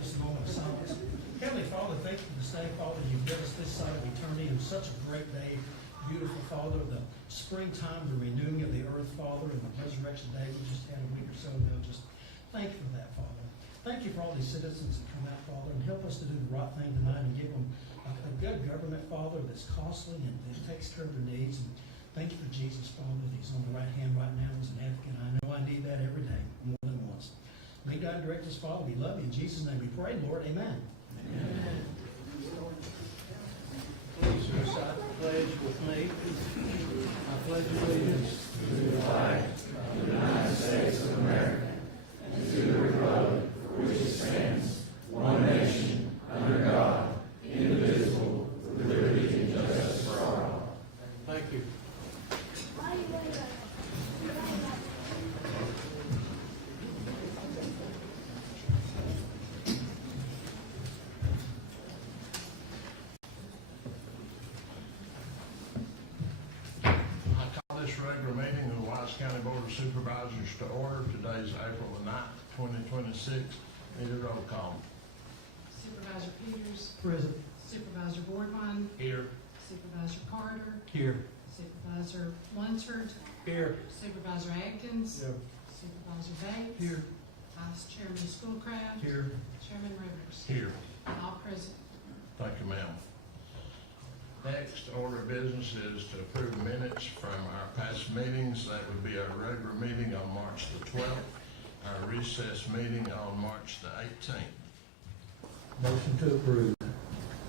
give us a moment of silence. Heavenly Father, thank you for this day. Father, you've given us this side of eternity. It was such a great day. Beautiful, Father, the springtime, the renewing of the earth, Father, and the resurrection day we just had a week or so ago. Just thank you for that, Father. Thank you for all these citizens that come out, Father, and help us to do the right thing tonight and give them a good government, Father, that's costly and that takes care of their needs. And thank you for Jesus, Father, that he's on the right hand right now as an advocate. I know I need that every day, more than once. Lead, guide, and direct us, Father. We love you. In Jesus' name we pray, Lord. Amen. Amen. Please recite the pledge with me. I pledge allegiance to the flag of the United States of America and to the republic for which it stands, one nation, under God, indivisible, with liberty and justice for all. Thank you. Regular meeting of the Wise County Board of Supervisors to order. Today is April the 9th, 2026. Need a roll call. Supervisor Peters. Present. Supervisor Boardman. Here. Supervisor Carter. Here. Supervisor Lunsford. Here. Supervisor Atkins. Here. Supervisor Bates. Here. Vice Chairman Schoolcraft. Here. Chairman Rivers. Here. All present. Thank you, ma'am. Next order of business is to approve minutes from our past meetings. That would be our regular meeting on March the 12th, our recess meeting on March the 18th. Motion to approve.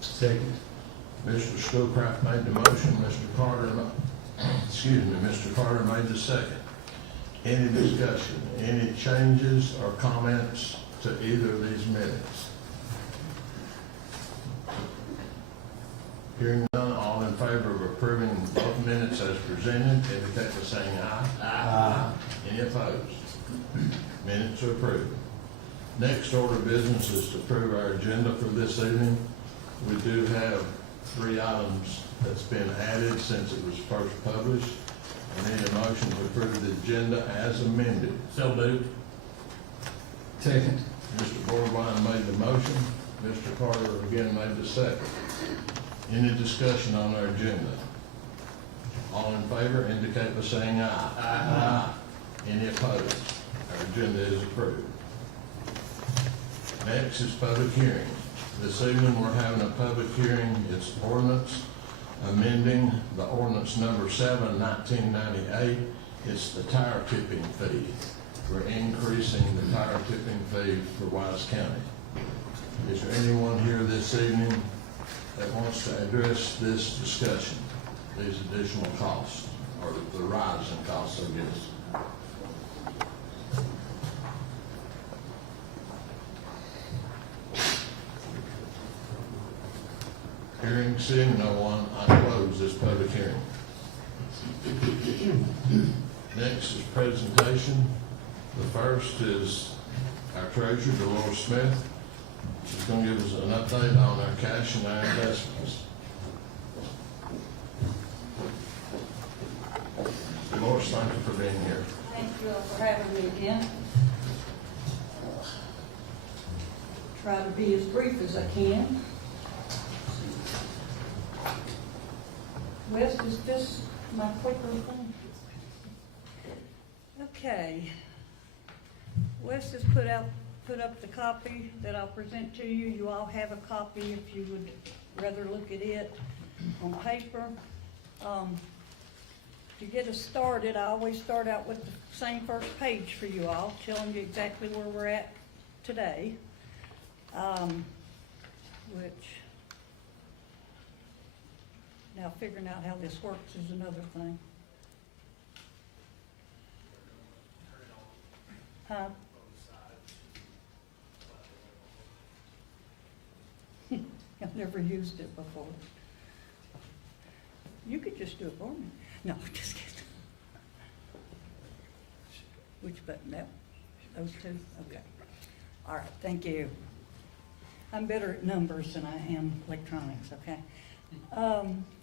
Second. Mr. Schoolcraft made the motion. Mr. Carter made the second. Any discussion, any changes or comments to either of these minutes? Hearing none, all in favor of approving both minutes as presented, indicate by saying aye. Aye. Any opposed? Minutes are approved. Next order of business is to approve our agenda for this evening. We do have 3 items that's been added since it was first published. I need a motion to approve the agenda as amended. So moved. Second. Mr. Borwine made the motion. Mr. Carter again made the second. Any discussion on our agenda? All in favor indicate by saying aye. Aye. Any opposed? Our agenda is approved. Next is public hearing. This evening we're having a public hearing. It's ordinance amending the ordinance number 7, 1998. It's the tire tipping fee. We're increasing the tire tipping fee for Wise County. Is there anyone here this evening that wants to address this discussion, these additional costs, or the rise in costs, I guess? Hearing, seeing no one, I close this public hearing. Next is presentation. The first is our treasurer, Dolores Smith. She's going to give us an update on our cash and our investments. Dolores, thank you for being here. Thank you all for having me again. Try to be as brief as I can. Wes, is this my clicker thing? Okay. Wes has put up the copy that I'll present to you. You all have a copy if you would rather look at it on paper. To get us started, I always start out with the same first page for you all, telling you exactly where we're at today, which now figuring out how this works is another thing. Huh? I've never used it before. You could just do it for me. No, just kidding. Which button? That? Those two? Okay. All right, thank you. I'm better at numbers than I am electronics, okay?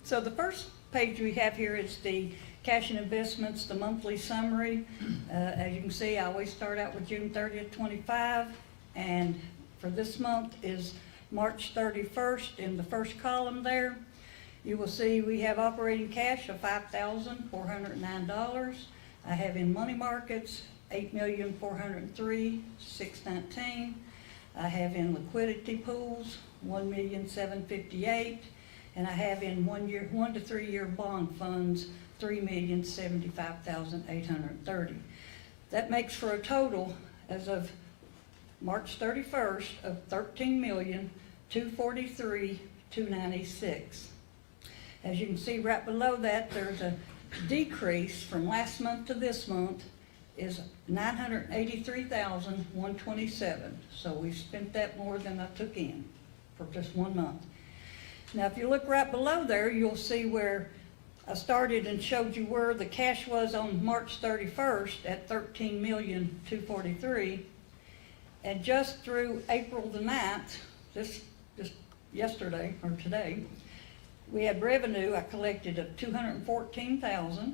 So the first page we have here is the cash and investments, the monthly summary. As you can see, I always start out with June 30th, 25, and for this month is March 31st. In the first column there, you will see we have operating cash of $5,409. I have in money markets $8,403,619. I have in liquidity pools $1,758,000, and I have in 1 to 3 year bond funds $3,075,830. That makes for a total as of March 31st of $13,243,296. As you can see right below that, there's a decrease from last month to this month is $983,127. So we spent that more than I took in for just 1 month. Now, if you look right below there, you'll see where I started and showed you where the cash was on March 31st at $13,243,000. And just through April the 9th, just yesterday or today, we had revenue I collected of $214,000,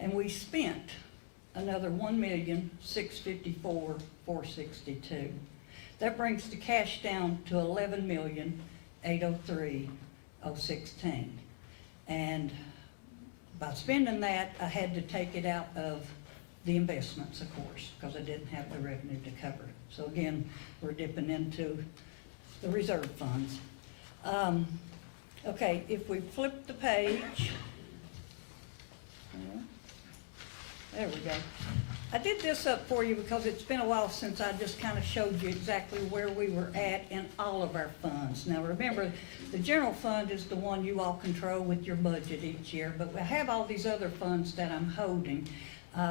and we spent another $1,654,462. That brings the cash down to $11,803,016. And by spending that, I had to take it out of the investments, of course, because I didn't have the revenue to cover it. So again, we're dipping into the reserve funds. Okay, if we flip the page, there we go. I did this up for you because it's been a while since I just kind of showed you exactly where we were at in all of our funds. Now remember, the general fund is the one you all control with your budget each year, but we have all these other funds that I'm holding.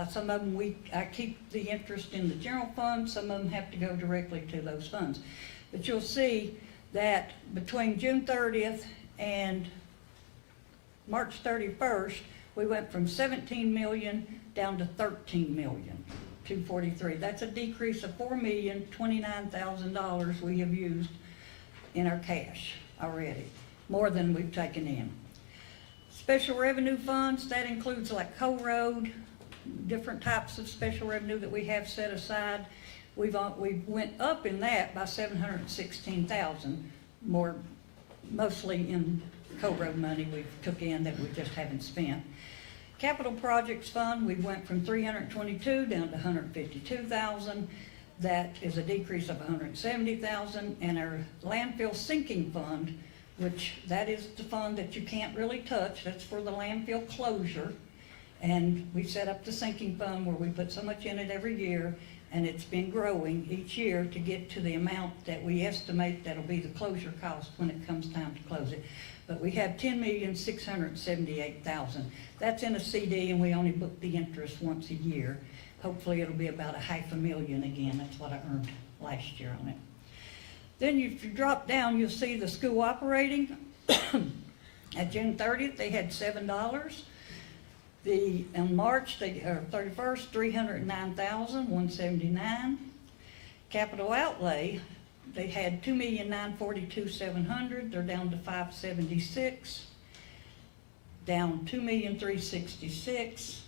Some of them I keep the interest in the general fund, some of them have to go directly to those funds. But you'll see that between June 30th and March 31st, we went from 17 million down to 13,243,000. That's a decrease of $4,029,000 we have used in our cash already, more than we've taken in. Special revenue funds, that includes like co-road, different types of special revenue that we have set aside. We went up in that by $716,000, more mostly in co-road money we took in that we just haven't spent. Capital projects fund, we went from 322 down to 152,000. That is a decrease of 170,000. And our landfill sinking fund, which that is the fund that you can't really touch, that's for the landfill closure. And we set up the sinking fund where we put so much in it every year, and it's been growing each year to get to the amount that we estimate that'll be the closure cost when it comes time to close it. But we have $10,678,000. That's in a CD, and we only book the interest once a year. Hopefully it'll be about $500,000 again. That's what I earned last year on it. Then if you drop down, you'll see the school operating. At June 30th, they had $7. In March, 31st, $309,179. Capital outlay, they had $2,942,700. They're down to $576. Down $2,366,000.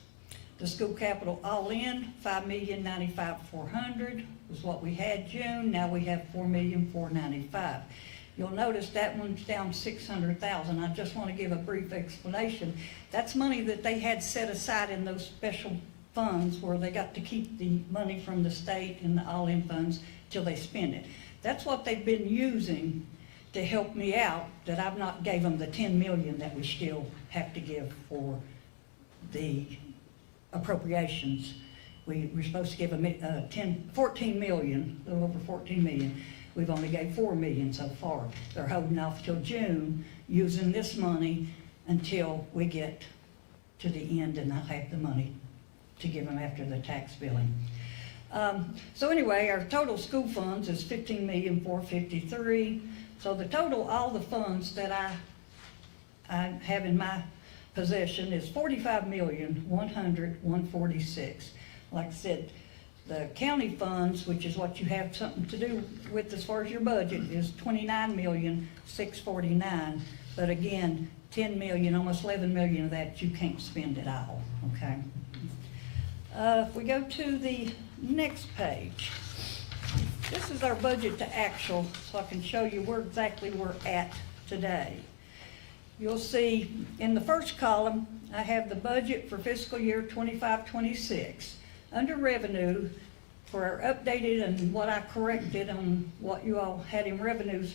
The school capital all in, $5,095,400 was what we had June. Now we have $4,495,000. You'll notice that one's down $600,000. I just want to give a brief explanation. That's money that they had set aside in those special funds where they got to keep the money from the state and the all-in funds till they spend it. That's what they've been using to help me out, that I've not gave them the $10 million that we still have to give for the appropriations. We're supposed to give them $14 million, a little over $14 million. We've only gave $4 million so far. They're holding off till June, using this money until we get to the end and I'll have the money to give them after the tax billing. So anyway, our total school funds is $15,453,000. So the total, all the funds that I have in my possession is $45,100,146. Like I said, the county funds, which is what you have something to do with as far as your budget, is $29,649,000. But again, $10 million, almost $11 million of that you can't spend it all. Okay. If we go to the next page, This is our budget to actual, so I can show you where exactly we're at today. You'll see in the first column, I have the budget for fiscal year 25-26. Under revenue, for our updated and what I corrected on what you all had in revenues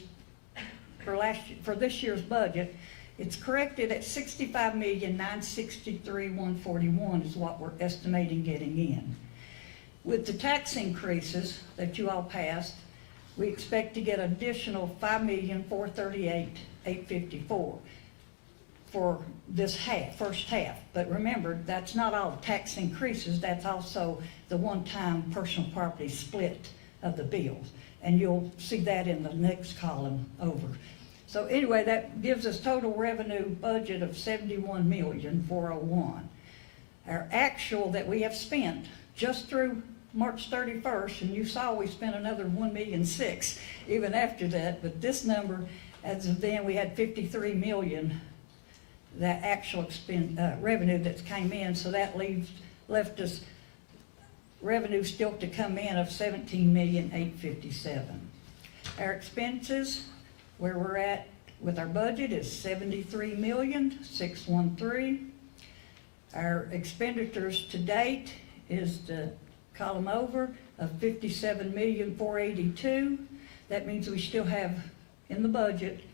for this year's budget, it's corrected at $65,963,141 is what we're estimating getting in. With the tax increases that you all passed, we expect to get additional $5,438,854 for this first half. But remember, that's not all tax increases, that's also the one-time personal property split of the bills. And you'll see that in the next column over. So anyway, that gives us total revenue budget of $71,401,000. Our actual that we have spent just through March 31st, and you saw we spent another $1,006,000 even after that, but this number, as of then, we had $53 million, that actual revenue that came in, so that left us revenue still to come in of $17,857,000. Our expenses, where we're at with our budget, is $73,613,000. Our expenditures to date is the column over of $57,482,000. That means we still have in the budget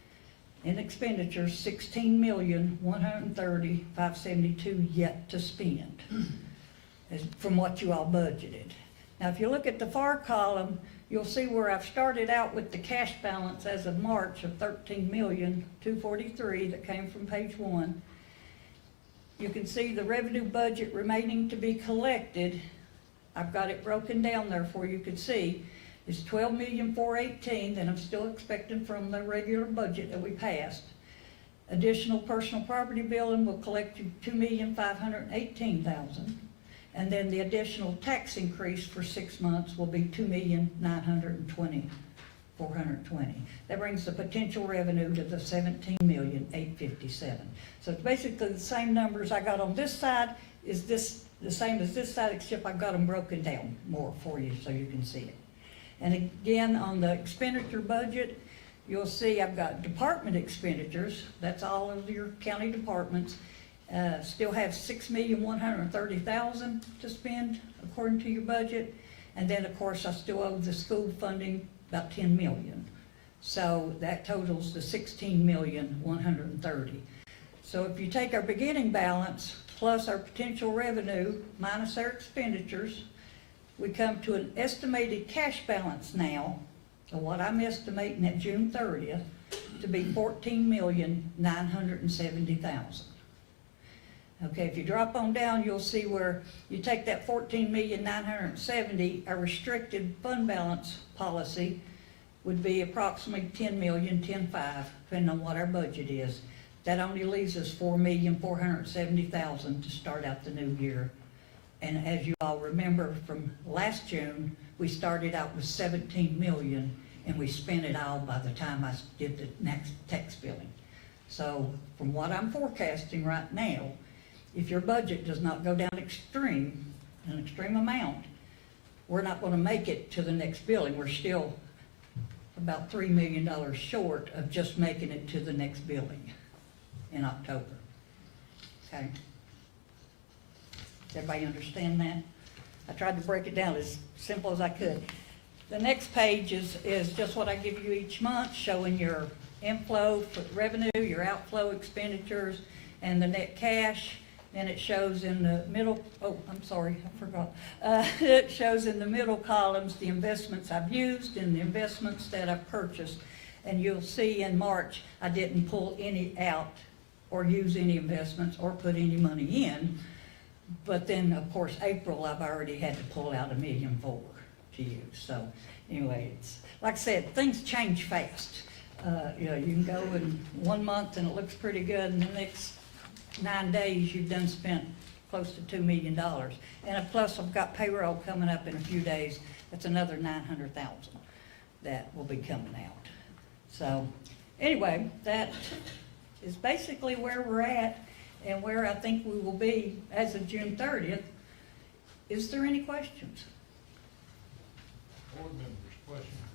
in expenditures $16,130,572 yet to spend from what you all budgeted. Now, if you look at the far column, you'll see where I've started out with the cash balance as of March of $13,243,000 that came from page 1. You can see the revenue budget remaining to be collected. I've got it broken down there for you could see. It's $12,418,000 that I'm still expecting from the regular budget that we passed. Additional personal property billing will collect you $2,518,000. And then the additional tax increase for 6 months will be $2,920,420. That brings the potential revenue to the $17,857,000. So it's basically the same numbers I got on this side is the same as this side, except I've got them broken down more for you so you can see it. And again, on the expenditure budget, you'll see I've got department expenditures. That's all of your county departments. Still have $6,130,000 to spend according to your budget. And then, of course, I still owe the school funding about $10 million. So that totals the $16,130,000. So if you take our beginning balance plus our potential revenue minus our expenditures, we come to an estimated cash balance now of what I'm estimating at June 30th to be $14,970,000. Okay, if you drop on down, you'll see where you take that $14,970,000, our restricted fund balance policy would be approximately $10,010,500, depending on what our budget is. That only leaves us $4,470,000 to start out the new year. And as you all remember from last June, we started out with $17 million and we spent it all by the time I did the next tax billing. So from what I'm forecasting right now, if your budget does not go down an extreme amount, we're not going to make it to the next billing. We're still about $3 million short of just making it to the next billing in October. Okay? Does everybody understand that? I tried to break it down as simple as I could. The next page is just what I give you each month, showing your inflow for revenue, your outflow expenditures, and the net cash. And it shows in the middle, oh, I'm sorry, I forgot. It shows in the middle columns the investments I've used and the investments that I've purchased. And you'll see in March, I didn't pull any out or use any investments or put any money in. But then, of course, April, I've already had to pull out $1.4 million to use. So anyway, it's like I said, things change fast. You know, you can go in 1 month and it looks pretty good, and the next 9 days you've done spent close to $2 million. And plus I've got payroll coming up in a few days. That's another $900,000 that will be coming out. So anyway, that is basically where we're at and where I think we will be as of June 30th. Is there any questions? Board members, Question from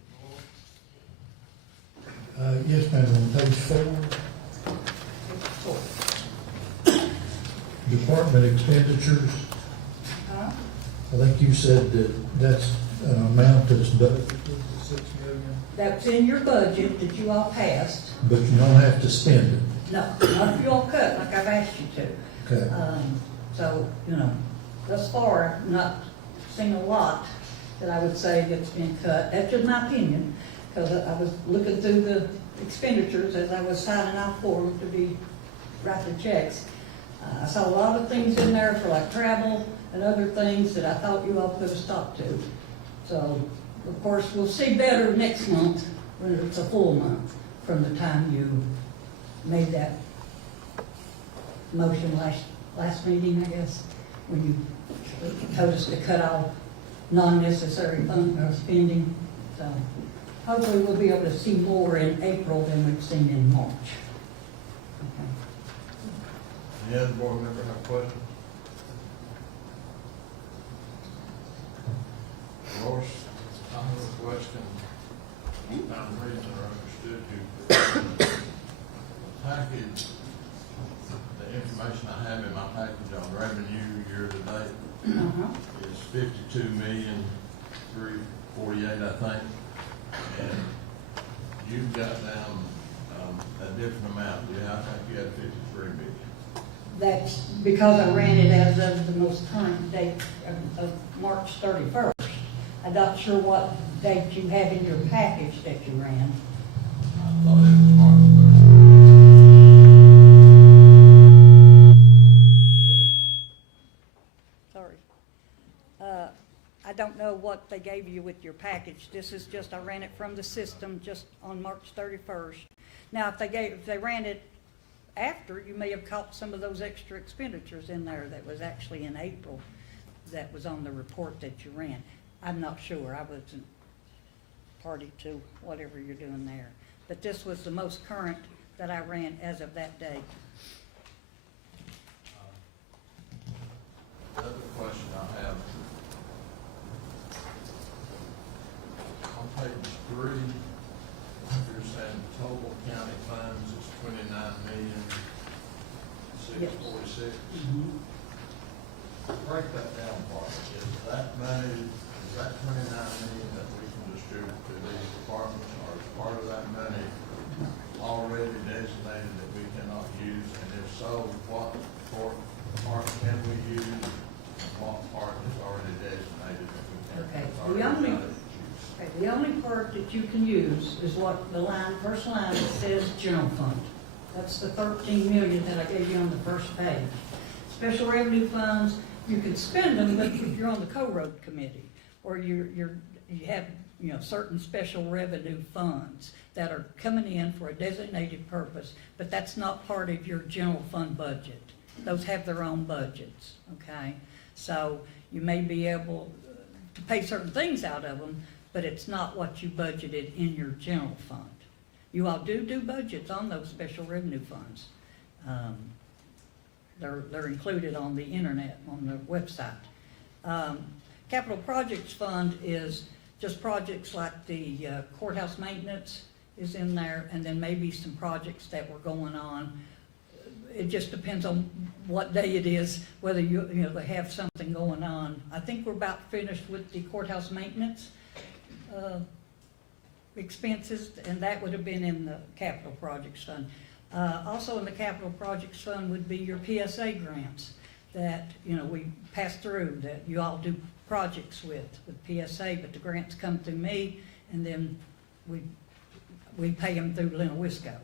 the board? Yes, ma'am, on page 4, department expenditures, Huh? I think you said that that's an amount that's budgeted to 6 million, That's in your budget that you all passed. but you don't have to spend it. No, not if you all cut like I've asked you to. Okay. So, thus far, I've not seen a lot that I would say that's been cut. That's just my opinion, because I was looking through the expenditures as I was signing off for them to be writing checks. I saw a lot of things in there for like travel and other things that I thought you all put a stop to. So, of course, we'll see better next month when it's a full month from the time you made that motion last meeting, I guess, when you told us to cut off non-necessary fund or spending. So hopefully we'll be able to see more in April than we've seen in March. Okay. Any other board member have questions? Ross, I have a question. I'm reading or understood you. The package, the information I have in my package on revenue year to date is 52,348,000, I think. And you've got down a different amount. Yeah, I think you had 53 million. That's because I ran it as of the most current date of March 31st. I'm not sure what date you have in your package that you ran. I thought it was March 31st. Sorry. I don't know what they gave you with your package. This is just, I ran it from the system just on March 31st. Now, if they ran it after, you may have caught some of those extra expenditures in there that was actually in April that was on the report that you ran. I'm not sure. I wasn't party to whatever you're doing there. But this was the most current that I ran as of that date. The other question I have, on page 3, you're saying total county funds is 29,646. Break that down for me. Is that money, is that 29 million that we can distribute to these departments, or is part of that money already designated that we cannot use? And if so, what part can we use, and what part is already designated that we can't? Okay, that's already not use? Okay, the only part that you can use is what the first line that says general fund. That's the 13 million that I gave you on the first page. Special revenue funds, you can spend them, but if you're on the co-road committee, or you have certain special revenue funds that are coming in for a designated purpose, but that's not part of your general fund budget. Those have their own budgets, okay? So you may be able to pay certain things out of them, but it's not what you budgeted in your general fund. You all do budgets on those special revenue funds. They're included on the internet, on the website. Capital Projects Fund is just projects like the courthouse maintenance is in there, and then maybe some projects that were going on. It just depends on what day it is, whether they have something going on. I think we're about finished with the courthouse maintenance expenses, and that would have been in the Capital Projects Fund. Also in the Capital Projects Fund would be your PSA grants that we pass through, that you all do projects with PSA, but the grants come through me, and then we pay them through Lenowisco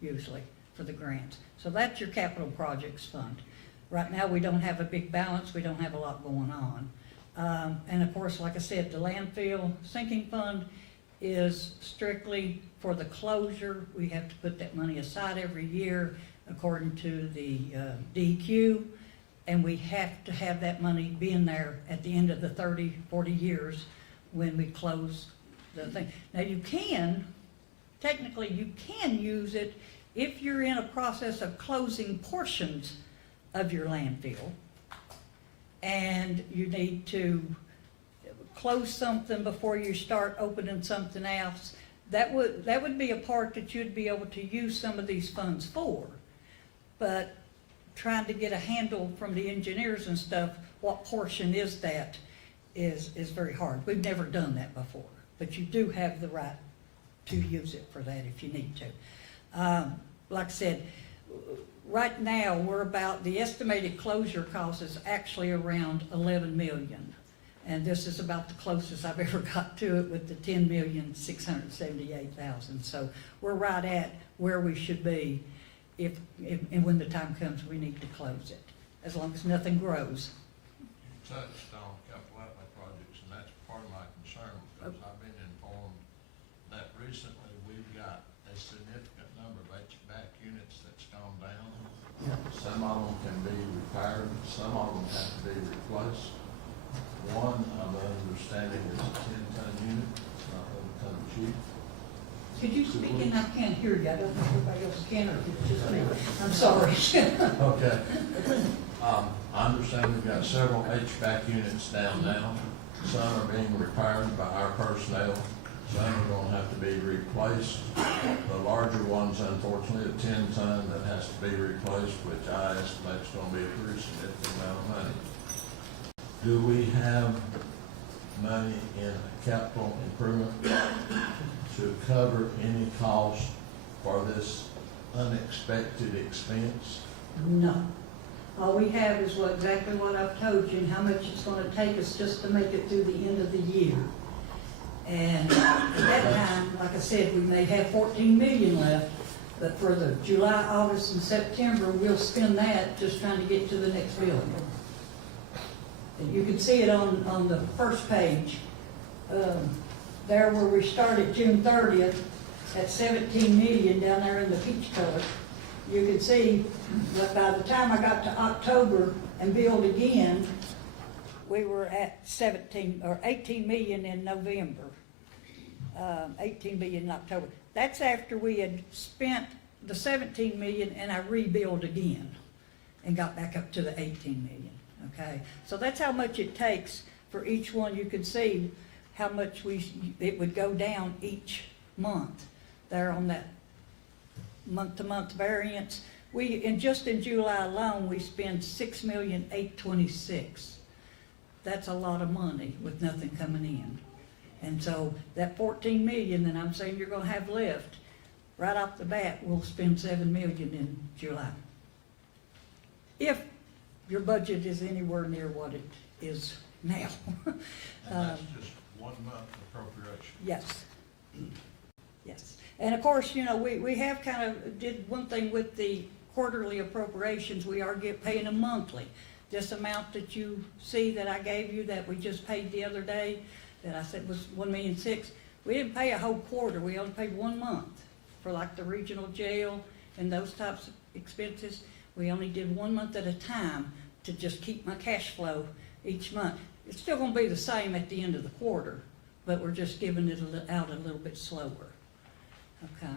usually for the grants. So that's your Capital Projects Fund. Right now we don't have a big balance, we don't have a lot going on. And of course, like I said, the landfill sinking fund is strictly for the closure. We have to put that money aside every year according to the DEQ, and we have to have that money being there at the end of the 30, 40 years when we close the thing. Now technically you can use it if you're in a process of closing portions of your landfill and you need to close something before you start opening something else, that would be a part that you'd be able to use some of these funds for. But trying to get a handle from the engineers and stuff, what portion is that, is very hard. We've never done that before, but you do have the right to use it for that if you need to. Like I said, right now, the estimated closure cost is actually around 11 million. And this is about the closest I've ever got to it with the 10,678,000. So we're right at where we should be if and when the time comes we need to close it, as long as nothing grows. You touched on a couple of my projects, and that's part of my concern, because I've been informed that recently we've got a significant number of HVAC units that's gone down. Some of them can be repaired, some of them have to be replaced. One, I'm understanding, is a 10-ton unit, it's not going to come cheap. Could you speak in? I can't hear you. I don't know if everybody else can, or if it's just me. I'm sorry. Okay. I understand we've got several HVAC units down now. Some are being repaired by our personnel. Some are going to have to be replaced. The larger ones, unfortunately, a 10-ton that has to be replaced, which I estimate is going to be a pretty significant amount of money. Do we have money in capital improvement to cover any cost for this unexpected expense? No. All we have is exactly what I've told you and how much it's going to take us just to make it through the end of the year. And at that time, like I said, we may have 14 million left, but for the July, August, and September, we'll spend that just trying to get to the next building. And you can see it on the first page, there where we started June 30th, at 17 million down there in the peach color. You can see that by the time I got to October and billed again, we were at 18 million in November, 18 million in October. That's after we had spent the 17 million and I rebilled again and got back up to the 18 million, okay? So that's how much it takes for each one. You can see how much it would go down each month there on that month-to-month variance. Just in July alone, we spent $6,826,000. That's a lot of money with nothing coming in. And so that 14 million that I'm saying you're gonna have left, right off the bat, we'll spend 7 million in July. If your budget is anywhere near what it is now. And that's just 1 month appropriation. Yes. Yes. And of course, you know, we have kind of did one thing with the quarterly appropriations. We are paying them monthly. This amount that you see that I gave you that we just paid the other day, that I said was $1.6 million, we didn't pay a whole quarter. We only paid 1 month for like the regional jail and those types of expenses. We only did 1 month at a time to just keep my cash flow each month. It's still going to be the same at the end of the quarter, but we're just giving it out a little bit slower. Okay.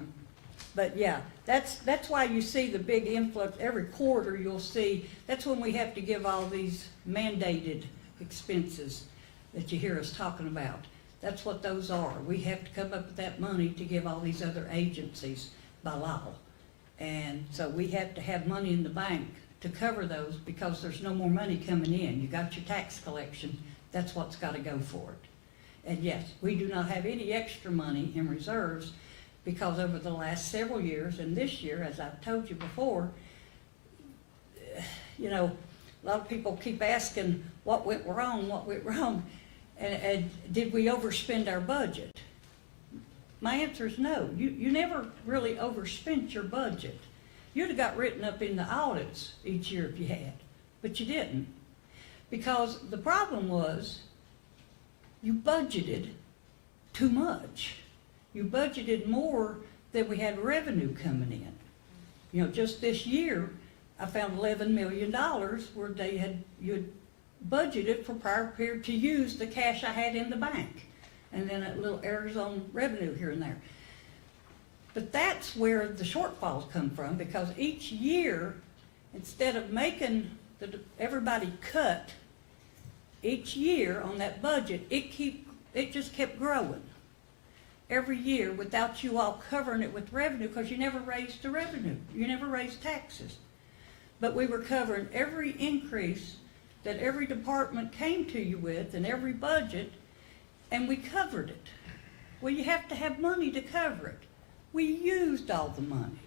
But yeah, that's why you see the big influx every quarter. You'll see that's when we have to give all these mandated expenses that you hear us talking about. That's what those are. We have to come up with that money to give all these other agencies by law. And so we have to have money in the bank to cover those because there's no more money coming in. You got your tax collection. That's what's got to go for it. And yes, we do not have any extra money in reserves because over the last several years and this year, as I've told you before, you know, a lot of people keep asking what went wrong, and did we overspend our budget? My answer is no. You never really overspent your budget. You'd have got written up in the audits each year if you had, but you didn't. Because the problem was you budgeted too much. You budgeted more than we had revenue coming in. You know, just this year, I found $11 million where you had budgeted for prior period to use the cash I had in the bank. And then a little errors on revenue here and there. But that's where the shortfalls come from, because each year, instead of making everybody cut each year on that budget, it just kept growing. Every year without you all covering it with revenue, because you never raised the revenue. You never raised taxes. But we were covering every increase that every department came to you with in every budget, and we covered it. Well, you have to have money to cover it. We used all the money,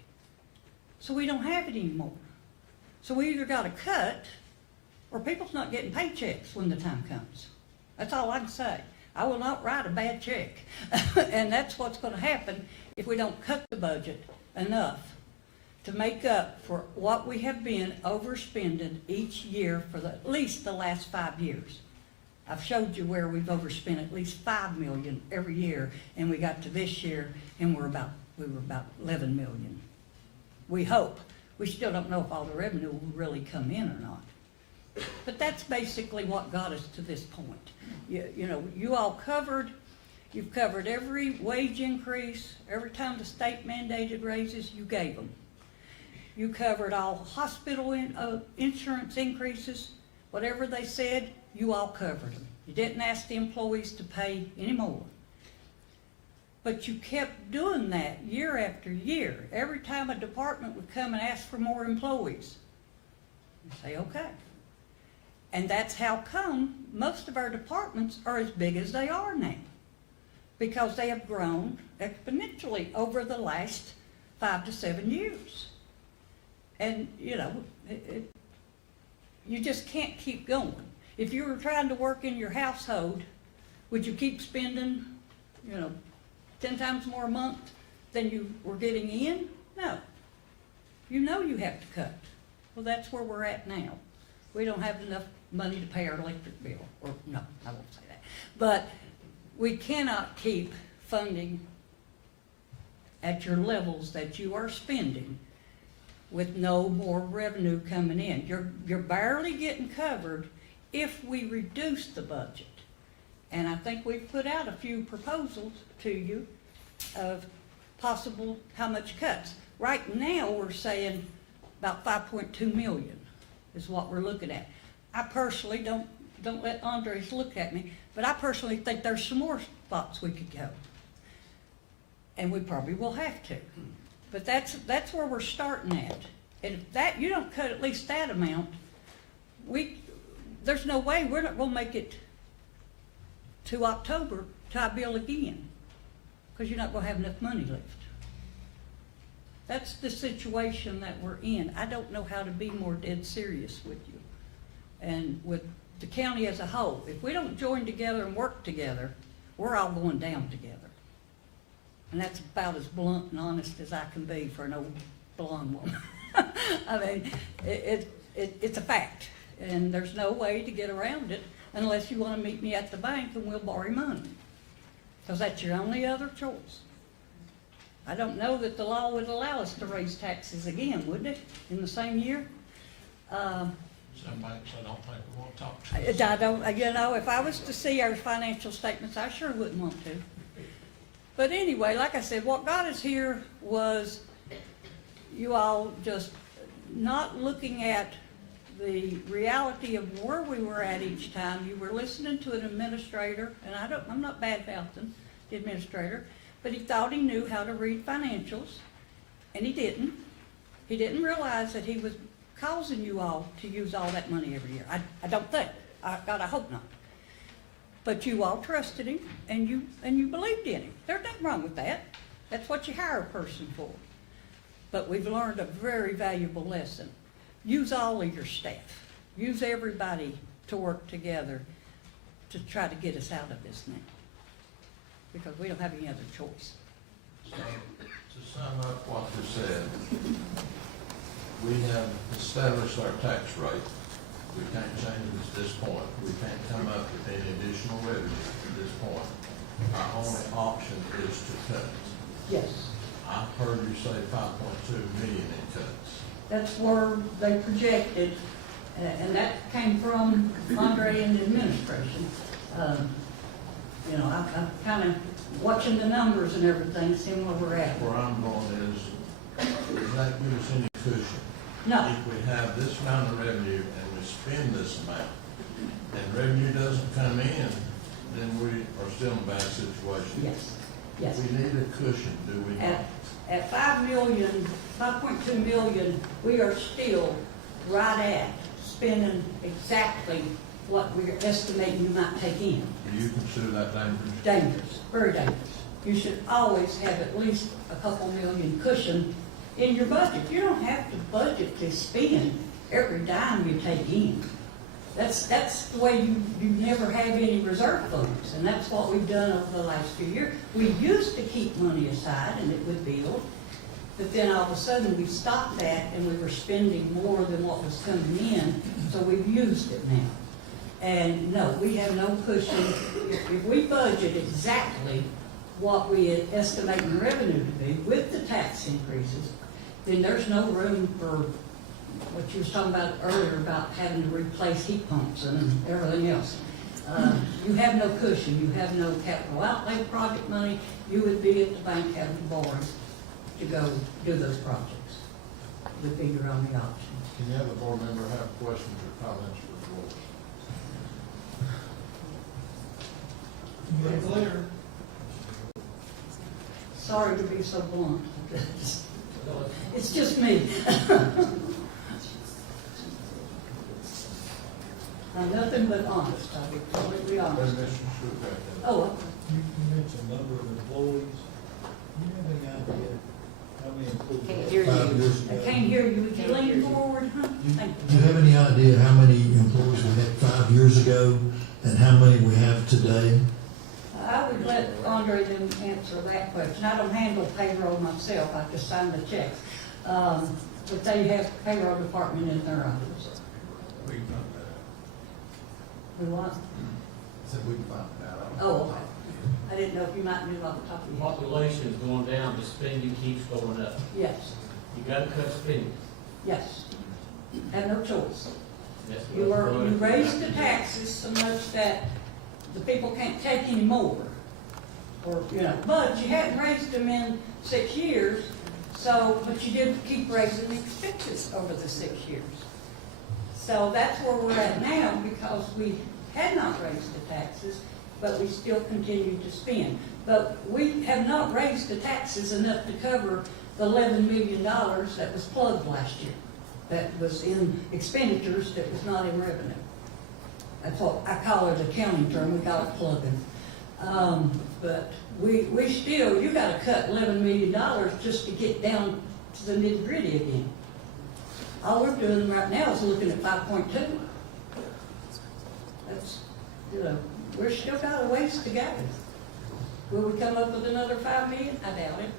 so we don't have it anymore. So we either got to cut, or people's not getting paychecks when the time comes. That's all I can say. I will not write a bad check. And that's what's going to happen if we don't cut the budget enough to make up for what we have been overspending each year for at least the last 5 years. I've showed you where we've overspent at least $5 million every year, and we got to this year and we were about 11 million. We hope. We still don't know if all the revenue will really come in or not. But that's basically what got us to this point. You know, you all you've covered every wage increase, every time the state mandated raises, you gave them. You covered all hospital insurance increases, whatever they said, you all covered them. You didn't ask the employees to pay any more. But you kept doing that year after year. Every time a department would come and ask for more employees, you say, okay. And that's how come most of our departments are as big as they are now, because they have grown exponentially over the last 5 to 7 years. And, you know, you just can't keep going. If you were trying to work in your household, would you keep spending, 10 times more a month than you were getting in? No. You know you have to cut. Well, that's where we're at now. We don't have enough money to pay our electric bill. Or, no, I won't say that. But we cannot keep funding at your levels that you are spending with no more revenue coming in. You're barely getting covered if we reduce the budget. And I think we've put out a few proposals to you of possible how much cuts. Right now, we're saying about 5.2 million is what we're looking at. I personally, don't let Andres look at me, but I personally think there's some more spots we could go. And we probably will have to. But that's where we're starting at. And if that, you don't cut at least that amount, there's no way we're not gonna make it to October to our bill again, because you're not gonna have enough money left. That's the situation that we're in. I don't know how to be more dead serious with you and with the county as a whole. If we don't join together and work together, we're all going down together. And that's about as blunt and honest as I can be for an old blonde woman. I mean, it's a fact, and there's no way to get around it unless you want to meet me at the bank and we'll borrow money, because that's your only other choice. I don't know that the law would allow us to raise taxes again, would it, in the same year? Some banks, I don't think we want to talk to. I don't, if I was to see our financial statements, I sure wouldn't want to. But anyway, like I said, what got us here was you all just not looking at the reality of where we were at each time. You were listening to an administrator, and I'm not bad-mouthing the administrator, but he thought he knew how to read financials, and he didn't. He didn't realize that he was causing you all to use all that money every year. I don't think. God, I hope not. But you all trusted him, and you believed in him. There's nothing wrong with that. That's what you hire a person for. But we've learned a very valuable lesson. Use all of your staff. Use everybody to work together to try to get us out of this now, because we don't have any other choice. So, to sum up what you said, we have established our tax rate. We can't change it at this point. We can't come up with any additional revenue at this point. Our only option is to cut. Yes. I've heard you say 5.2 million in cuts. That's where they projected, and that came from Andre and the administration. I'm kind of watching the numbers and everything, seeing where we're at. Where I'm going is, does that give us any cushion? No. If we have this amount of revenue and we spend this amount, and revenue doesn't come in, then we are still in a bad situation. Yes, yes. We need a cushion, do we not? At 5.2 million, we are still right at spending exactly what we're estimating you might take in. Do you consider that dangerous? Dangerous, very dangerous. You should always have at least a couple million cushion in your budget. You don't have to budget to spend every dime you take in. That's the way you never have any reserve funds, and that's what we've done over the last few years. We used to keep money aside and it would build, but then all of a sudden we stopped that and we were spending more than what was coming in, so we've used it now. And no, we have no cushion. If we budget exactly what we estimate the revenue to be with the tax increases, then there's no room for what you was talking about earlier about having to replace heat pumps and everything else. You have no cushion, you have no capital outlay project money, you would be at the bank having to borrow to go do those projects. Would be your only option. Can you have a board member have questions or comments for the board? Very clear. Sorry to be so blunt. It's just me. I'm nothing but honest, I'll be completely honest. Mr. Schoolcraft. Oh, You mentioned number of employees. Do you have any idea how many employees? Can't hear you. 5 years I ago? can't hear you. Would you lean forward, huh? Thank Do you have any idea how many employees we had 5 years ago and how many we have today? I would let Andre then answer that question. I don't handle payroll myself, I just sign the checks. But they have payroll department in their office. We can find that Who wants? out. Said we can find that out. Oh, okay. I didn't know if you might know off the top of your head. Population is going down, but spending keeps going up. Yes, You gotta cut spending. yes. Have no choice. That's You what- raise the taxes so much that the people can't take any more. Or, but you hadn't raised them in 6 years, but you did keep raising the expenses over the 6 years. So that's where we're at now, because we had not raised the taxes, but we still continue to spend. But we have not raised the taxes enough to cover the $11 million that was plugged last year. That was in expenditures that was not in revenue. That's what I call it, accounting term, we call it plugging. But we still, you gotta cut $11 million just to get down to the nitty gritty again. All we're doing right now is looking at 5.2. That's, we're still got a ways to go. Will we come up with another 5 million? I doubt it.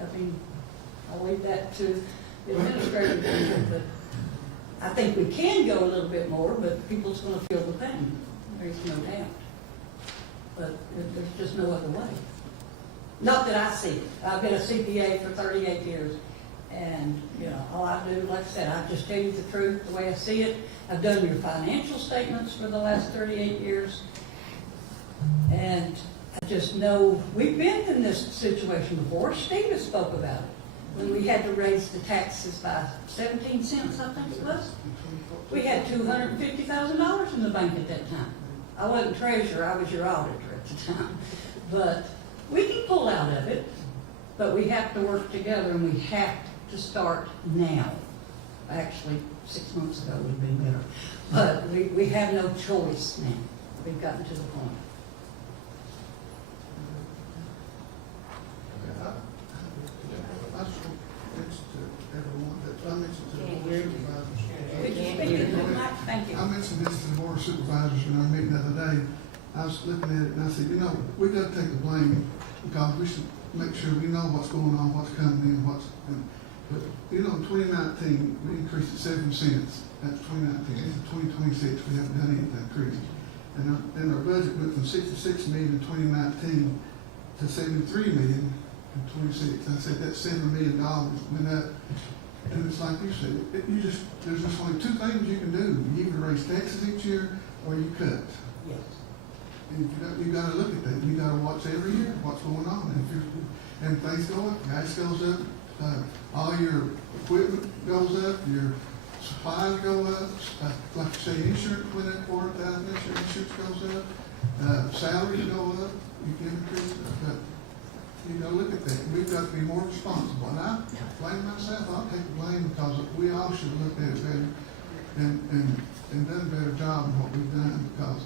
I mean, I'll leave that to the administrative people, but I think we can go a little bit more, but people's gonna feel the pain. There's no doubt. But there's just no other way. Not that I see it. I've been a CPA for 38 years. And, all I do, like I said, I just tell you the truth, the way I see it. I've done your financial statements for the last 38 years. And I just know, we've been in this situation before. Steve has spoke about it. When we had to raise the taxes by 17 cents, I think it was. We had $250,000 in the bank at that time. I wasn't treasurer, I was your auditor at the time. But we can pull out of it, but we have to work together and we have to start now. Actually, 6 months ago would have been better. But we have no choice now. We've gotten to the point. I just want to mention to everyone that, I mentioned to the Can't board hear of you. supervisors. Could you speak into the mic? Thank you. I mentioned this to the board of supervisors in our meeting the other day. I was looking at it and I said, we gotta take the blame because we should make sure we know what's going on, what's coming in, but in 2019, we increased it 7 cents. That's 2019. It's 2026, we haven't done anything crazy. And then our budget went from 66 million in 2019 to 73 million in 26. I said that's $7 million went up. And it's like you said, there's just only 2 things you can do. You either raise taxes each year or you cut. Yes. And you got to look at that. You got to watch every year what's going on. And things go up, gas goes up, all your equipment goes up, your supplies go up, like you say, insurance went up $400,000 this year, insurance goes up, salaries go up, you get increase, but, you know, look at that, we've got to be more responsible, and I blame myself, I'll take the blame, because we all should have looked at it better, and done a better job than what we've done, because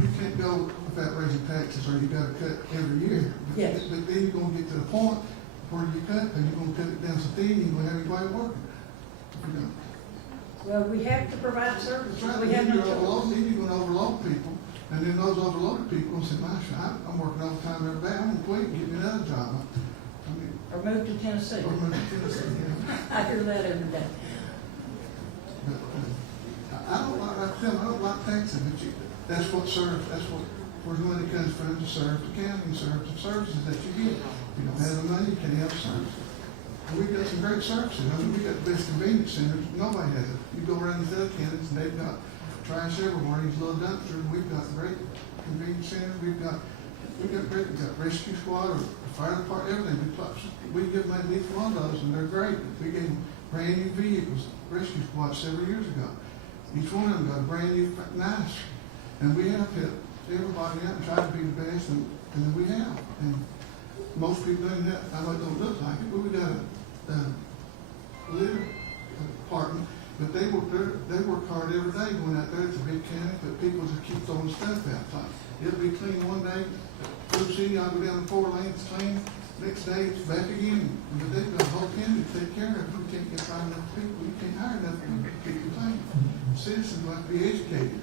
you can't go without raising taxes, or you gotta cut every year. Yes. But then you're gonna get to the point where you cut, and you're gonna cut it down so thin, you don't have anybody working. You know. Well, we have to provide services, That's right, we have then no you're overloaded, choice. then you're gonna overload people, and then those overloaded people say, I'm working overtime every day, I'm gonna quit and get me another job. I mean, Or move to Tennessee. or maybe Tennessee, you know. I hear that every day. But, I don't like, I tell them, I don't like taxing, but that's what serves, that's what, where the money comes from, to serve the county, serve the services that you get. If you don't have the money, you can't have the services. And we've got some great services, I mean, we got the best convenience centers, nobody has it. You go around these other counties, and they've got trash everywhere, these little dumpsters, we've got great convenience centers, we've got rescue squad, or fire department, everything. We give them each one of those, and they're great. We gave them brand new vehicles, rescue squad, several years ago. Each one of them got a brand new, nice. And we have helped everybody out and try to be the best, and we have. And most people don't have, I know it don't look like it, but we got a litter department, but they work hard every day going out there. It's a big county, but people just keep throwing stuff out. Like, it'll be clean one day, Blue City, I'll go down the 4 lanes, clean. Next day, it's back again. But they've got a whole county to take care of. You can't get find enough people. You can't hire enough people to keep it clean. Citizens will have to be educated.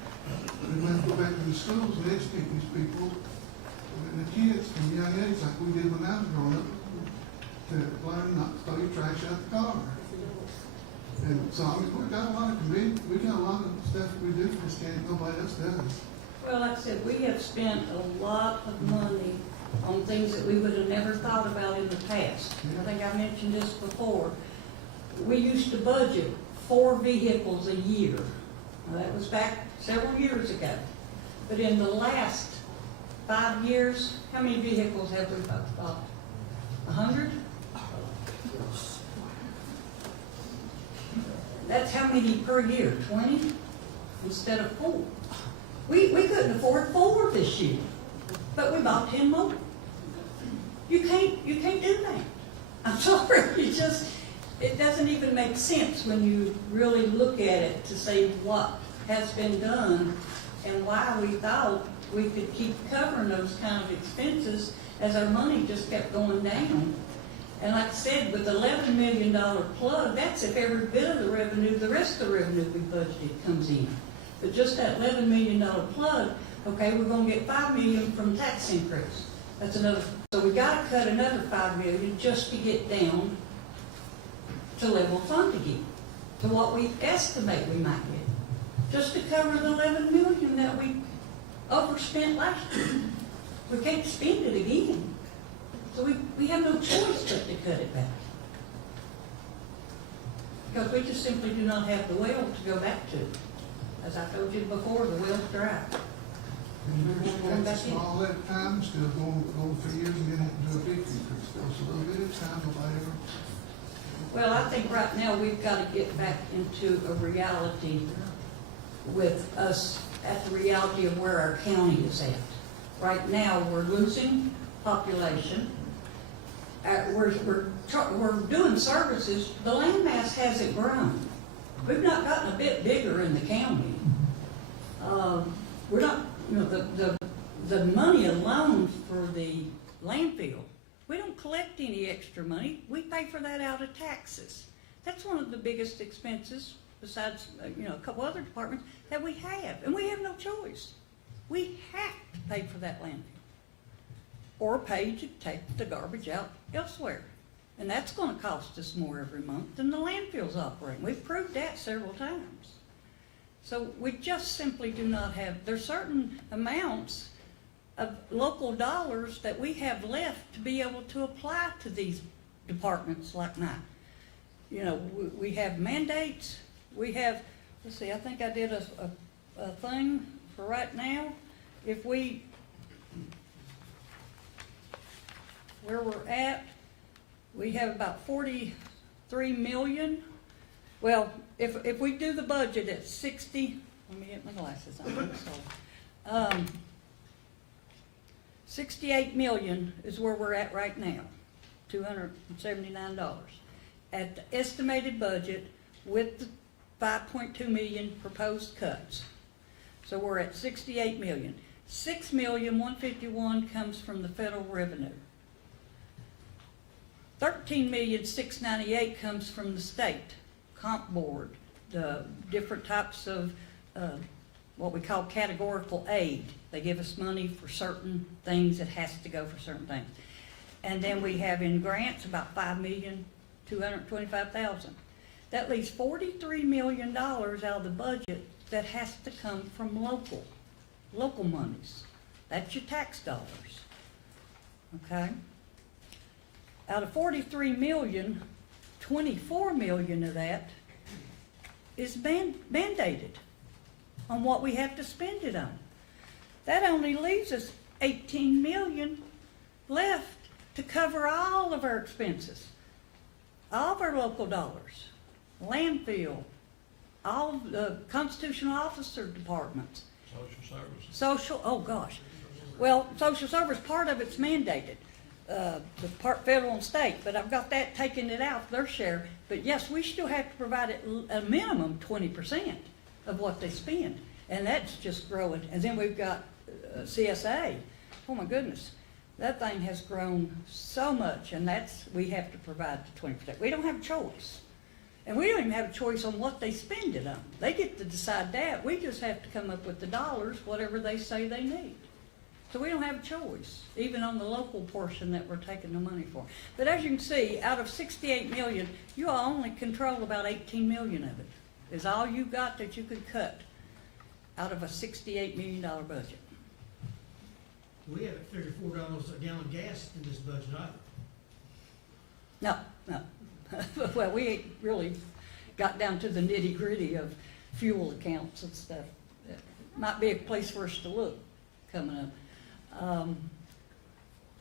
We have to go back to the schools and educate these people and the kids from young age, like we did when I was growing up, to learn not to throw your trash out the car. And so, I mean, we got a lot of stuff we do for this county nobody else does. Well, like I said, we have spent a lot of money on things that we would have never thought about in the past. I think I mentioned this before. We used to budget 4 vehicles a year. Now, that was back several years ago. But in the last 5 years, how many vehicles have we bought? 100? That's how many per year? 20 instead of 4. We couldn't afford 4 this year, but we bought 10 more. You can't do that. I'm sorry, it doesn't even make sense when you really look at it to say what has been done and why we thought we could keep covering those kind of expenses as our money just kept going down. And like I said, with the $11 million plug, that's if every bit of the revenue, the rest of the revenue we budgeted comes in. But just that $11 million plug, okay, we're gonna get $5 million from tax increase. That's another, so we gotta cut another $5 million just to get down to level fund again, to what we estimate we might get, just to cover the $11 million that we overspent last year. We can't spend it again. So we have no choice but to cut it back. Because we just simply do not have the well to go back to. As I told you before, the well's dry. And we're just all that time, still going 3 years and then have to do a big increase. It's a little bit of time, nobody ever. Well, I think right now we've got to get back into a reality with us at the reality of where our county is at. Right now, we're losing population. We're doing services. The landmass hasn't grown. We've not gotten a bit bigger in the county. We're not, you know, the money alone for the landfill, we don't collect any extra money. We pay for that out of taxes. That's one of the biggest expenses, besides, you know, a couple other departments, that we have. And we have no choice. We have to pay for that landfill. Or pay to take the garbage out elsewhere. And that's going to cost us more every month than the landfill's operating. We've proved that several times. So we just simply do not have, there's certain amounts of local dollars that we have left to be able to apply to these departments like mine. You know, we have mandates, we have, let's see, I think I did a thing for right now. If we, where we're at, we have about 43 million Well, if we do the budget at 60, let me get my glasses on, I'm sorry. 68 million is where we're at right now, $279. At the estimated budget with the 5.2 million proposed cuts. So we're at 68 million. 6,151,000 comes from the federal revenue. 13,698,000 comes from the state comp board, the different types of what we call categorical aid. They give us money for certain things. It has to go for certain things. And then we have in grants about 5,225,000. That leaves $43 million out of the budget that has to come from local monies. That's your tax dollars. Okay? Out of 43 million, 24 million of that is mandated on what we have to spend it on. That only leaves us 18 million left to cover all of our expenses, all of our local dollars, landfill, all of the constitutional officer departments. Social services. Social service, part of it's mandated, the part federal and state, but I've got that taking it out, their share. But yes, we still have to provide a minimum 20% of what they spend, and that's just growing. And then we've got CSA. Oh my goodness, that thing has grown so much, and we have to provide the 20%. We don't have a choice. And we don't even have a choice on what they spend it on. They get to decide that. We just have to come up with the dollars, whatever they say they need. So we don't have a choice, even on the local portion that we're taking the money for. But as you can see, out of 68 million, you all only control about 18 million of it. Is all you got that you could cut out of a $68 million budget. We haven't figured $4 a gallon gas in this budget either. No. Well, we ain't really got down to the nitty gritty of fuel accounts and stuff. It might be a place for us to look coming up. Of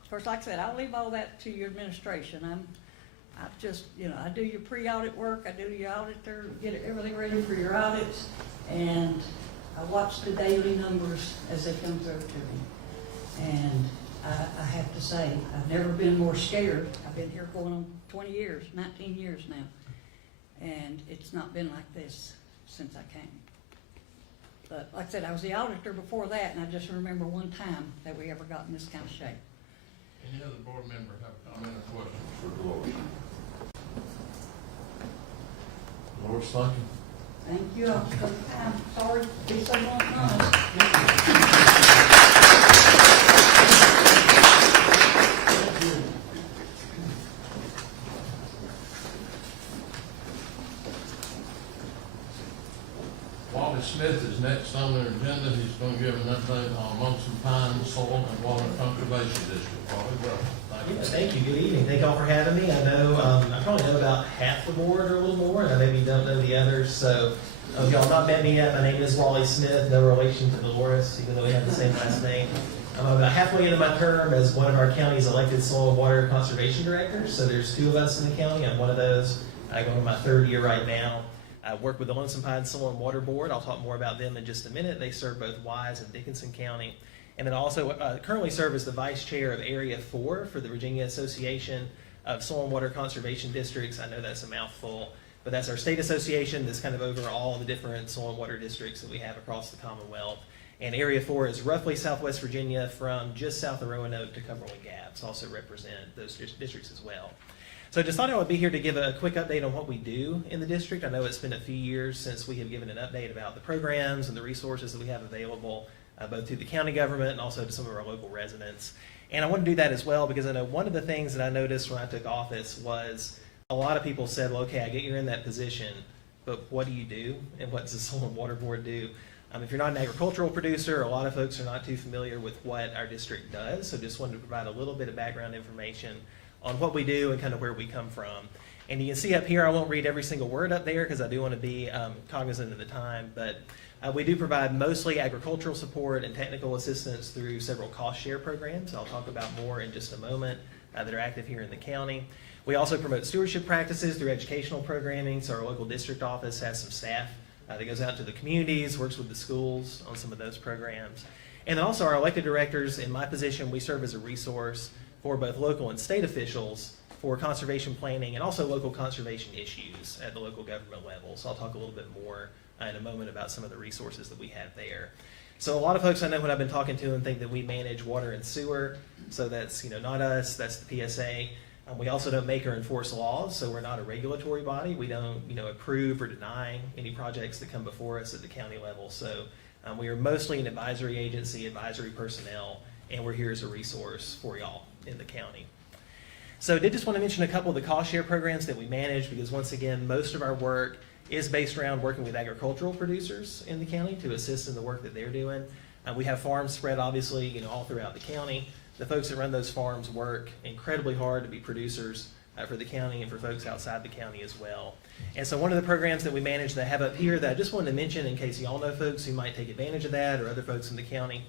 course, like I said, I'll leave all that to your administration. I just, I do your pre-audit work, I do your auditor, get everything ready for your audits, and I watch the daily numbers as they come through to me. And I have to say, I've never been more scared. I've been here going on 20 years, 19 years now, and it's not been like this since I came. But like I said, I was the auditor before that, and I just remember one time that we ever got in this kind of shape. Any other board member have a comment or question for Dolores? Dolores, thank you. Thank you all for the time. Sorry to be so blunt and honest. Wally Smith is next on the agenda. He's going to give an update on Lonesome Pine Soil and Water Conservation District. Wally, welcome. Thank you. Yeah, thank you. Good evening. Thank you all for having me. I know I probably know about half the board or a little more, and I maybe don't know the others. So if y'all have not met me yet, my name is Wally Smith, no relation to Dolores, even though we have the same last name. I'm about halfway into my term as one of our county's elected soil and water conservation directors. So there's 2 of us in the county. I'm one of those. I go into my 3rd year right now. I work with the Lonesome Pine Soil and Water Board. I'll talk more about them in just a minute. They serve both Wise and Dickinson County. And then also currently serve as the Vice Chair of Area 4 for the Virginia Association of Soil and Water Conservation Districts. I know that's a mouthful, but that's our state association that's kind of over all the different soil and water districts that we have across the Commonwealth. And Area 4 is roughly Southwest Virginia from just south of Roanoke to Cumberland Gap. So also represent those districts as well. So I just thought I would be here to give a quick update on what we do in the district. I know it's been a few years since we have given an update about the programs and the resources that we have available, both to the county government and also to some of our local residents. And I want to do that as well because I know one of the things that I noticed when I took office was a lot of people said, well, okay, I get you're in that position, but what do you do? And what does the Soil and Water Board do? If you're not an agricultural producer, a lot of folks are not too familiar with what our district does. So just wanted to provide a little bit of background information on what we do and kind of where we come from. And you can see up here, I won't read every single word up there because I do want to be cognizant of the time, but we do provide mostly agricultural support and technical assistance through several cost share programs I'll talk about more in just a moment that are active here in the county. We also promote stewardship practices through educational programming, so our local district office has some staff that goes out to the communities, works with the schools on some of those programs. And then also our elected directors, in my position, we serve as a resource for both local and state officials for conservation planning and also local conservation issues at the local government level. So I'll talk a little bit more in a moment about some of the resources that we have there. So a lot of folks I know when I've been talking to them think that we manage water and sewer. So that's, not us, that's the PSA. We also don't make or enforce laws, so we're not a regulatory body. We don't, approve or deny any projects that come before us at the county level. So we are mostly an advisory agency, advisory personnel, and we're here as a resource for y'all in the county. So I did just want to mention a couple of the cost share programs that we manage, because once again, most of our work is based around working with agricultural producers in the county to assist in the work that they're doing. We have farms spread, obviously, all throughout the county. The folks that run those farms work incredibly hard to be producers for the county and for folks outside the county as well. And so one of the programs that we manage that I have up here that I just wanted to mention in case y'all know folks who might take advantage of that, or other folks in the county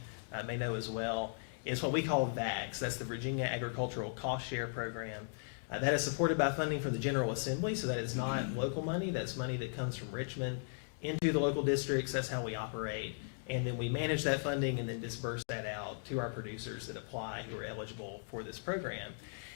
may know as well, is what we call VAGS. That's the Virginia Agricultural Cost Share Program. That is supported by funding from the General Assembly, so that is not local money. That's money that comes from Richmond into the local districts. That's how we operate. And then we manage that funding and then disperse that out to our producers that apply who are eligible for this program.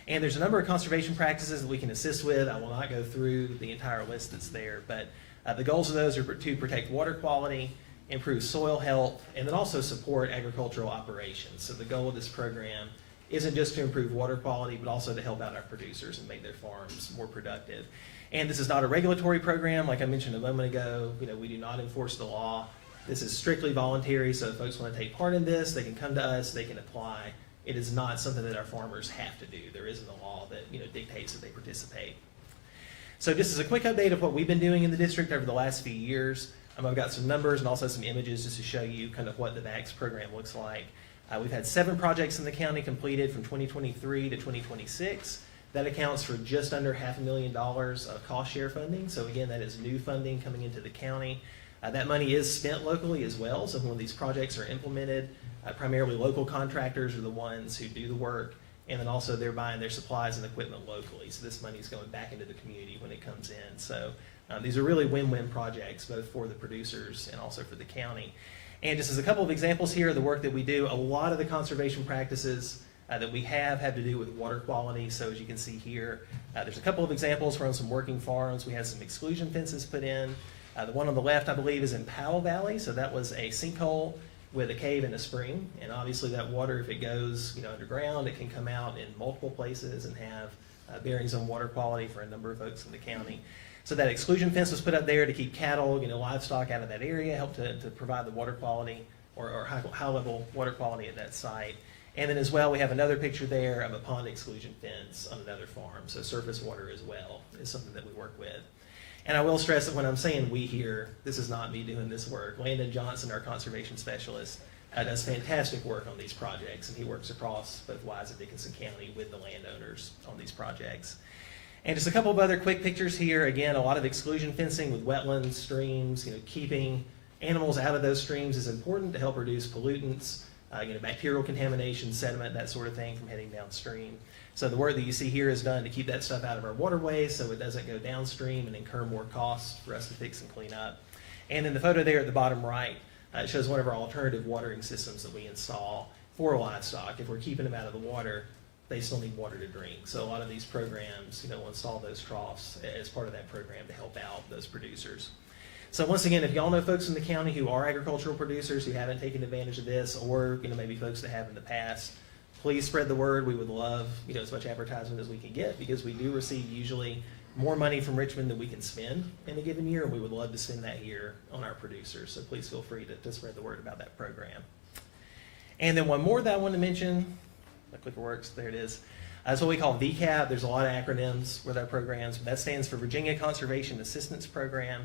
And there's a number of conservation practices that we can assist with. I will not go through the entire list that's there, but the goals of those are to protect water quality, improve soil health, and then also support agricultural operations. So the goal of this program isn't just to improve water quality, but also to help out our producers and make their farms more productive. And this is not a regulatory program. Like I mentioned a moment ago, we do not enforce the law. This is strictly voluntary, so if folks want to take part in this, they can come to us, they can apply. It is not something that our farmers have to do. There isn't a law that dictates that they participate. So just as a quick update of what we've been doing in the district over the last few years, I've got some numbers and also some images just to show you kind of what the VAX program looks like. We've had 7 projects in the county completed from 2023 to 2026. That accounts for just under $500,000 of cost share funding. So again, that is new funding coming into the county. That money is spent locally as well. So when these projects are implemented, primarily local contractors are the ones who do the work, and then also they're buying their supplies and equipment locally. So this money is going back into the community when it comes in. So these are really win-win projects, both for the producers and also for the county. And just as a couple of examples here of the work that we do, a lot of the conservation practices that we have to do with water quality. So as you can see here, there's a couple of examples from some working farms. We had some exclusion fences put in. The one on the left, I believe, is in Powell Valley. So that was a sinkhole with a cave and a spring. And obviously that water, if it goes underground, it can come out in multiple places and have bearings on water quality for a number of folks in the county. So that exclusion fence was put up there to keep cattle, livestock out of that area, help to provide the water quality or high level water quality at that site. And then as well, we have another picture there of a pond exclusion fence on another farm. So surface water as well is something that we work with. And I will stress that when I'm saying we here, this is not me doing this work. Landon Johnson, our conservation specialist, does fantastic work on these projects, and he works across both Wise and Dickinson County with the landowners on these projects. And just a couple of other quick pictures here. Again, a lot of exclusion fencing with wetlands, streams. Keeping animals out of those streams is important to help reduce pollutants, bacterial contamination, sediment, that sort of thing from heading downstream. So the work that you see here is done to keep that stuff out of our waterways so it doesn't go downstream and incur more costs for us to fix and clean up. And then the photo there at the bottom right shows one of our alternative watering systems that we install for livestock. If we're keeping them out of the water, they still need water to drink. So a lot of these programs, will install those troughs as part of that program to help out those producers. So once again, if y'all know folks in the county who are agricultural producers who haven't taken advantage of this, or maybe folks that have in the past, please spread the word. We would love as much advertisement as we can get, because we do receive usually more money from Richmond than we can spend in a given year, and we would love to spend that here on our producers. So please feel free to spread the word about that program. And then one more that I want to mention, my clicker works, there it is. That's what we call VCAP. There's a lot of acronyms with our programs, but that stands for Virginia Conservation Assistance Program.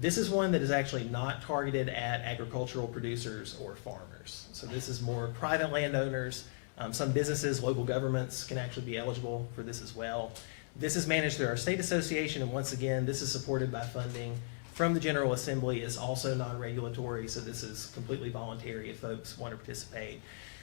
This is one that is actually not targeted at agricultural producers or farmers. So this is more private landowners. Some businesses, local governments can actually be eligible for this as well. This is managed through our state association, and once again, this is supported by funding from the General Assembly. It's also non-regulatory, so this is completely voluntary if folks want to participate.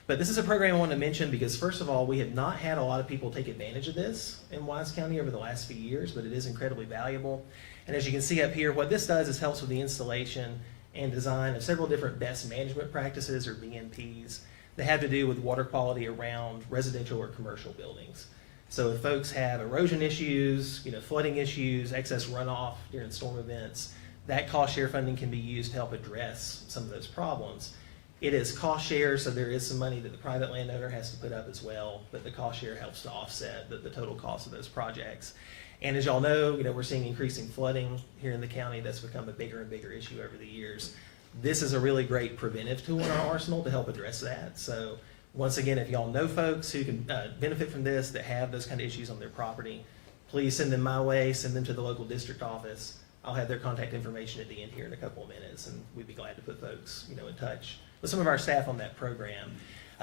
But this is a program I want to mention because, first of all, we have not had a lot of people take advantage of this in Wise County over the last few years, but it is incredibly valuable. And as you can see up here, what this does is helps with the installation and design of several different best management practices, or BMPs, that have to do with water quality around residential or commercial buildings. So if folks have erosion issues, flooding issues, excess runoff during storm events, that cost share funding can be used to help address some of those problems. It is cost share, so there is some money that the private landowner has to put up as well, but the cost share helps to offset the total cost of those projects. And as y'all know, we're seeing increasing flooding here in the county. That's become a bigger and bigger issue over the years. This is a really great preventive tool in our arsenal to help address that. So once again, if y'all know folks who can benefit from this, that have those kind of issues on their property, please send them my way, send them to the local district office. I'll have their contact information at the end here in a couple of minutes, and we'd be glad to put folks, in touch with some of our staff on that program.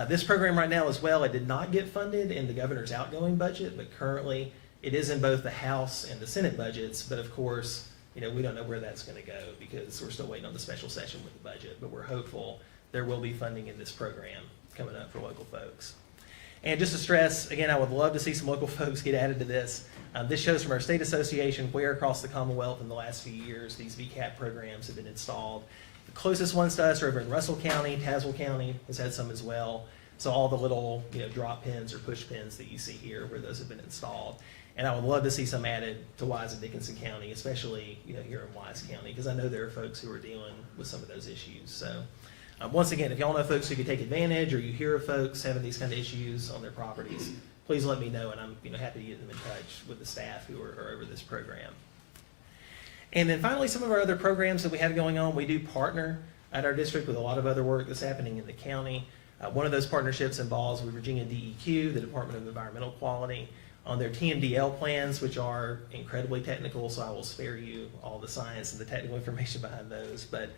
This program right now as well, it did not get funded in the governor's outgoing budget, but currently it is in both the House and the Senate budgets. But of course, we don't know where that's going to go because we're still waiting on the special session with the budget, but we're hopeful there will be funding in this program coming up for local folks. And just to stress, again, I would love to see some local folks get added to this. This shows from our state association where across the Commonwealth in the last few years these VCAP programs have been installed. The closest ones to us are over in Russell County. Tazewell County has had some as well. So all the little drop pins or push pins that you see here where those have been installed. And I would love to see some added to Wise and Dickinson County, especially here in Wise County, because I know there are folks who are dealing with some of those issues. So once again, if y'all know folks who could take advantage, or you hear of folks having these kind of issues on their properties, please let me know, and I'm happy to get them in touch with the staff who are over this program. And then finally, some of our other programs that we have going on, we do partner at our district with a lot of other work that's happening in the county. One of those partnerships involves with Virginia DEQ, the Department of Environmental Quality, on their TMDL plans, which are incredibly technical, so I will spare you all the science and the technical information behind those. But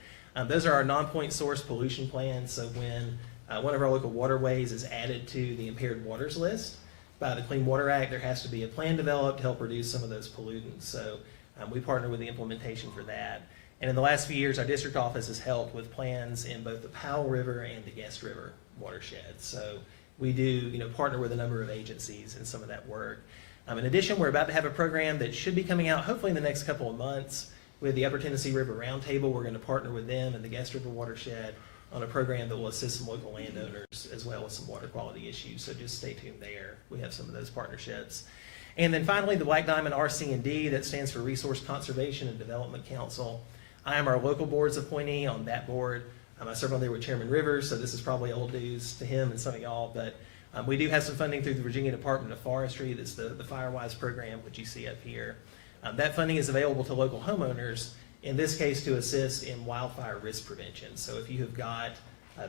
those are our non-point source pollution plans. So when one of our local waterways is added to the impaired waters list by the Clean Water Act, there has to be a plan developed to help reduce some of those pollutants. So we partner with the implementation for that. And in the last few years, our district office has helped with plans in both the Powell River and the Guest River watershed. So we do, partner with a number of agencies in some of that work. In addition, we're about to have a program that should be coming out hopefully in the next couple of months with the Upper Tennessee River Roundtable. We're going to partner with them and the Guest River watershed on a program that will assist some local landowners as well as some water quality issues. So just stay tuned there. We have some of those partnerships. And then finally, the Black Diamond RC&D, that stands for Resource Conservation and Development Council. I am our local board's appointee on that board. I serve on there with Chairman Rivers, so this is probably old news to him and some of y'all, but we do have some funding through the Virginia Department of Forestry. That's the Firewise program, which you see up here. That funding is available to local homeowners, in this case to assist in wildfire risk prevention. So if you have got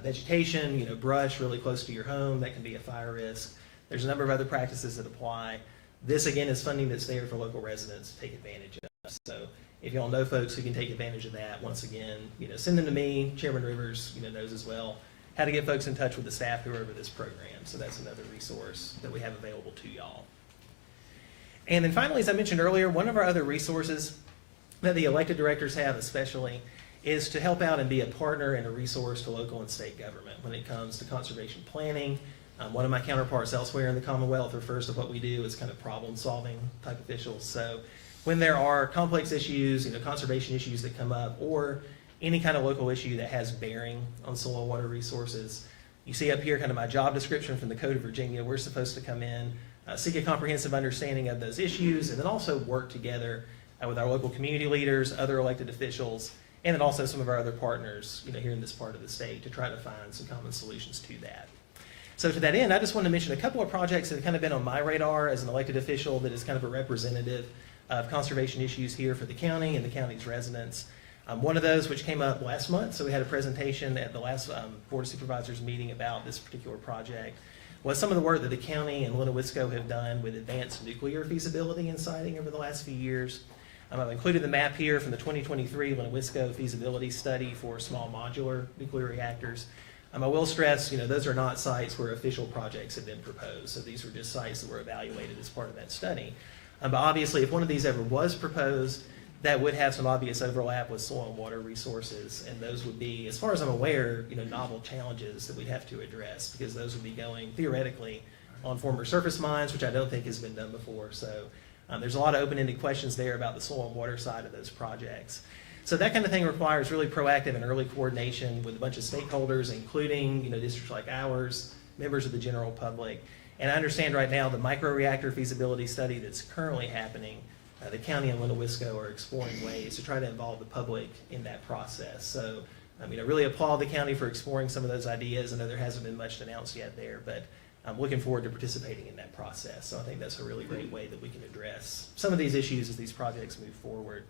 vegetation, brush really close to your home, that can be a fire risk. There's a number of other practices that apply. This, again, is funding that's there for local residents to take advantage of. So if y'all know folks who can take advantage of that, once again, send them to me. Chairman Rivers, knows as well how to get folks in touch with the staff who are over this program. So that's another resource that we have available to y'all. And then finally, as I mentioned earlier, one of our other resources that the elected directors have especially is to help out and be a partner and a resource to local and state government when it comes to conservation planning. One of my counterparts elsewhere in the Commonwealth refers to what we do as kind of problem-solving type officials. So when there are complex issues, conservation issues that come up, or any kind of local issue that has bearing on soil and water resources, you see up here kind of my job description from the Code of Virginia. We're supposed to come in, seek a comprehensive understanding of those issues, and then also work together with our local community leaders, other elected officials, and then also some of our other partners, here in this part of the state, to try to find some common solutions to that. So to that end, I just want to mention a couple of projects that have kind of been on my radar as an elected official that is kind of a representative of conservation issues here for the county and the county's residents. One of those, which came up last month, so we had a presentation at the last Board of Supervisors meeting about this particular project, was some of the work that the county and Lenawisco have done with advanced nuclear feasibility and siting over the last few years. I've included the map here from the 2023 Lenawisco feasibility study for small modular nuclear reactors. I will stress, those are not sites where official projects have been proposed. So these were just sites that were evaluated as part of that study. But obviously, if one of these ever was proposed, that would have some obvious overlap with soil and water resources, and those would be, as far as I'm aware, novel challenges that we'd have to address, because those would be going theoretically on former surface mines, which I don't think has been done before. So there's a lot of open-ended questions there about the soil and water side of those projects. So that kind of thing requires really proactive and early coordination with a bunch of stakeholders, including districts like ours, members of the general public. And I understand right now the microreactor feasibility study that's currently happening, the county and Winnewisco are exploring ways to try to involve the public in that process. So I really applaud the county for exploring some of those ideas. I know there hasn't been much announced yet there, but I'm looking forward to participating in that process. So I think that's a really great way that we can address some of these issues as these projects move forward.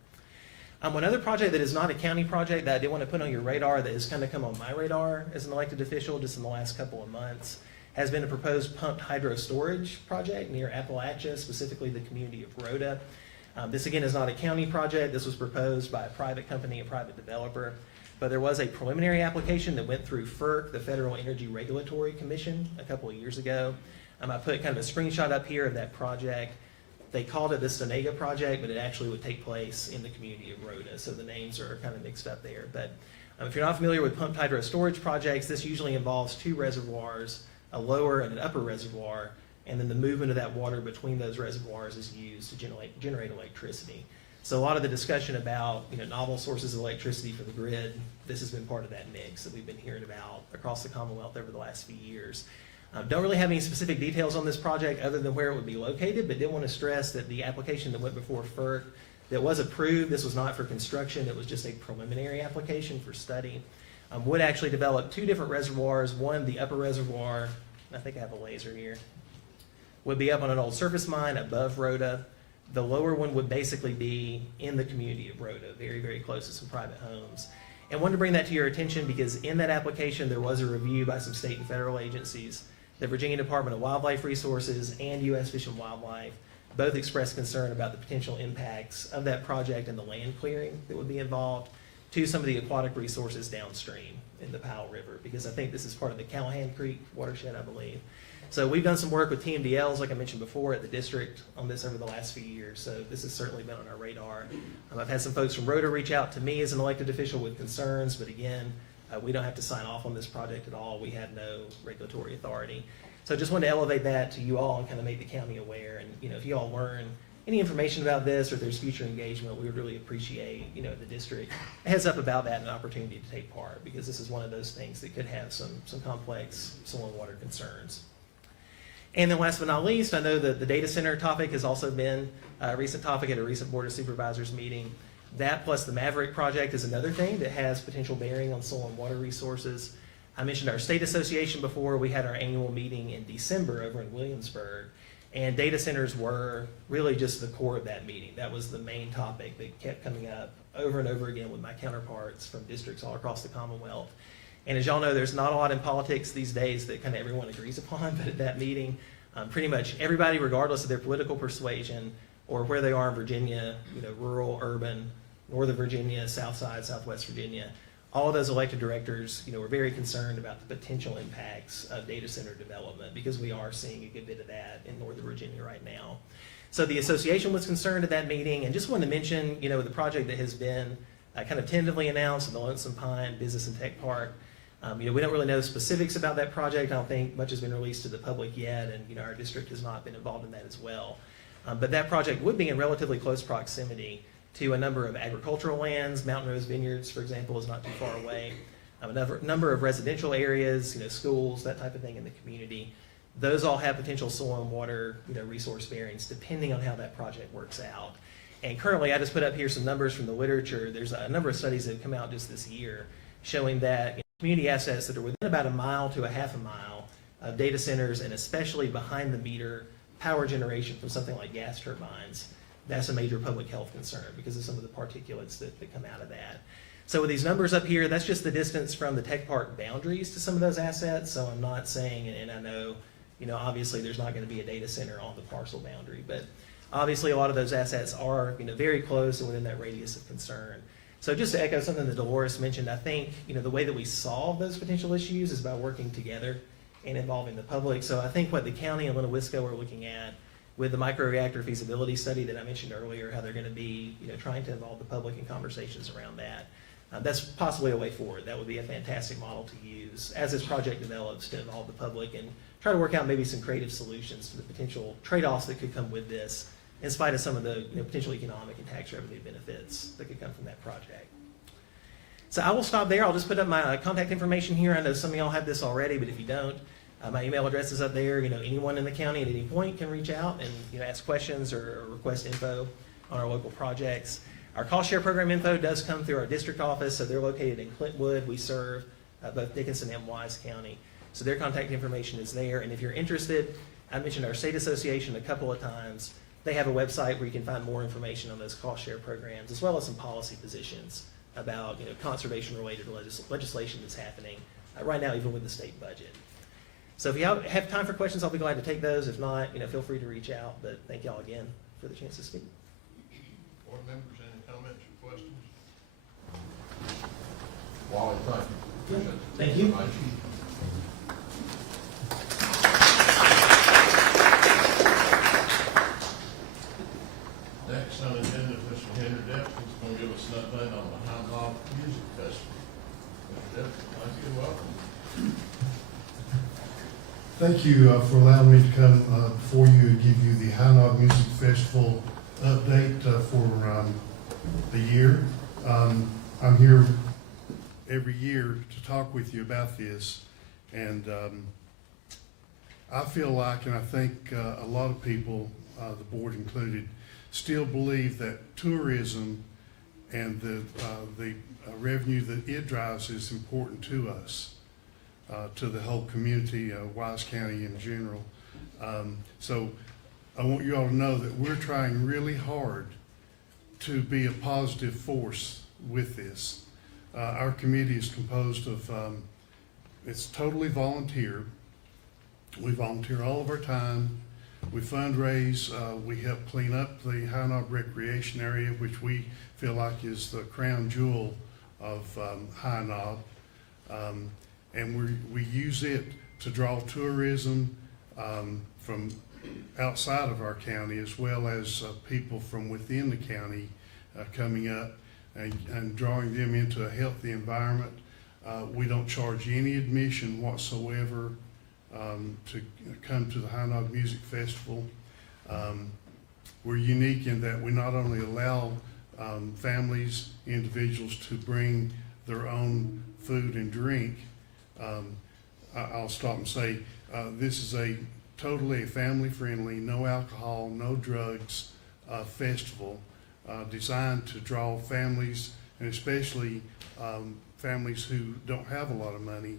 One other project that is not a county project that I did want to put on your radar that has kind of come on my radar as an elected official just in the last couple of months has been a proposed pumped hydro storage project near Appalachia, specifically the community of Rhoda. This again is not a county project. This was proposed by a private company, a private developer, but there was a preliminary application that went through FERC, the Federal Energy Regulatory Commission, a couple of years ago. I put kind of a screenshot up here of that project. They called it the Stenega project, but it actually would take place in the community of Rhoda, so the names are kind of mixed up there. But if you're not familiar with pumped hydro storage projects, this usually involves two reservoirs, a lower and an upper reservoir, and then the movement of that water between those reservoirs is used to generate electricity. So a lot of the discussion about novel sources of electricity for the grid, this has been part of that mix that we've been hearing about across the Commonwealth over the last few years. Don't really have any specific details on this project other than where it would be located, but did want to stress that the application that went before FERC that was approved, this was not for construction, it was just a preliminary application for study, would actually develop two different reservoirs. One, the upper reservoir, I think I have a laser here, would be up on an old surface mine above Rhoda. The lower one would basically be in the community of Rhoda, very, very close to some private homes. And wanted to bring that to your attention because in that application there was a review by some state and federal agencies. The Virginia Department of Wildlife Resources and U.S. Fish and Wildlife both expressed concern about the potential impacts of that project and the land clearing that would be involved to some of the aquatic resources downstream in the Powell River, because I think this is part of the Callahan Creek watershed, I believe. So we've done some work with TMDLs, like I mentioned before, at the district on this over the last few years. So this has certainly been on our radar. I've had some folks from Rhoda reach out to me as an elected official with concerns, but again, we don't have to sign off on this project at all. We have no regulatory authority. So I just wanted to elevate that to you all and kind of make the county aware. And if you all learn any information about this or if there's future engagement, we would really appreciate the district a heads up about that and an opportunity to take part, because this is one of those things that could have some complex soil and water concerns. And then last but not least, I know that the data center topic has also been a recent topic at a recent Board of Supervisors meeting. That plus the Maverick project is another thing that has potential bearing on soil and water resources. I mentioned our state association before. We had our annual meeting in December over in Williamsburg, and data centers were really just the core of that meeting. That was the main topic that kept coming up over and over again with my counterparts from districts all across the Commonwealth. And as y'all know, there's not a lot in politics these days that kind of everyone agrees upon, but at that meeting, pretty much everybody, regardless of their political persuasion or where they are in Virginia, rural, urban, Northern Virginia, South Side, Southwest Virginia, all of those elected directors, were very concerned about the potential impacts of data center development, because we are seeing a good bit of that in Northern Virginia right now. So the association was concerned at that meeting, and just wanted to mention, the project that has been kind of tentatively announced, the Lonesome Pine Business and Tech Park. We don't really know specifics about that project. I don't think much has been released to the public yet, and our district has not been involved in that as well. But that project would be in relatively close proximity to a number of agricultural lands. Mountain Rose Vineyards, for example, is not too far away. A number of residential areas, schools, that type of thing in the community. Those all have potential soil and water, resource bearings, depending on how that project works out. And currently, I just put up here some numbers from the literature. There's a number of studies that have come out just this year showing that community assets that are within about a mile to a half a mile of data centers, and especially behind the meter power generation from something like gas turbines, that's a major public health concern because of some of the particulates that come out of that. So with these numbers up here, that's just the distance from the tech park boundaries to some of those assets. So I'm not saying, and I know, obviously there's not going to be a data center on the parcel boundary, but obviously a lot of those assets are, very close and within that radius of concern. So just to echo something that Dolores mentioned, I think, the way that we solve those potential issues is by working together and involving the public. So I think what the county and Winnewisco are looking at with the microreactor feasibility study that I mentioned earlier, how they're going to be, trying to involve the public in conversations around that. That's possibly a way forward. That would be a fantastic model to use as this project develops, to involve the public and try to work out maybe some creative solutions to the potential trade-offs that could come with this, in spite of some of the potential economic and tax revenue benefits that could come from that project. So I will stop there. I'll just put up my contact information here. I know some of y'all have this already, but if you don't, my email address is up there. Anyone in the county at any point can reach out and ask questions or request info on our local projects. Our cost share program info does come through our district office, so they're located in Clintwood. We serve both Dickinson and Wise County, so their contact information is there. And if you're interested, I mentioned our state association a couple of times. They have a website where you can find more information on those cost share programs, as well as some policy positions about conservation-related legislation that's happening right now, even with the state budget. So if you have time for questions, I'll be glad to take those. If not, feel free to reach out. But thank y'all again for the chance to speak. Board members, any comments or questions? Wally, thank you. Appreciate the Thank you. information. Next on the agenda is Mr. Henry Dempsey. He's going to give us an update on the High Knob Music Festival. Mr. Dempsey, thank you. Welcome. Thank you for allowing me to come before you and give you the High Knob Music Festival update for the year. I'm here every year to talk with you about this, and I feel like, and I think a lot of people, the board included, still believe that tourism and the revenue that it drives is important to us. To the whole community, Wise County in general. So I want you all to know that we're trying really hard to be a positive force with this. Our committee is composed of, it's totally volunteer. We volunteer all of our time. We fundraise. We help clean up the High Knob Recreation Area, which we feel like is the crown jewel of High Knob. And we use it to draw tourism from outside of our county, as well as people from within the county coming up and drawing them into a healthy environment. We don't charge any admission whatsoever to come to the High Knob Music Festival. We're unique in that we not only allow families, individuals to bring their own food and drink. I'll stop and say, this is a totally family-friendly, no alcohol, no drugs festival designed to draw families, and especially families who don't have a lot of money,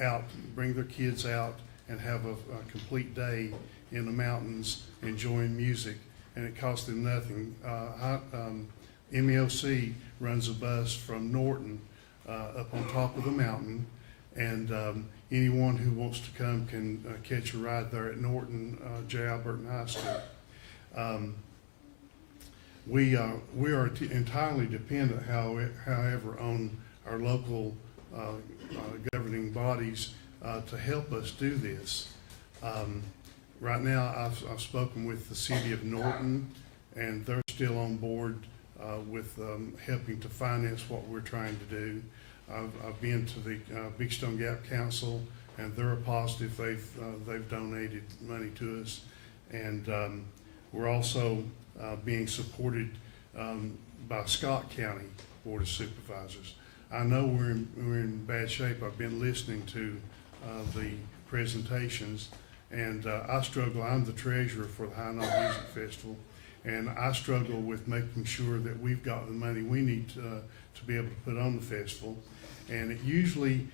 out, bring their kids out and have a complete day in the mountains enjoying music, and it costs them nothing. MELC runs a bus from Norton up on top of the mountain, and anyone who wants to come can catch a ride there at Norton J. Alberton High School. We are entirely dependent, however, on our local governing bodies to help us do this. Right now, I've spoken with the city of Norton, and they're still on board with helping to finance what we're trying to do. I've been to the Big Stone Gap Council, and they're positive. They've donated money to us, and we're also being supported by Scott County Board of Supervisors. I know we're in bad shape. I've been listening to the presentations, and I struggle. I'm the treasurer for the High Knob Music Festival, and I struggle with making sure that we've got the money we need to be able to put on the festival. And it usually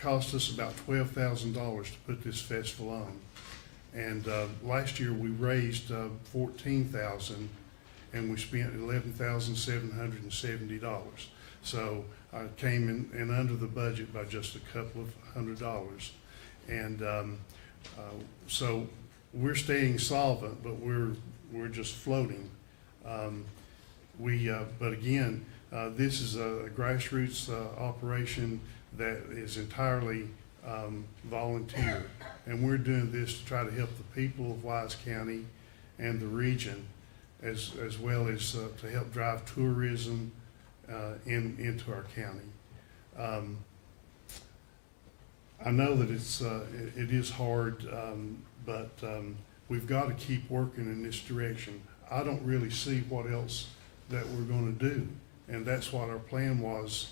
costs us about $12,000 to put this festival on. And last year we raised $14,000, and we spent $11,770. So I came in under the budget by just a couple of $100. And so we're staying solvent, but we're just floating. But again, this is a grassroots operation that is entirely volunteer, and we're doing this to try to help the people of Wise County and the region, as well as to help drive tourism into our county. I know that it is hard, but we've got to keep working in this direction. I don't really see what else that we're going to do, and that's what our plan was,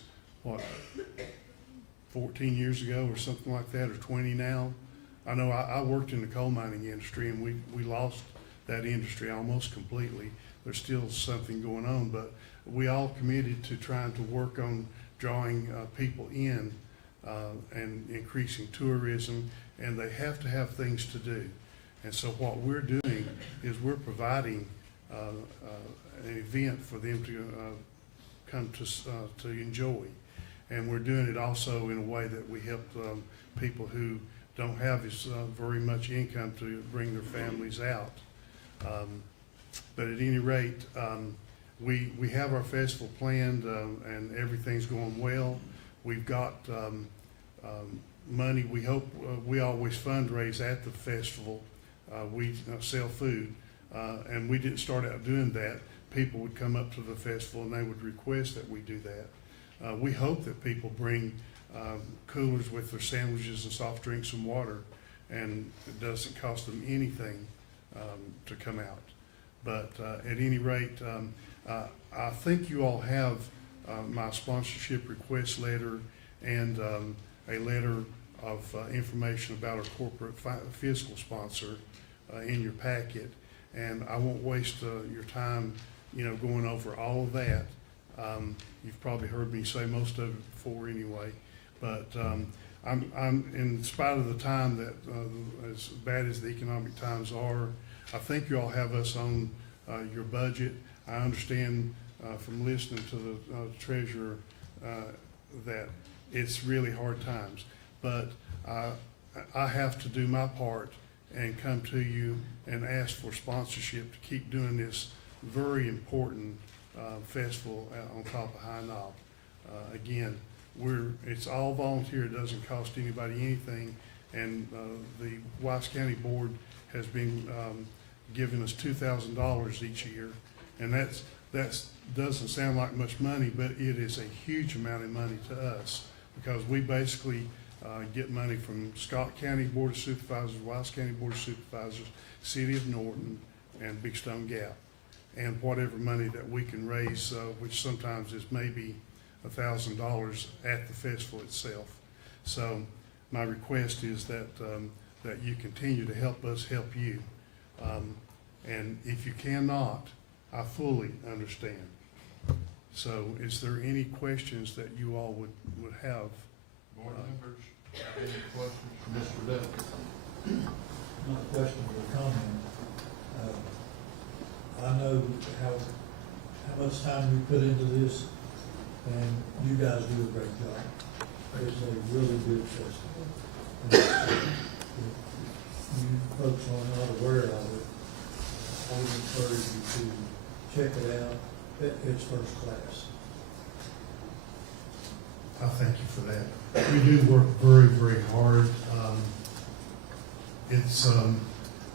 14 years ago or something like that, or 20 now. I know I worked in the coal mining industry, and we lost that industry almost completely. There's still something going on, but we all committed to trying to work on drawing people in and increasing tourism, and they have to have things to do. And so what we're doing is we're providing an event for them to come to enjoy. And we're doing it also in a way that we help people who don't have as very much income to bring their families out. But at any rate, we have our festival planned, and everything's going well. We've got money. We hope we always fundraise at the festival. We sell food, and we didn't start out doing that. People would come up to the festival and they would request that we do that. We hope that people bring coolers with their sandwiches and soft drinks and water, and it doesn't cost them anything to come out. But at any rate, I think you all have my sponsorship request letter and a letter of information about our corporate fiscal sponsor in your packet. And I won't waste your time, going over all of that. You've probably heard me say most of it before anyway. But I'm in spite of the time that, as bad as the economic times are, I think you all have us on your budget. I understand from listening to the treasurer that it's really hard times. But I have to do my part and come to you and ask for sponsorship to keep doing this very important festival on top of High Knob. Again, it's all volunteer. It doesn't cost anybody anything. And the Wise County Board has been giving us $2,000 each year. And that doesn't sound like much money, but it is a huge amount of money to us, because we basically get money from Scott County Board of Supervisors, Wise County Board of Supervisors, City of Norton, and Big Stone Gap, and whatever money that we can raise, which sometimes is maybe $1,000 at the festival itself. So my request is that that you continue to help us help you. And if you cannot, I fully understand. So is there any questions that you all would have? Board members, any questions for Mr. Dillon? Not a question or a comment. I know how much time you put into this, and you guys do a great job. It's a really good festival. And if you folks are not aware of it, I would encourage you to check it out. It's first class. I thank you for that. We do work very, very hard. It's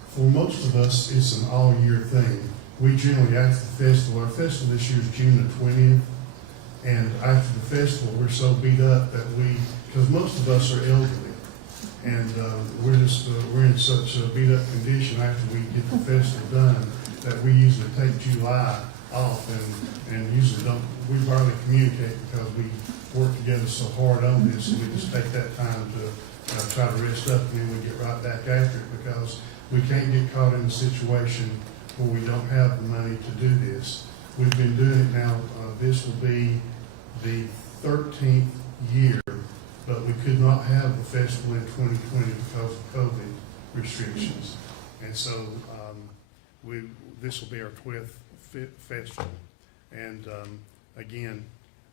for most of us, it's an all-year thing. We generally, after the festival, our festival this year is June the 20th, and after the festival, we're so beat up that because most of us are elderly, and we're in such a beat up condition after we get the festival done that we usually take July off, and usually we hardly communicate because we work together so hard on this, and we just take that time to try to rest up, and then we get right back after it, because we can't get caught in a situation where we don't have the money to do this. We've been doing it now, this will be the 13th year, but we could not have the festival in 2020 because of COVID restrictions. And so this will be our 12th festival. And again,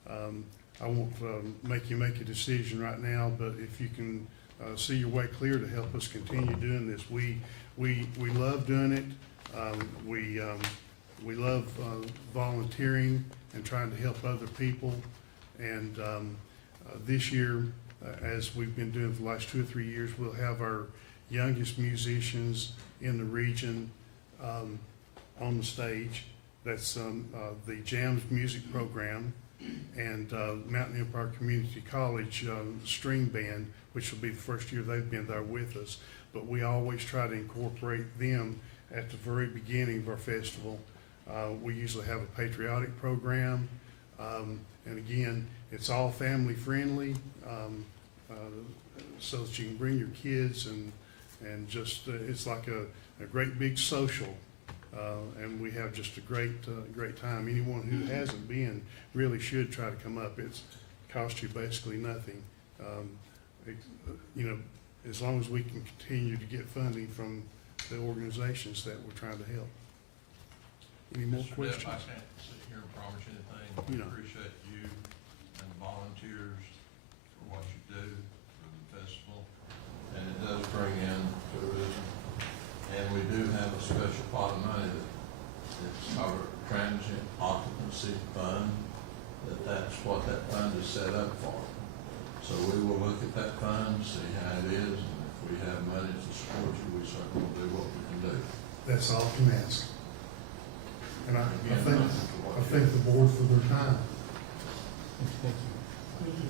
I won't make you make a decision right now, but if you can see your way clear to help us continue doing this, we love doing it. We love volunteering and trying to help other people. And this year, as we've been doing for the last 2 or 3 years, we'll have our youngest musicians in the region on the stage. That's the Jams Music Program and Mountain Empire Community College String Band, which will be the first year they've been there with us. But we always try to incorporate them at the very beginning of our festival. We usually have a patriotic program, and again, it's all family friendly, so that you can bring your kids and just it's like a great big social, and we have just a great time. Anyone who hasn't been really should try to come up. It's cost you basically nothing. As long as we can continue to get funding from the organizations that we're trying to help. Any more Mr. questions? Depp, I can't sit here and promise you anything. We appreciate you and the volunteers for what you do for the festival. And it does bring in tourism. And we do have a special pot of money that's our transient occupancy fund, that's what that fund is set up for. So we will look at that fund, see how it is, and if we have money to support you, we certainly will do what we can do. That's all I can ask. And I Again, thank nothing for what I you thank do. the board for their time. Thank you.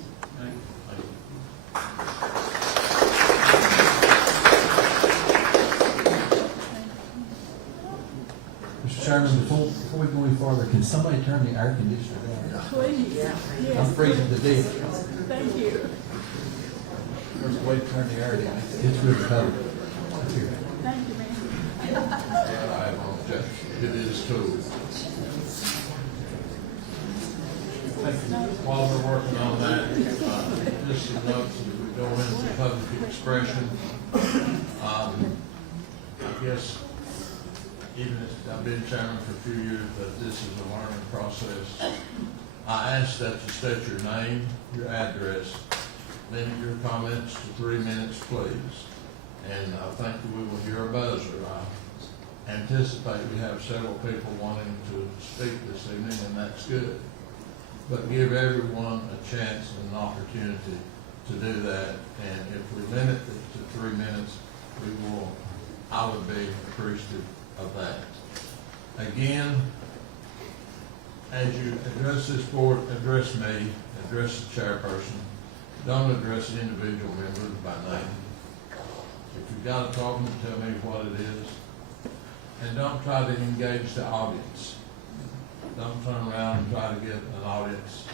Mr. Chairman, before we go any farther, can somebody turn the air conditioner down? Please. I'm freezing to death. Thank you. There's a way to turn the air down. It's really cold. Here. Thank you, ma'am. I have no objection. It is too. While we're working on that, just some notes as we go into public expression. I guess, even if I've been chairman for a few years, but this is a learning process. I ask that you state your name, your address, limit your comments to 3 minutes, please. And I think we will hear a buzzer. I anticipate we have several people wanting to speak this evening, and that's good. But give everyone a chance and an opportunity to do that. And if we limit it to 3 minutes, I would be appreciative of that. Again, as you address this board, address me, address the chairperson. Don't address an individual member by name. If you've got a problem, tell me what it is. And don't try to engage the audience. Don't turn around and try to get an audience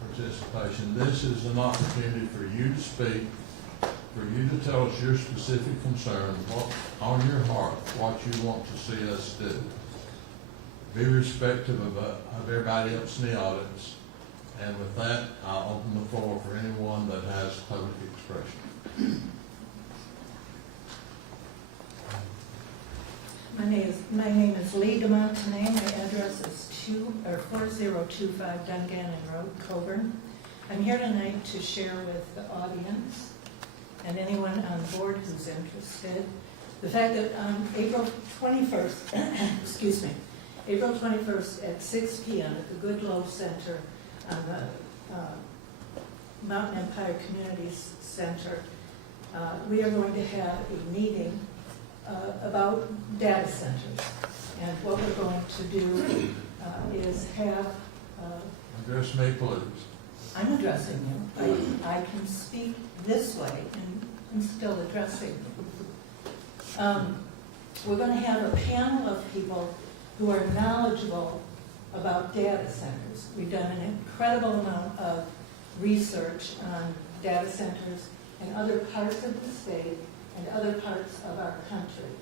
participation. This is an opportunity for you to speak, for you to tell us your specific concern, what's on your heart, what you want to see us do. Be respectful of everybody else in the audience. And with that, I'll open the floor for anyone that has public expression. My name is Lee DeMontenay. My address is 4025 Dungannon Road, Coburn. I'm here tonight to share with the audience and anyone on board who's interested the fact that on April 21st, excuse me, April 21st at 6 p.m. at the Goodloe Center on the Mountain Empire Communities Center, we are going to have a meeting about data centers. And what we're going to do is have... Address me, please. I'm addressing you. I can speak this way and still addressing you. We're going to have a panel of people who are knowledgeable about data centers. We've done an incredible amount of research on data centers in other parts of the state and other parts of our country.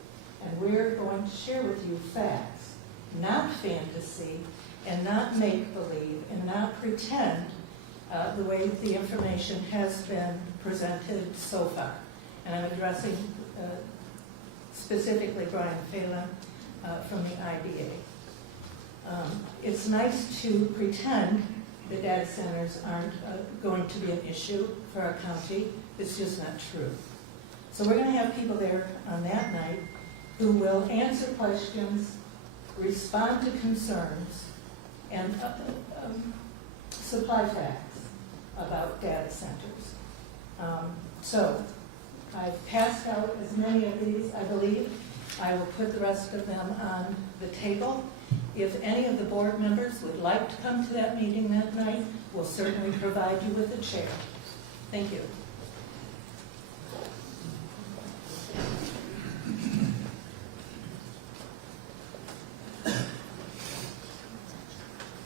And we're going to share with you facts, not fantasy, and not make-believe, and not pretend the way the information has been presented so far. And I'm addressing specifically Brian Phelan from the IBA. It's nice to pretend that data centers aren't going to be an issue for our county. It's just not true. So we're going to have people there on that night who will answer questions, respond to concerns, and supply facts about data centers. So I've passed out as many of these, I believe, I will put the rest of them on the table. If any of the board members would like to come to that meeting that night, we'll certainly provide you with a chair. Thank you.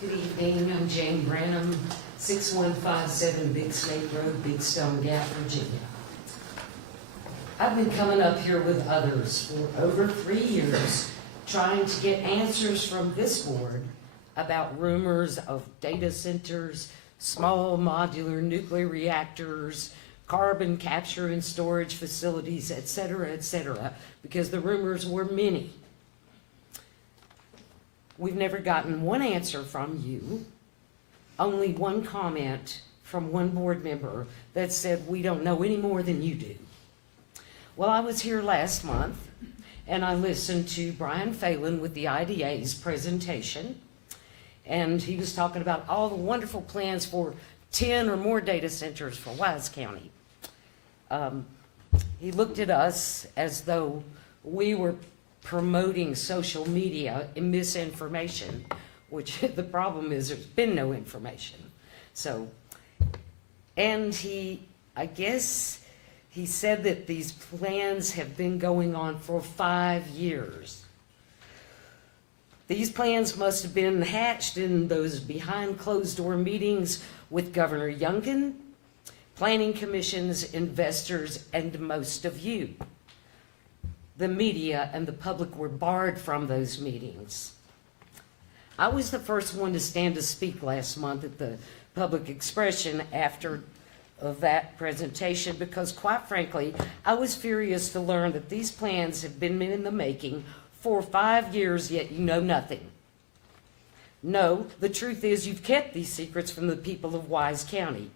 Good evening, I'm Jane Branham, 6157 Big Snake Road, Big Stone Gap, Virginia. I've been coming up here with others for over 3 years trying to get answers from this board about rumors of data centers, small modular nuclear reactors, carbon capture and storage facilities, et cetera, because the rumors were many. We've never gotten one answer from you, only one comment from one board member that said, we don't know any more than you do. Well, I was here last month, and I listened to Brian Phelan with the IDA's presentation, and he was talking about all the wonderful plans for 10 or more data centers for Wise County. He looked at us as though we were promoting social media and misinformation, which the problem is there's been no information. So, and I guess he said that these plans have been going on for 5 years. These plans must have been hatched in those behind closed door meetings with Governor Youngkin, planning commissions, investors, and most of you. The media and the public were barred from those meetings. I was the first one to stand to speak last month at the public expression after that presentation because, quite frankly, I was furious to learn that these plans have been in the making for 5 years, yet you know nothing. No, the truth is you've kept these secrets from the people of Wise County.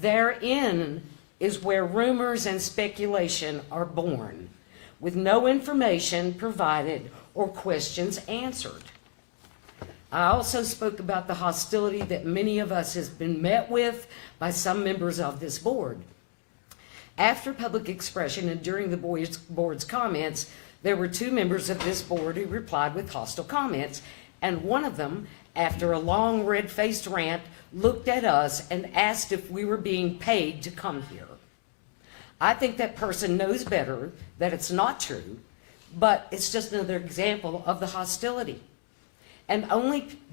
Therein is where rumors and speculation are born, with no information provided or questions answered. I also spoke about the hostility that many of us has been met with by some members of this board. After public expression and during the board's comments, there were 2 members of this board who replied with hostile comments, and one of them, after a long red-faced rant, looked at us and asked if we were being paid to come here. I think that person knows better that it's not true, but it's just another example of the hostility. And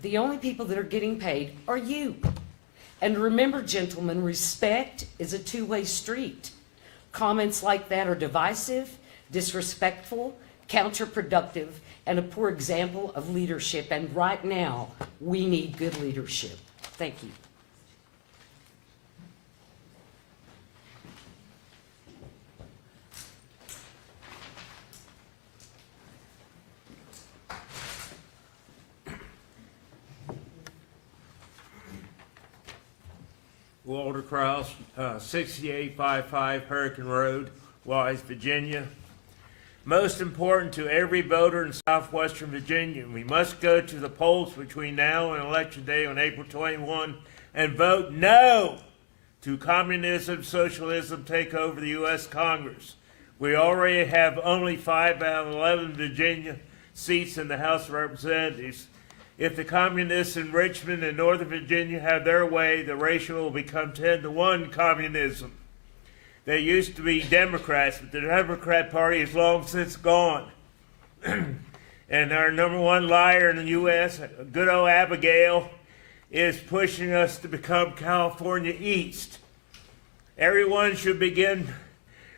the only people that are getting paid are you. And remember, gentlemen, respect is a two-way street. Comments like that are divisive, disrespectful, counterproductive, and a poor example of leadership. And right now, we need good leadership. Thank you. Walter Krause, 6855 Hurricane Road, Wise, Virginia. Most important to every voter in southwestern Virginia, we must go to the polls between now and Election Day on April 21 and vote no to communism, socialism take over the U.S. Congress. We already have only 5 out of 11 Virginia seats in the House of Representatives. If the communists in Richmond and Northern Virginia have their way, the ratio will become 10-1 communism. They used to be Democrats, but the Democrat Party is long since gone. And our number one liar in the U.S., good old Abigail, is pushing us to become California East. Everyone should begin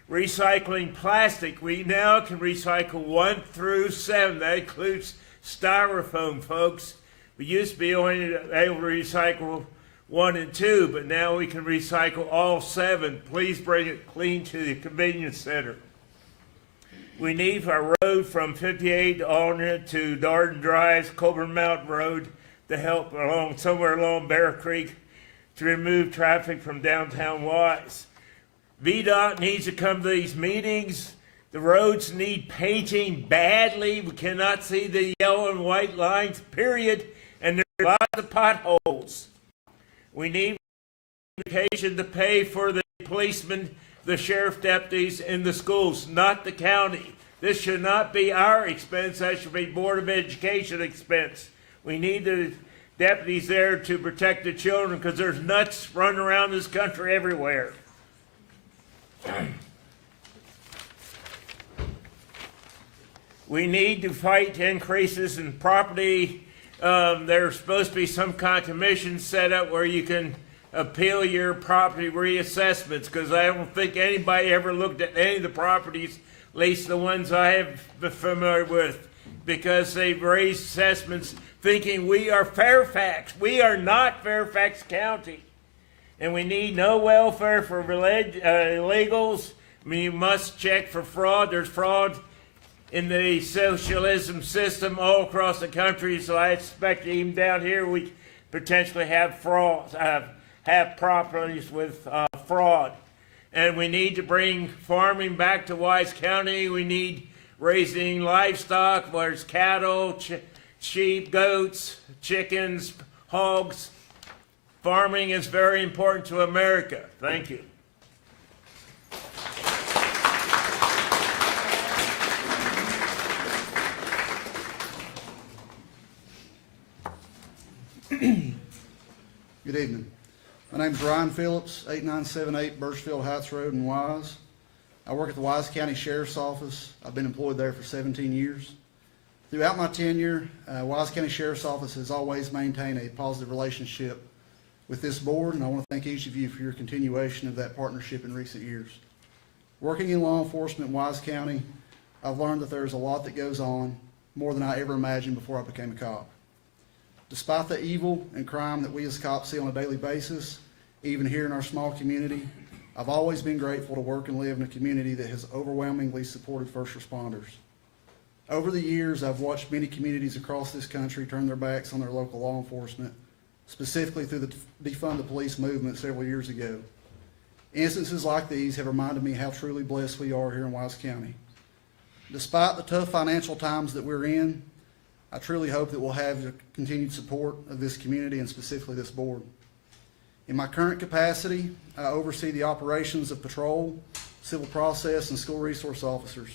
recycling plastic. We now can recycle 1 through 7. That includes styrofoam, folks. We used to be only able to recycle 1 and 2, but now we can recycle all 7. Please bring it clean to the convenience center. We need our road from 58 Alternate to Darden Drive, Coburn Mountain Road to help somewhere along Bear Creek to remove traffic from downtown Wise. VDOT needs to come to these meetings. The roads need painting badly. We cannot see the yellow and white lines, period. And there are lots of potholes. We need education to pay for the policemen, the sheriff deputies in the schools, not the county. This should not be our expense. That should be Board of Education expense. We need the deputies there to protect the children because there's nuts running around this country everywhere. We need to fight increases in property. There's supposed to be some kind of commission set up where you can appeal your property reassessments, because I don't think anybody ever looked at any of the properties, at least the ones I have been familiar with, because they've raised assessments thinking we are Fairfax. We are not Fairfax County. And we need no welfare for illegals. I mean, you must check for fraud. There's fraud in the socialism system all across the country, so I expect even down here we potentially have fraud, have properties with fraud. And we need to bring farming back to Wise County. We need raising livestock, whether it's cattle, sheep, goats, chickens, hogs. Farming is very important to America. Thank you. Good evening. My name is Ryan Phillips, 8978 Birchfield Heights Road in Wise. I work at the Wise County Sheriff's Office. I've been employed there for 17 years. Throughout my tenure, Wise County Sheriff's Office has always maintained a positive relationship with this board, and I want to thank each of you for your continuation of that partnership in recent years. Working in law enforcement in Wise County, I've learned that there's a lot that goes on, more than I ever imagined before I became a cop. Despite the evil and crime that we as cops see on a daily basis, even here in our small community, I've always been grateful to work and live in a community that has overwhelmingly supported first responders. Over the years, I've watched many communities across this country turn their backs on their local law enforcement, specifically through the Defund the Police movement several years ago. Instances like these have reminded me how truly blessed we are here in Wise County. Despite the tough financial times that we're in, I truly hope that we'll have the continued support of this community and specifically this board. In my current capacity, I oversee the operations of patrol, civil process, and school resource officers.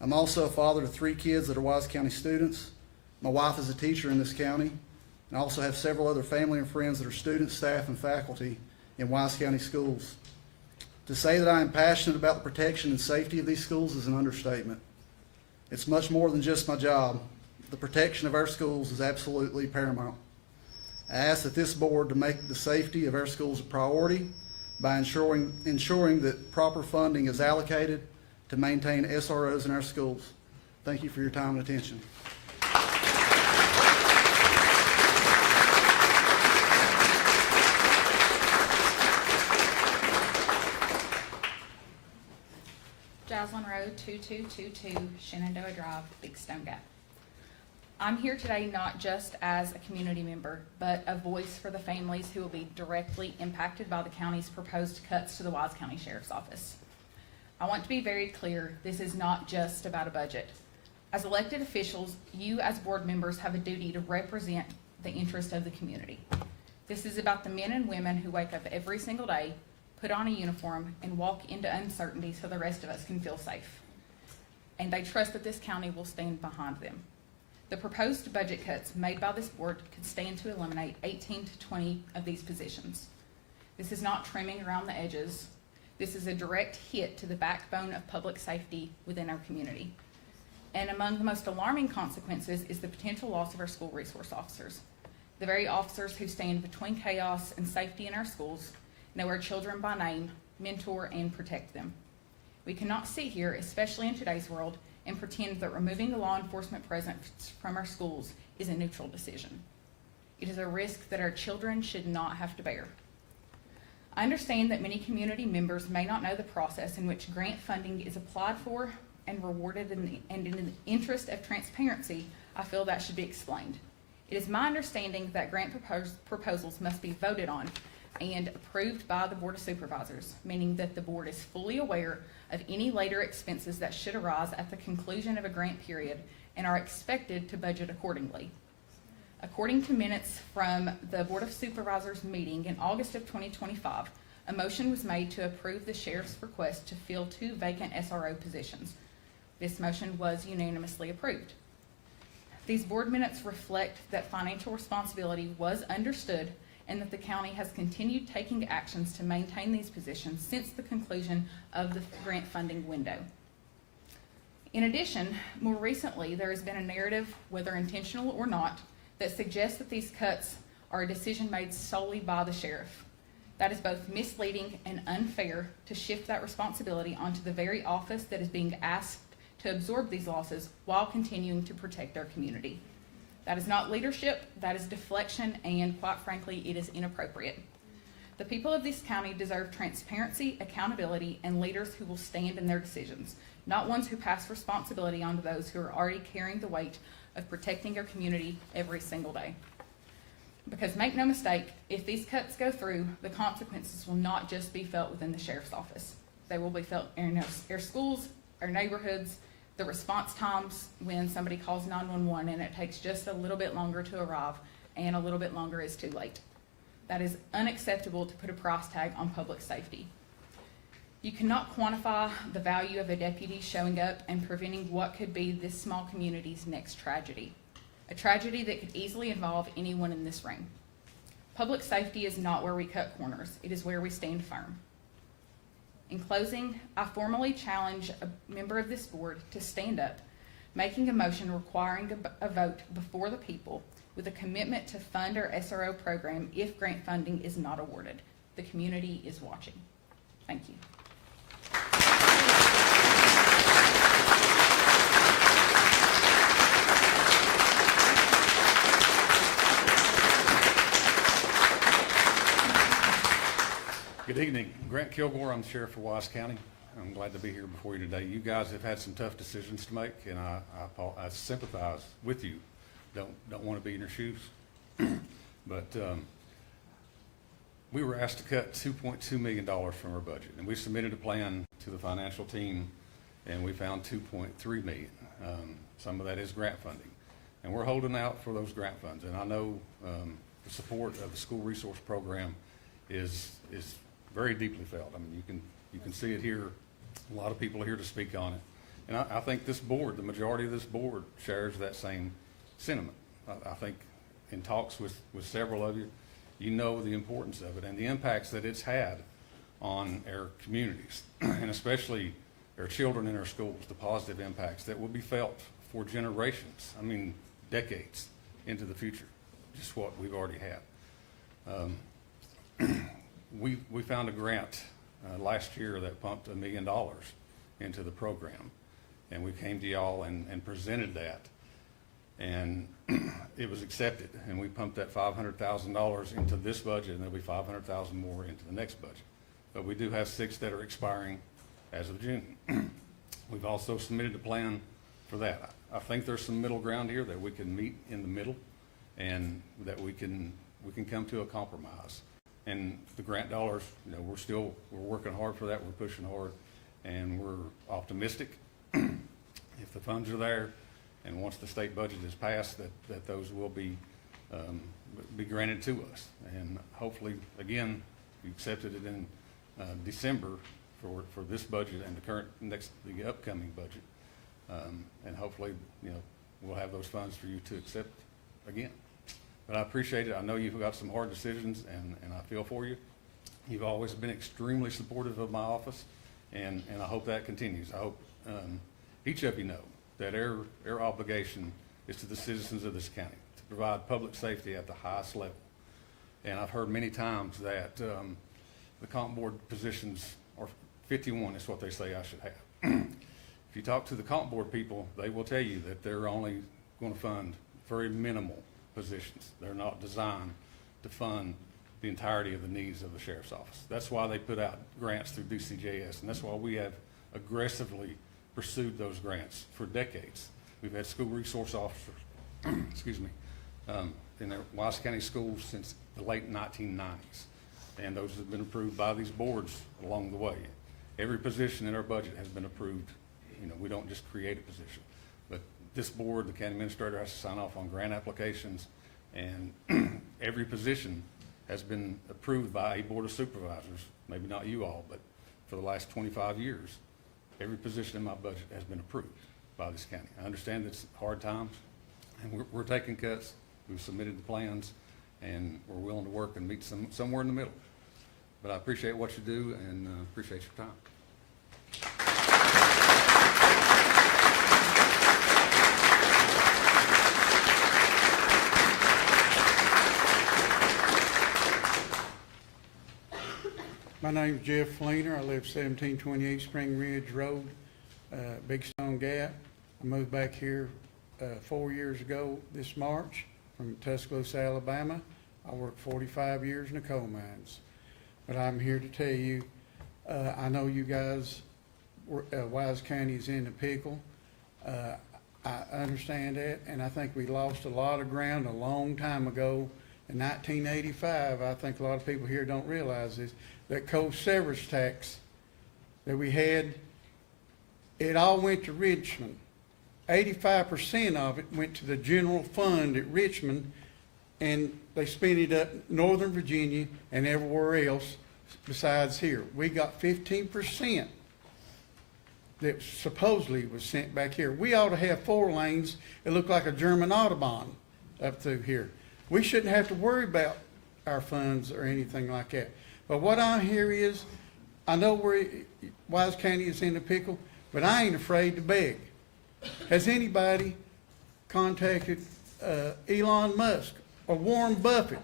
I'm also a father to 3 kids that are Wise County students. My wife is a teacher in this county, and I also have several other family and friends that are students, staff, and faculty in Wise County schools. To say that I am passionate about the protection and safety of these schools is an understatement. It's much more than just my job. The protection of our schools is absolutely paramount. I ask that this board to make the safety of our schools a priority by ensuring that proper funding is allocated to maintain SROs in our schools. Thank you for your time and attention. Joslyn Road, 2222 Shenandoah Drive, Big Stone Gap. I'm here today not just as a community member, but a voice for the families who will be directly impacted by the county's proposed cuts to the Wise County Sheriff's Office. I want to be very clear, this is not just about a budget. As elected officials, you as board members have a duty to represent the interest of the community. This is about the men and women who wake up every single day, put on a uniform, and walk into uncertainty so the rest of us can feel safe. And they trust that this county will stand behind them. The proposed budget cuts made by this board could stand to eliminate 18 to 20 of these positions. This is not trimming around the edges. This is a direct hit to the backbone of public safety within our community. And among the most alarming consequences is the potential loss of our school resource officers. The very officers who stand between chaos and safety in our schools, know our children by name, mentor, and protect them. We cannot sit here, especially in today's world, and pretend that removing the law enforcement presence from our schools is a neutral decision. It is a risk that our children should not have to bear. I understand that many community members may not know the process in which grant funding is applied for and rewarded, and in the interest of transparency, I feel that should be explained. It is my understanding that grant proposals must be voted on and approved by the Board of Supervisors, meaning that the board is fully aware of any later expenses that should arise at the conclusion of a grant period and are expected to budget accordingly. According to minutes from the Board of Supervisors meeting in August of 2025, a motion was made to approve the sheriff's request to fill 2 vacant SRO positions. This motion was unanimously approved. These board minutes reflect that financial responsibility was understood and that the county has continued taking actions to maintain these positions since the conclusion of the grant funding window. In addition, more recently, there has been a narrative, whether intentional or not, that suggests that these cuts are a decision made solely by the sheriff. That is both misleading and unfair to shift that responsibility onto the very office that is being asked to absorb these losses while continuing to protect our community. That is not leadership, that is deflection, and quite frankly, it is inappropriate. The people of this county deserve transparency, accountability, and leaders who will stand in their decisions, not ones who pass responsibility on to those who are already carrying the weight of protecting our community every single day. Because make no mistake, if these cuts go through, the consequences will not just be felt within the sheriff's office. They will be felt in our schools, our neighborhoods, the response times when somebody calls 911 and it takes just a little bit longer to arrive and a little bit longer is too late. That is unacceptable to put a price tag on public safety. You cannot quantify the value of a deputy showing up and preventing what could be this small community's next tragedy. A tragedy that could easily involve anyone in this room. Public safety is not where we cut corners, it is where we stand firm. In closing, I formally challenge a member of this board to stand up, making a motion requiring a vote before the people with a commitment to fund our SRO program if grant funding is not awarded. The community is watching. Thank you. Good evening. Grant Kilgore, I'm the Sheriff of Wise County. I'm glad to be here before you today. You guys have had some tough decisions to make, and I sympathize with you. Don't want to be in your shoes. But we were asked to cut $2.2 million from our budget, and we submitted a plan to the financial team, and we found $2.3 million. Some of that is grant funding, and we're holding out for those grant funds. And I know the support of the school resource program is very deeply felt. I mean, you can see it here. A lot of people are here to speak on it. And I think this board, the majority of this board, shares that same sentiment. I think in talks with several of you, you know the importance of it and the impacts that it's had on our communities, and especially our children in our schools, the positive impacts that will be felt for generations, I mean decades into the future, just what we've already had. We found a grant last year that pumped $1 million into the program, and we came to y'all and presented that, and it was accepted, and we pumped that $500,000 into this budget, and there'll be $500,000 more into the next budget. But we do have 6 that are expiring as of June. We've also submitted a plan for that. I think there's some middle ground here that we can meet in the middle, and that we can come to a compromise. And the grant dollars, you know, we're working hard for that. We're pushing hard, and we're optimistic. If the funds are there, and once the state budget is passed, that those will be granted to us. And hopefully, again, we accepted it in December for this budget and the upcoming budget. And hopefully, you know, we'll have those funds for you to accept again. But I appreciate it. I know you've got some hard decisions, and I feel for you. You've always been extremely supportive of my office, and I hope that continues. I hope each of you know that our obligation is to the citizens of this county to provide public safety at the highest level. And I've heard many times that the comp board positions are 51 is what they say I should have. If you talk to the comp board people, they will tell you that they're only going to fund very minimal positions. They're not designed to fund the entirety of the needs of the sheriff's office. That's why they put out grants through DCJS, and that's why we have aggressively pursued those grants for decades. We've had school resource officers, excuse me, in the Wise County schools since the late 1990s, and those have been approved by these boards along the way. Every position in our budget has been approved. You know, we don't just create a position. This board, the county administrator, has to sign off on grant applications, and every position has been approved by a board of supervisors, maybe not you all, but for the last 25 years, every position in my budget has been approved. by this county. I understand it's hard times, and we're taking cuts. We've submitted the plans, and we're willing to work and meet somewhere in the middle. But I appreciate what you do and appreciate your time. My name's Jeff Fleener. I live 1728 Spring Ridge Road, Big Stone Gap. I moved back here 4 years ago this March from Tuscaloosa, Alabama. I worked 45 years in the coal mines. But I'm here to tell you, I know you guys, Wise County is in the pickle. I understand that, and I think we lost a lot of ground a long time ago. In 1985, I think a lot of people here don't realize this, that coal severance tax that we had, it all went to Richmond. 85% of it went to the general fund at Richmond, and they spent it up Northern Virginia and everywhere else besides here. We got 15% that supposedly was sent back here. We ought to have 4 lanes that look like a German Autobahn up through here. We shouldn't have to worry about our funds or anything like that. But what I hear is, I know Wise County is in the pickle, but I ain't afraid to beg. Has anybody contacted Elon Musk or Warren Buffett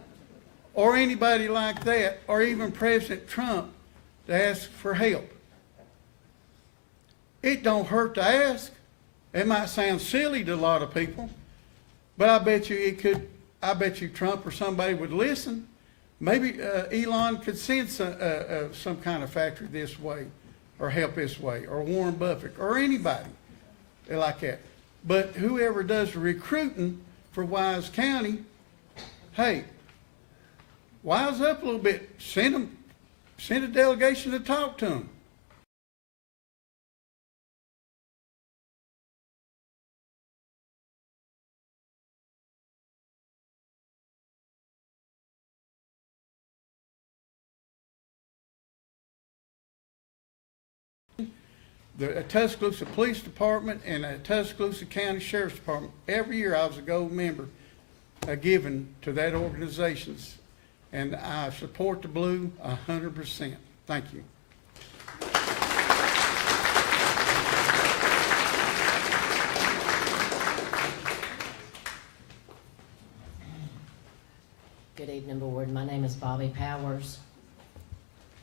or anybody like that, or even President Trump, to ask for help? It don't hurt to ask. It might sound silly to a lot of people, but I bet you it could. I bet you Trump or somebody would listen. Maybe Elon could send some kind of factory this way, or help this way, or Warren Buffett, or anybody like that. But whoever does the recruiting for Wise County, hey, wise up a little bit. Send a delegation to talk to them. The Tuscaloosa Police Department and the Tuscaloosa County Sheriff's Department, every year I was a gold member given to that organizations, and I support the blue 100%. Thank you. Good evening, Board. My name is Bobby Powers.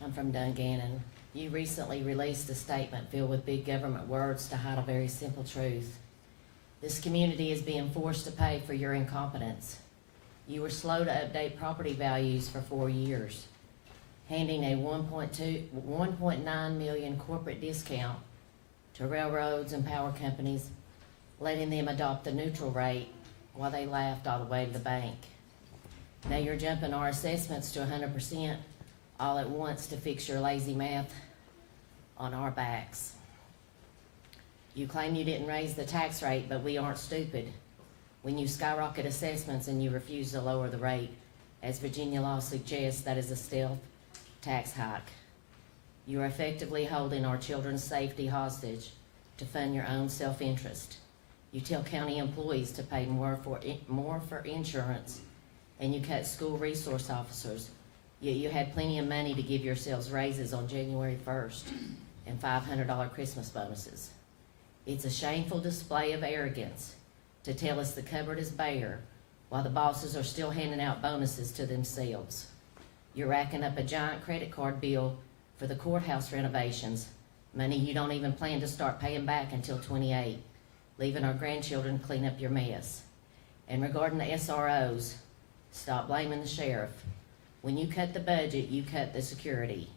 I'm from Dungannon. You recently released a statement filled with big government words to hide a very simple truth. This community is being forced to pay for your incompetence. You were slow to update property values for 4 years, handing a $1.9 million corporate discount to railroads and power companies, letting them adopt the neutral rate while they laughed all the way to the bank. Now you're jumping our assessments to 100% all at once to fix your lazy math on our backs. You claim you didn't raise the tax rate, but we aren't stupid. When you skyrocket assessments and you refuse to lower the rate, as Virginia law suggests, that is a stealth tax hike. You are effectively holding our children's safety hostage to fund your own self-interest. You tell county employees to pay more for insurance, and you cut school resource officers. Yet you had plenty of money to give yourselves raises on January 1st and $500 Christmas bonuses. It's a shameful display of arrogance to tell us the cupboard is bare while the bosses are still handing out bonuses to themselves. You're racking up a giant credit card bill for the courthouse renovations, money you don't even plan to start paying back until 28, leaving our grandchildren clean up your mess. And regarding the SROs, stop blaming the sheriff. When you cut the budget, you cut the security.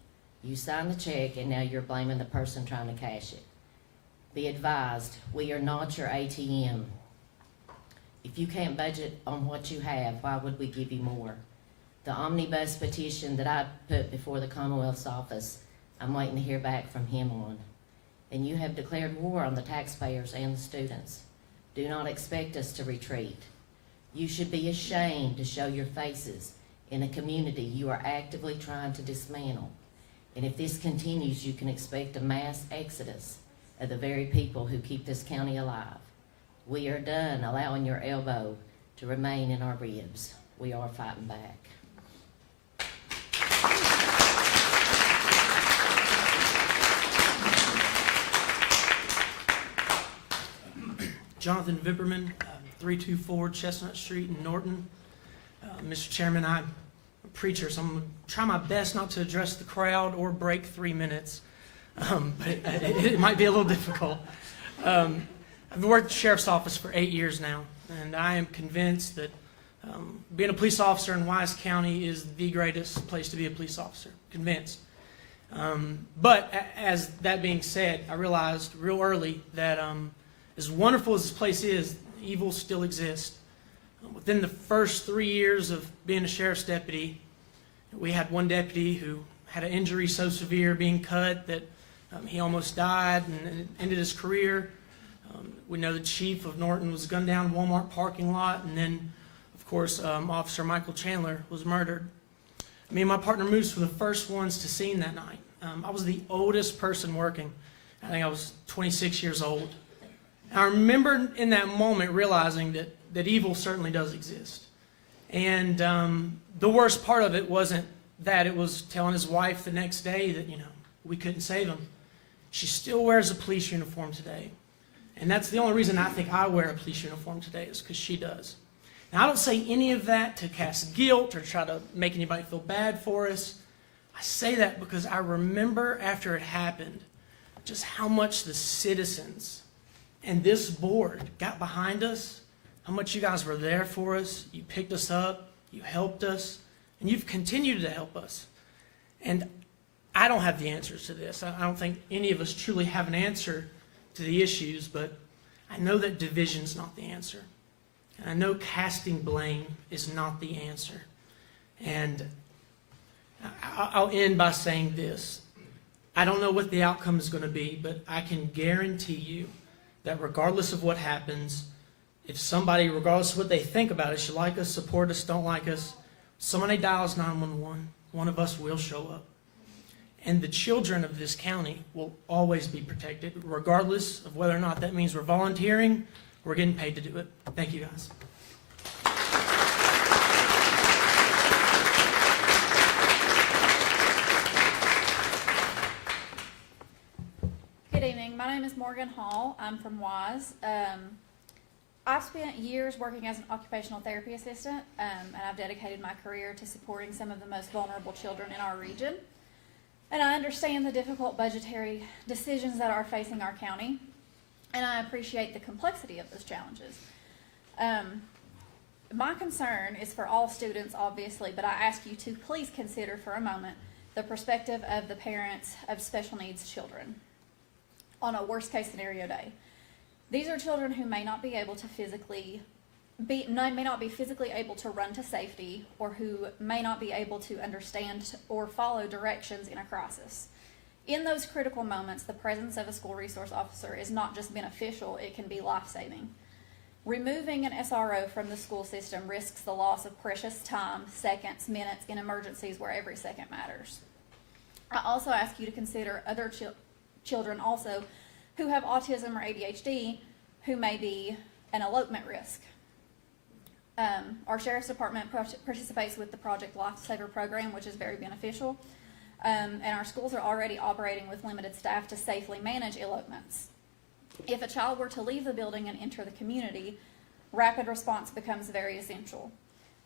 You signed the check, and now you're blaming the person trying to cash it. Be advised, we are not your ATM. If you can't budget on what you have, why would we give you more? The omnibus petition that I put before the Commonwealth's office, I'm waiting to hear back from him on. And you have declared war on the taxpayers and the students. Do not expect us to retreat. You should be ashamed to show your faces in a community you are actively trying to dismantle. And if this continues, you can expect a mass exodus of the very people who keep this county alive. We are done allowing your elbow to remain in our ribs. We are fighting back. Jonathan Vipperman, 324 Chestnut Street in Norton. Mr. Chairman, I'm a preacher, so I'm going to try my best not to address the crowd or break 3 minutes, but it might be a little difficult. I've worked at the Sheriff's Office for 8 years now, and I am convinced that being a police officer in Wise County is the greatest place to be a police officer. Convinced. But as that being said, I realized real early that as wonderful as this place is, evil still exists. Within the first 3 years of being a sheriff's deputy, we had one deputy who had an injury so severe, being cut, that he almost died and ended his career. We know the chief of Norton was gunned down in a Walmart parking lot, and then, of course, Officer Michael Chandler was murdered. Me and my partner Moose were the first ones to scene that night. I was the oldest person working. I think I was 26 years old. I remember in that moment realizing that evil certainly does exist. And the worst part of it wasn't that, it was telling his wife the next day that, we couldn't save him. She still wears a police uniform today. And that's the only reason I think I wear a police uniform today, is because she does. Now, I don't say any of that to cast guilt or try to make anybody feel bad for us. I say that because I remember after it happened just how much the citizens and this board got behind us, how much you guys were there for us. You picked us up, you helped us, and you've continued to help us. And I don't have the answers to this. I don't think any of us truly have an answer to the issues, but I know that division's not the answer. And I know casting blame is not the answer. And I'll end by saying this. I don't know what the outcome is going to be, but I can guarantee you that regardless of what happens, if somebody, regardless of what they think about us, you like us, support us, don't like us, somebody dials 911, one of us will show up. And the children of this county will always be protected, regardless of whether or not that means we're volunteering, we're getting paid to do it. Thank you, guys. Good evening. My name is Morgan Hall. I'm from Wise. I've spent years working as an occupational therapy assistant, and I've dedicated my career to supporting some of the most vulnerable children in our region. And I understand the difficult budgetary decisions that are facing our county, and I appreciate the complexity of those challenges. My concern is for all students, obviously, but I ask you to please consider for a moment the perspective of the parents of special needs children on a worst-case scenario day. These are children who may not be able to may not be physically able to run to safety, or who may not be able to understand or follow directions in a crisis. In those critical moments, the presence of a school resource officer is not just beneficial, it can be life-saving. Removing an SRO from the school system risks the loss of precious time, seconds, minutes in emergencies where every second matters. I also ask you to consider other children also who have autism or ADHD who may be an elopement risk. Our Sheriff's Department participates with the Project Lifesaver program, which is very beneficial, and our schools are already operating with limited staff to safely manage elopements. If a child were to leave the building and enter the community, rapid response becomes very essential.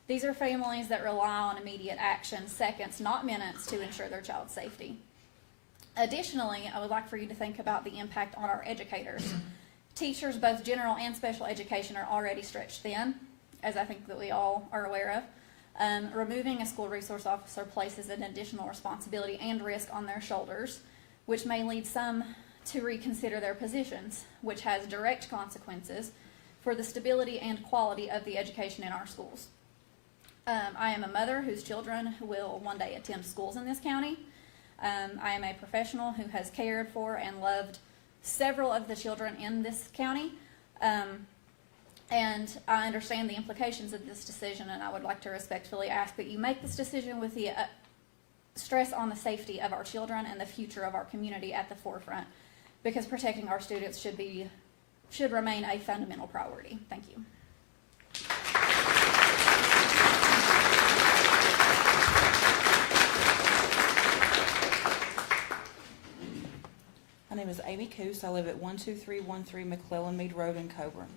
These are families that rely on immediate action, seconds, not minutes, to ensure their child's safety. Additionally, I would like for you to think about the impact on our educators. Teachers, both general and special education, are already stretched thin, as I think that we all are aware of. Removing a school resource officer places an additional responsibility and risk on their shoulders, which may lead some to reconsider their positions, which has direct consequences for the stability and quality of the education in our schools. I am a mother whose children will one day attend schools in this county. I am a professional who has cared for and loved several of the children in this county. And I understand the implications of this decision, and I would like to respectfully ask that you make this decision with the stress on the safety of our children and the future of our community at the forefront. because protecting our students should remain a fundamental priority. Thank you. My name is Amy Coos. I live at 12313 McClellan Mead Road in Coburn.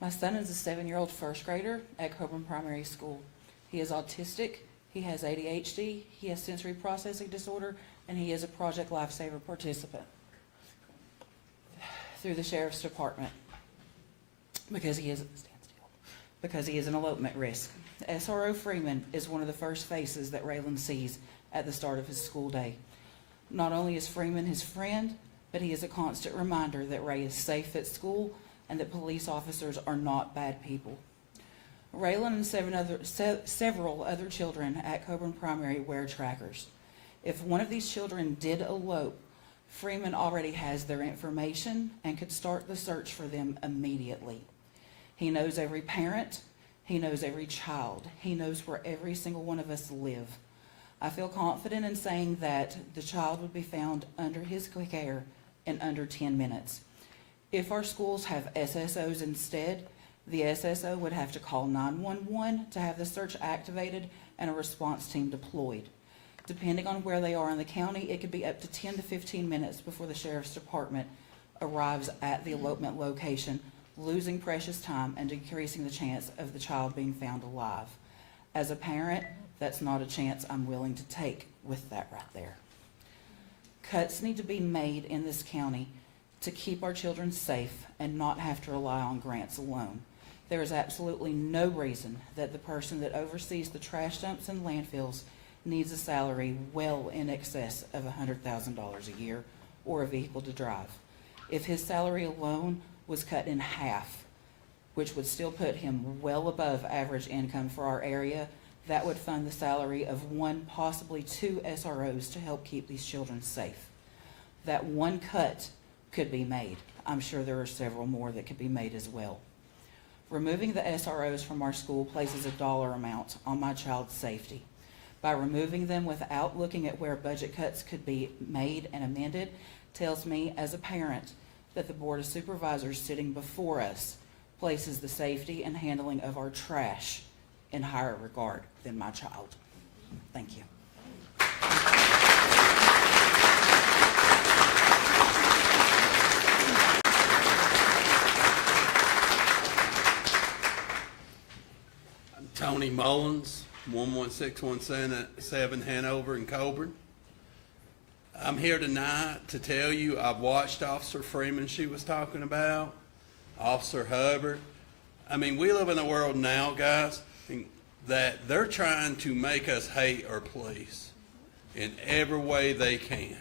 My son is a 7-year-old first grader at Coburn Primary School. He is autistic, he has ADHD, he has sensory processing disorder, and he is a Project Lifesaver participant through the Sheriff's Department because he is an elopement risk. SRO Freeman is one of the first faces that Raylan sees at the start of his school day. Not only is Freeman his friend, but he is a constant reminder that Ray is safe at school and that police officers are not bad people. Raylan and several other children at Coburn Primary wear trackers. If one of these children did elope, Freeman already has their information and could start the search for them immediately. He knows every parent, he knows every child, he knows where every single one of us live. I feel confident in saying that the child would be found under his care in under 10 minutes. If our schools have SSOs instead, the SSO would have to call 911 to have the search activated and a response team deployed. Depending on where they are in the county, it could be up to 10 to 15 minutes before the Sheriff's Department arrives at the elopement location, losing precious time and decreasing the chance of the child being found alive. As a parent, that's not a chance I'm willing to take with that right there. Cuts need to be made in this county to keep our children safe and not have to rely on grants alone. There is absolutely no reason that the person that oversees the trash dumps and landfills needs a salary well in excess of $100,000 a year or a vehicle to drive. If his salary alone was cut in half, which would still put him well above average income for our area, that would fund the salary of 1, possibly 2 SROs to help keep these children safe. That one cut could be made. I'm sure there are several more that could be made as well. Removing the SROs from our school places a dollar amount on my child's safety. By removing them without looking at where budget cuts could be made and amended tells me as a parent that the Board of Supervisors sitting before us places the safety and handling of our trash in higher regard than my child. Thank you. I'm Tony Mullins, 11617 Hanover in Coburn. I'm here tonight to tell you I've watched Officer Freeman she was talking about, Officer Hubbard. I mean, we live in a world now, guys, that they're trying to make us hate our police in every way they can.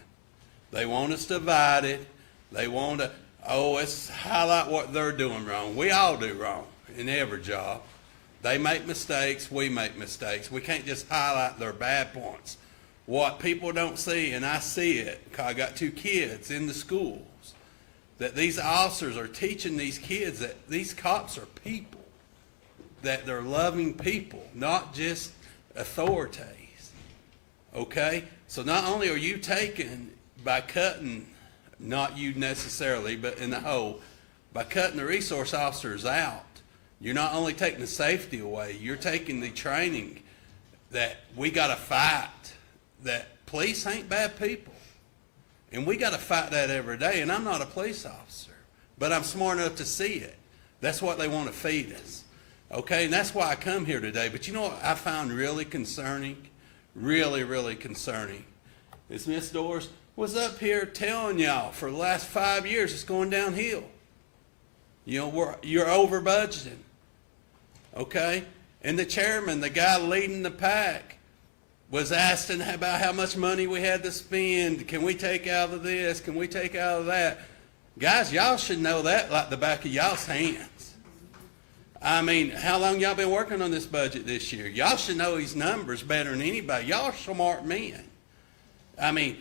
They want us divided. They want to, let's highlight what they're doing wrong. We all do wrong in every job. They make mistakes, we make mistakes. We can't just highlight their bad points. What people don't see, and I see it, because I got 2 kids in the schools, that these officers are teaching these kids that these cops are people, that they're loving people, not just authorities, okay? So not only are you taking, by cutting, not you necessarily, but in the whole, by cutting the resource officers out, you're not only taking the safety away, you're taking the training that we got to fight, that police ain't bad people. And we got to fight that every day. And I'm not a police officer, but I'm smart enough to see it. That's what they want to feed us. Okay, and that's why I come here today. But you know what I found really concerning? Really, really concerning is Miss Doris was up here telling y'all for the last 5 years it's going downhill. You know, you're over budgeting. Okay? And the chairman, the guy leading the pack, was asking about how much money we had to spend. Can we take out of this? Can we take out of that? Guys, y'all should know that like the back of y'all's hands. I mean, how long y'all been working on this budget this year? Y'all should know these numbers better than anybody. Y'all are smart men. I mean,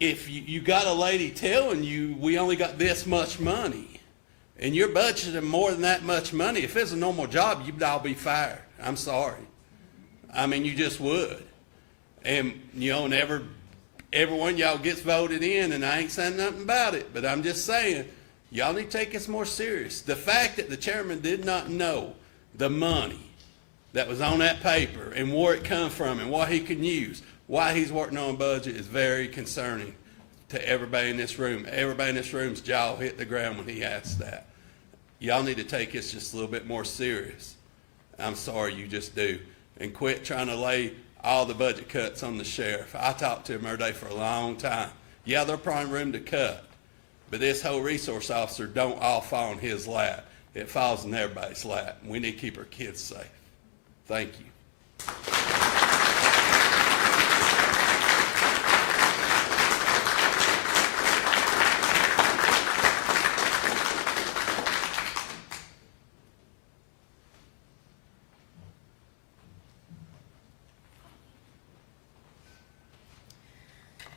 if you got a lady telling you we only got this much money, and you're budgeting more than that much money, if it's a normal job, you'd all be fired. I'm sorry. I mean, you just would. And, you know, every one of y'all gets voted in, and I ain't saying nothing about it, but I'm just saying, y'all need to take this more serious. The fact that the chairman did not know the money that was on that paper and where it come from and what he can use, why he's working on a budget is very concerning to everybody in this room. Everybody in this room's jaw hit the ground when he asked that. Y'all need to take this just a little bit more serious. I'm sorry, you just do. And quit trying to lay all the budget cuts on the sheriff. I talked to him every day for a long time. Yeah, there's probably room to cut, but this whole resource officer don't all fall in his lap. It falls in everybody's lap. We need to keep our kids safe. Thank you.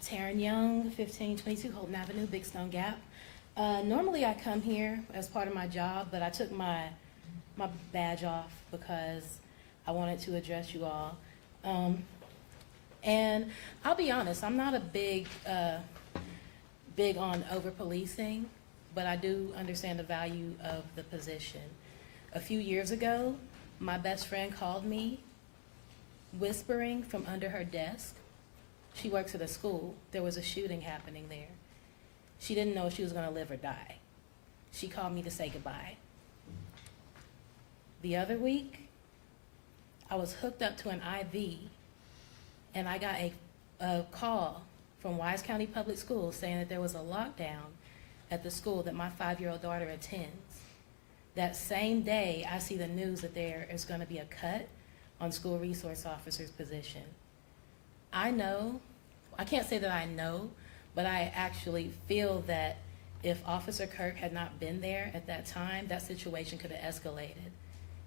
Taryn Young, 1522 Holton Avenue, Big Stone Gap. Normally I come here as part of my job, but I took my badge off because I wanted to address you all. And I'll be honest, I'm not a big on over-policing, but I do understand the value of the position. A few years ago, my best friend called me whispering from under her desk. She works at a school. There was a shooting happening there. She didn't know if she was going to live or die. She called me to say goodbye. The other week, I was hooked up to an IV, and I got a call from Wise County Public Schools saying that there was a lockdown at the school that my 5-year-old daughter attends. That same day, I see the news that there is going to be a cut on school resource officer's position. I know, I can't say that I know, but I actually feel that if Officer Kirk had not been there at that time, that situation could have escalated,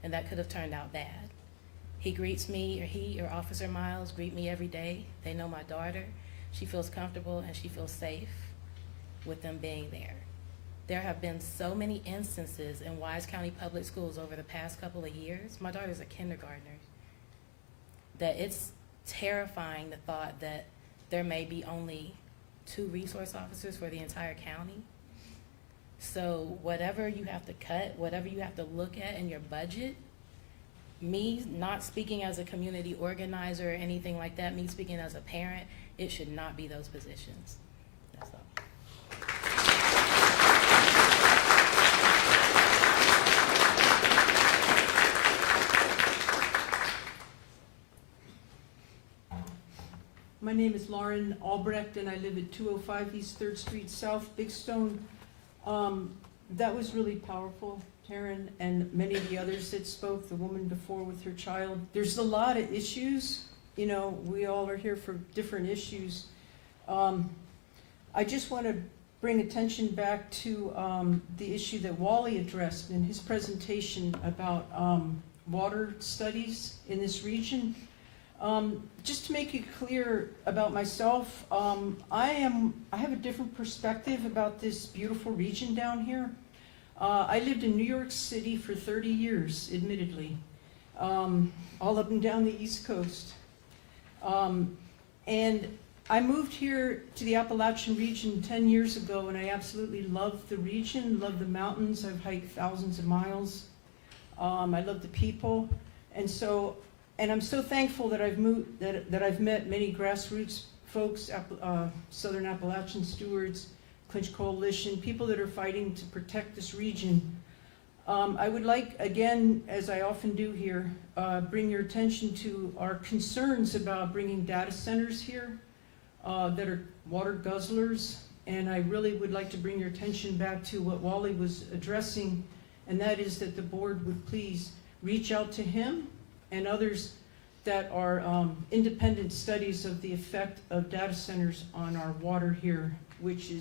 and that could have turned out bad. He greets me, or he or Officer Miles greet me every day. They know my daughter. She feels comfortable and she feels safe with them being there. There have been so many instances in Wise County Public Schools over the past couple of years. My daughter's a kindergartner. That it's terrifying the thought that there may be only 2 resource officers for the entire county. So whatever you have to cut, whatever you have to look at in your budget, me not speaking as a community organizer or anything like that, me speaking as a parent, it should not be those positions. That's all. My name is Lauren Albrecht, and I live at 205 East 3rd Street South, Big Stone. That was really powerful, Taryn, and many of the others that spoke, the woman before with her child. There's a lot of issues. You know, we all are here for different issues. I just want to bring attention back to the issue that Wally addressed in his presentation about water studies in this region. Just to make it clear about myself, I have a different perspective about this beautiful region down here. I lived in New York City for 30 years, admittedly, all up and down the East Coast. And I moved here to the Appalachian region 10 years ago, and I absolutely love the region, love the mountains. I've hiked thousands of miles. I love the people. And I'm so thankful that I've moved, that I've met many grassroots folks, Southern Appalachian Stewards, Clinch Coalition, people that are fighting to protect this region. I would like, again, as I often do here, bring your attention to our concerns about bringing data centers here that are water guzzlers. And I really would like to bring your attention back to what Wally was addressing, and that is that the board would please reach out to him and others that are independent studies of the effect of data centers on our water here, which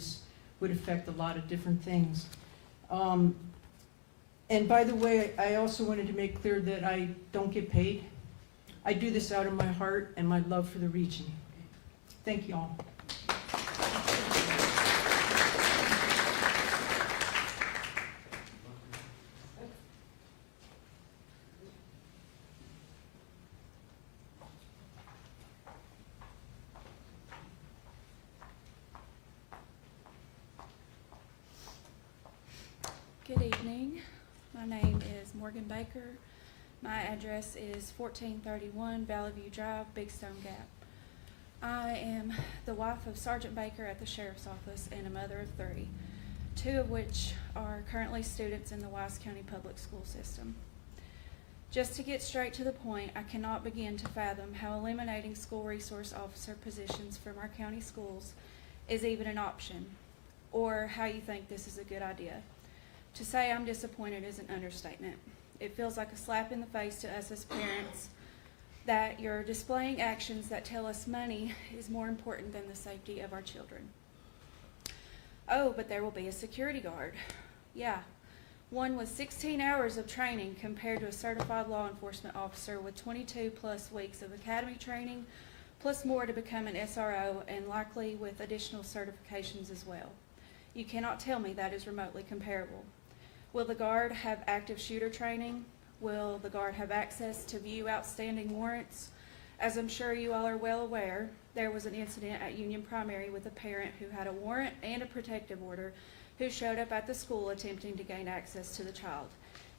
would affect a lot of different things. And by the way, I also wanted to make clear that I don't get paid. I do this out of my heart and my love for the region. Thank you all. Morgan Baker. My address is 1431 Valley View Drive, Big Stone Gap. I am the wife of Sergeant Baker at the Sheriff's Office and a mother of 3, 2 of which are currently students in the Wise County Public School System. Just to get straight to the point, I cannot begin to fathom how eliminating school resource officer positions from our county schools is even an option, or how you think this is a good idea. To say I'm disappointed is an understatement. It feels like a slap in the face to us as parents that you're displaying actions that tell us money is more important than the safety of our children. Oh, but there will be a security guard. Yeah, one with 16 hours of training compared to a certified law enforcement officer with 22 plus weeks of academy training, plus more to become an SRO and likely with additional certifications as well. You cannot tell me that is remotely comparable. Will the guard have active shooter training? Will the guard have access to view outstanding warrants? As I'm sure you all are well aware, there was an incident at Union Primary with a parent who had a warrant and a protective order who showed up at the school attempting to gain access to the child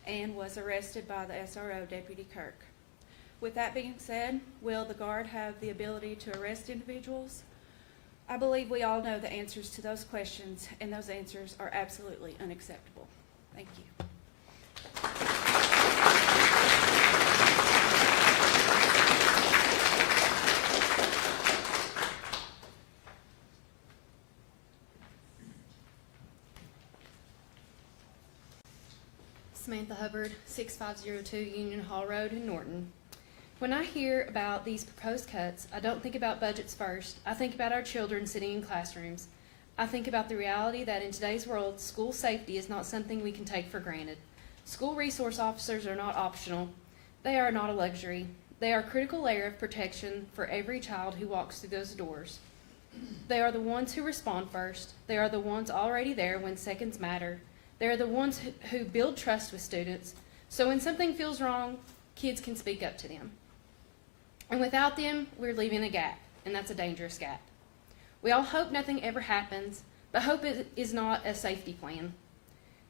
and was arrested by the SRO, Deputy Kirk. With that being said, will the guard have the ability to arrest individuals? I believe we all know the answers to those questions, and those answers are absolutely unacceptable. Thank you. Samantha Hubbard, 6502 Union Hall Road in Norton. When I hear about these proposed cuts, I don't think about budgets first. I think about our children sitting in classrooms. I think about the reality that in today's world, school safety is not something we can take for granted. School resource officers are not optional. They are not a luxury. They are a critical layer of protection for every child who walks through those doors. They are the ones who respond first. They are the ones already there when seconds matter. They are the ones who build trust with students. So when something feels wrong, kids can speak up to them. And without them, we're leaving a gap, and that's a dangerous gap. We all hope nothing ever happens, but hope is not a safety plan.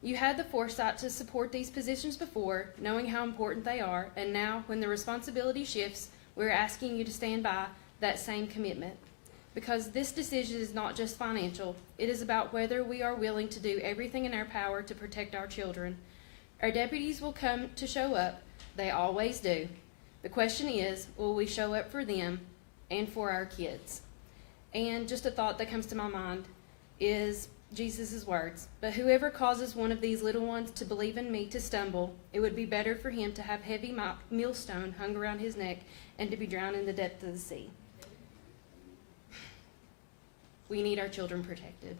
You had the foresight to support these positions before, knowing how important they are, and now, when the responsibility shifts, we're asking you to stand by that same commitment. Because this decision is not just financial, it is about whether we are willing to do everything in our power to protect our children. Our deputies will come to show up. They always do. The question is, will we show up for them and for our kids? And just a thought that comes to my mind is Jesus' words, "But whoever causes one of these little ones to believe in me to stumble, it would be better for him to have heavy millstone hung around his neck and to be drowned in the depth of the sea." We need our children protected.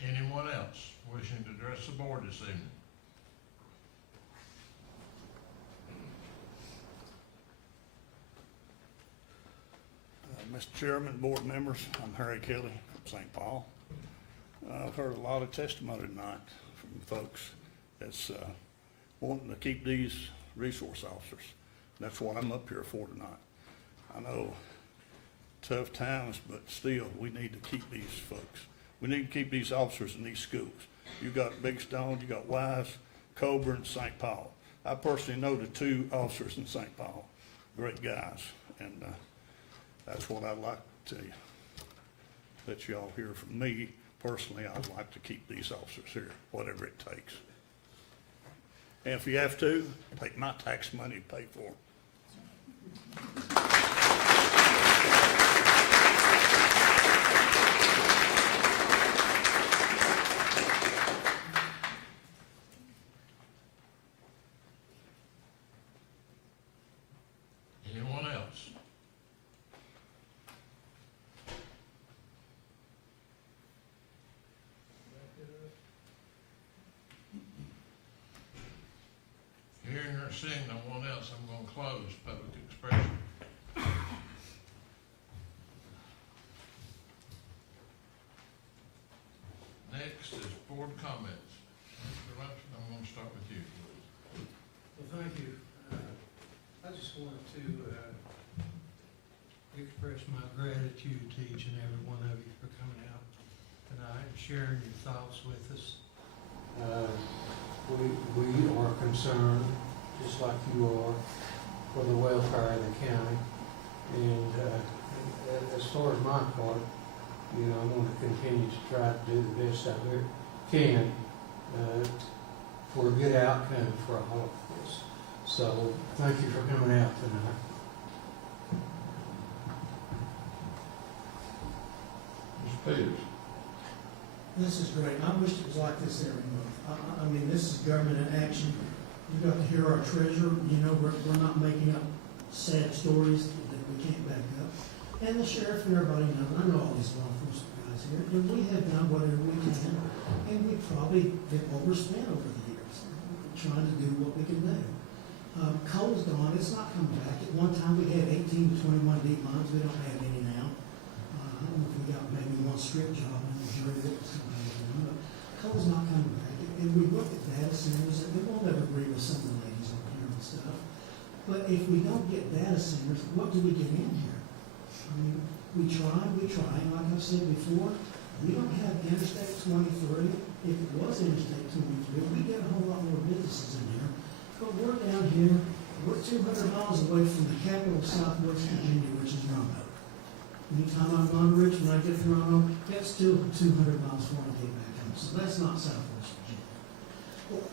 Anyone else wishing to address the board this evening? Mr. Chairman, board members, I'm Harry Kelly from St. Paul. I've heard a lot of testimony tonight from folks that's wanting to keep these resource officers. That's what I'm up here for tonight. I know tough times, but still, we need to keep these folks. We need to keep these officers in these schools. You got Big Stone, you got Wise, Coburn, St. Paul. I personally know the 2 officers in St. Paul, great guys, and that's what I'd like to let you all hear from me. Personally, I'd like to keep these officers here, whatever it takes. And if you have to, take my tax money to pay for them. Anyone else? Hearing or seeing no one else, I'm going to close public expression. Next is board comments. Mr. Lumpkin, I'm going to start with you. express my gratitude to each and every one of you for coming out tonight and sharing your thoughts with us. We are concerned, just like you are, for the welfare of the county. And as far as my part, you know, I'm going to continue to try to do the best I can for a good outcome for all of this. So thank you for coming out tonight. Mr. Peters. This is great. I wish it was like this every month. I mean, this is government in action. You got to hear our treasurer. You know, we're not making up sad stories that we can't back up. And the sheriff and everybody knows. I know all these law enforcement guys here. And we have done whatever we can. And we probably get overspent over the years trying to do what we can do. Coal's gone. It's not coming back. At one time, we had 18 to 21 deep mines. We don't have any now. I don't know if we got maybe one strip job in the jury that was coming out, but coal's not coming back. And we look at data centers, and we won't ever agree with some of the ladies over here and stuff. But if we don't get data centers, what do we get in here? I mean, we try, and like I've said before, we don't have Interstate 23. If it was Interstate 23, we get a whole lot more businesses in here. But we're down here, we're 200 miles away from the capital of Southwest Virginia, which is Roanoke. Anytime I've gone to Richmond, I get to Roanoke, that's still 200 miles before I get back home. So that's not Southwest Virginia. Well,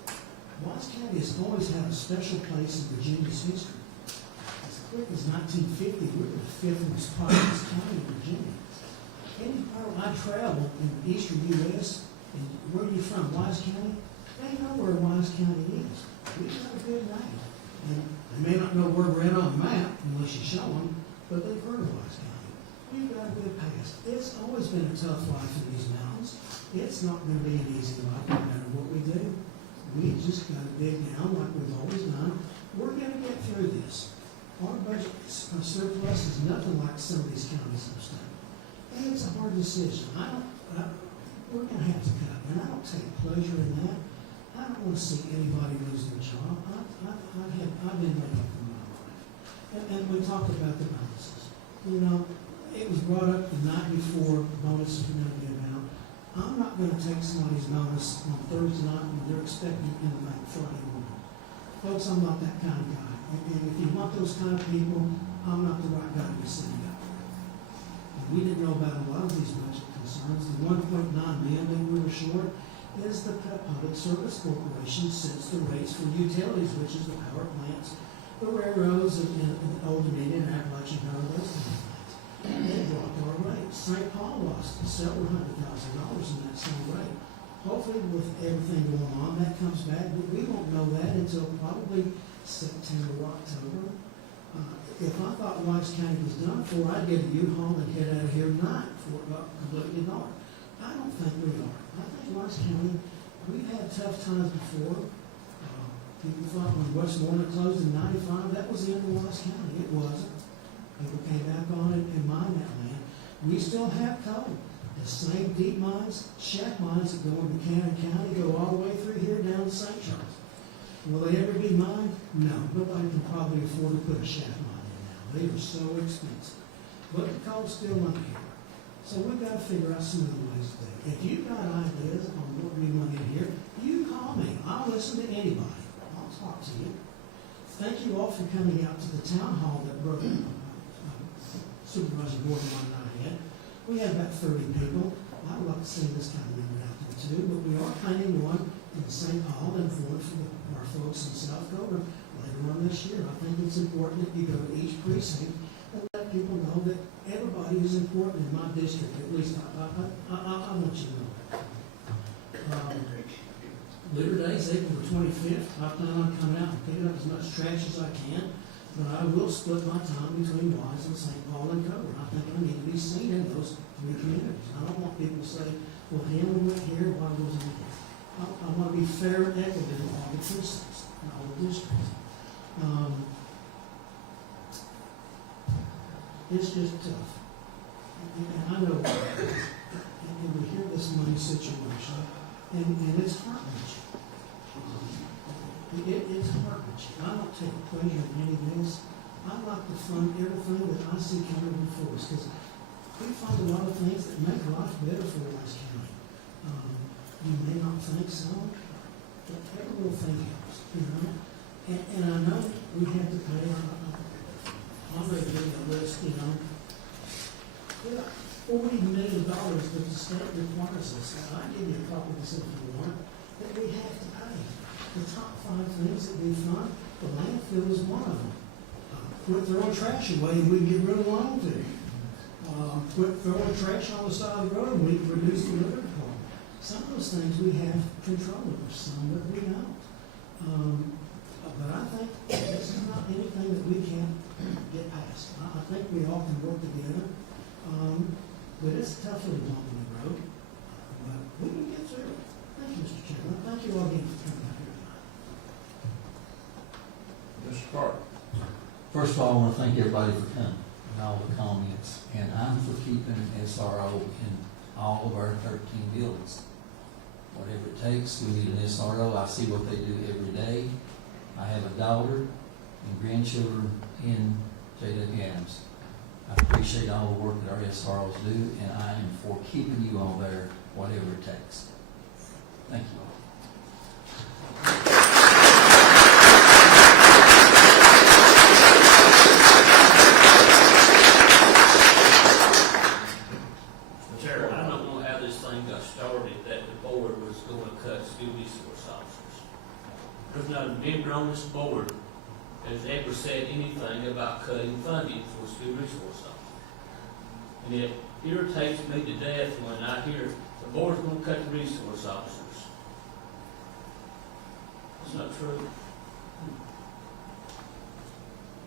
Wise County has always had a special place in Virginia's history. As quick as 1950, we were the fifth most populous county in Virginia. Any part I travel in the eastern U.S., and where are you from, Wise County? They know where Wise County is. We've got a good name. And they may not know where we're at on the map unless you show them, but they've heard of Wise County. We've got a good past. It's always been a tough life in these mountains. It's not going to be an easy life no matter what we do. We just got to dig down like we've always done. We're going to get through this. Our budget surplus is nothing like some of these counties in the state. And it's a hard decision. We're going to have to cut. And I don't take pleasure in that. I don't want to see anybody lose their job. I've been laid off in my life. And we talked about the bonuses. You know, it was brought up the night before the bonus was going to be about. I'm not going to take somebody's bonus on Thursday night when they're expecting in the bank Friday morning. Folks, I'm not that kind of guy. And if you want those kind of people, I'm not the right guy to be sitting up there. And we didn't know about a lot of these budget concerns. The $1.9 million that we were short is the Public Service Corporation sets the rates for utilities, which is the power plants, the railroads, and Old Dominion, Appalachian Power, those kind of things. And they dropped our rates. St. Paul lost several $100,000 in that same rate. Hopefully, with everything going on, that comes back, but we won't know that until probably September or October. If I thought Wise County was done for, I'd get a U-Haul and head out of here tonight before it got completely dark. I don't think we are. I think Wise County, we've had tough times before. People thought when Westmoreland closed in '95, that was the end of Wise County. It wasn't. People came back on it and mined that land. We still have coal. The same deep mines, shaft mines that go in Buchanan County go all the way through here down to St. Charles. Will they ever be mined? No. Nobody can probably afford to put a shaft mine in now. They are so expensive. But the coal's still under here. So we've got to figure out some other ways to do it. If you've got ideas on what we want in here, you call me. I'll listen to anybody. I'll talk to you. Thank you all for coming out to the town hall that Supervisor Gordon and I had. We had about 30 people. I'd like to see this kind of number out there too, but we are planning one in St. Paul and one for our folks in South Dakota later on this year. I think it's important that you go to each precinct and let people know that everybody is important in my district. At least I want you to know that. Labor Day is April the 25th. I plan on coming out and picking up as much trash as I can, but I will split my time between Wise and St. Paul and Coburn. I think I need to be seen in those three communities. I don't want people to say, well, Hamlin went here, why wasn't he here? I want to be fair and equitable in all the precincts, in all the districts. It's just tough. And I know that. And we hear this money situation, and it's heart-wrenching. It's heart-wrenching. I don't take pleasure in any of this. I like to fund everything that I see coming before us, because we fund a lot of things that make life better for Wise County. You may not think so, but every little thing helps, you know? And I know we have to pay, I'm ready to get a list, you know? We got $40 million that the state requires us, and I'll give you a copy of this if you want, that we have to pay. The top 5 things that we fund, the landfill is one of them. Quit throwing trash away and we can get rid of lawn too. Quit throwing trash on the side of the road and we can reduce the litter problem. Some of those things we have control over, some that we don't. But I think this is not anything that we can't get past. I think we all can work together. But it's a tough little bump in the road. But we can get through it. Thank you, Mr. Chairman. Thank you all again for coming out here tonight. Mr. Carter. First of all, I want to thank everybody for coming and all the comments. And I'm for keeping SRO in all of our 13 buildings. Whatever it takes, we need an SRO. I see what they do every day. I have a daughter and grandchildren in J.W. Adams. I appreciate all the work that our SROs do, and I am for keeping you all there, whatever it takes. Thank you. I don't know how this thing got started, that the board was going to cut school resource officers. There's not a member on this board has ever said anything about cutting funding for school resource officers. And it irritates me to death when I hear the board's going to cut the resource officers. It's not true.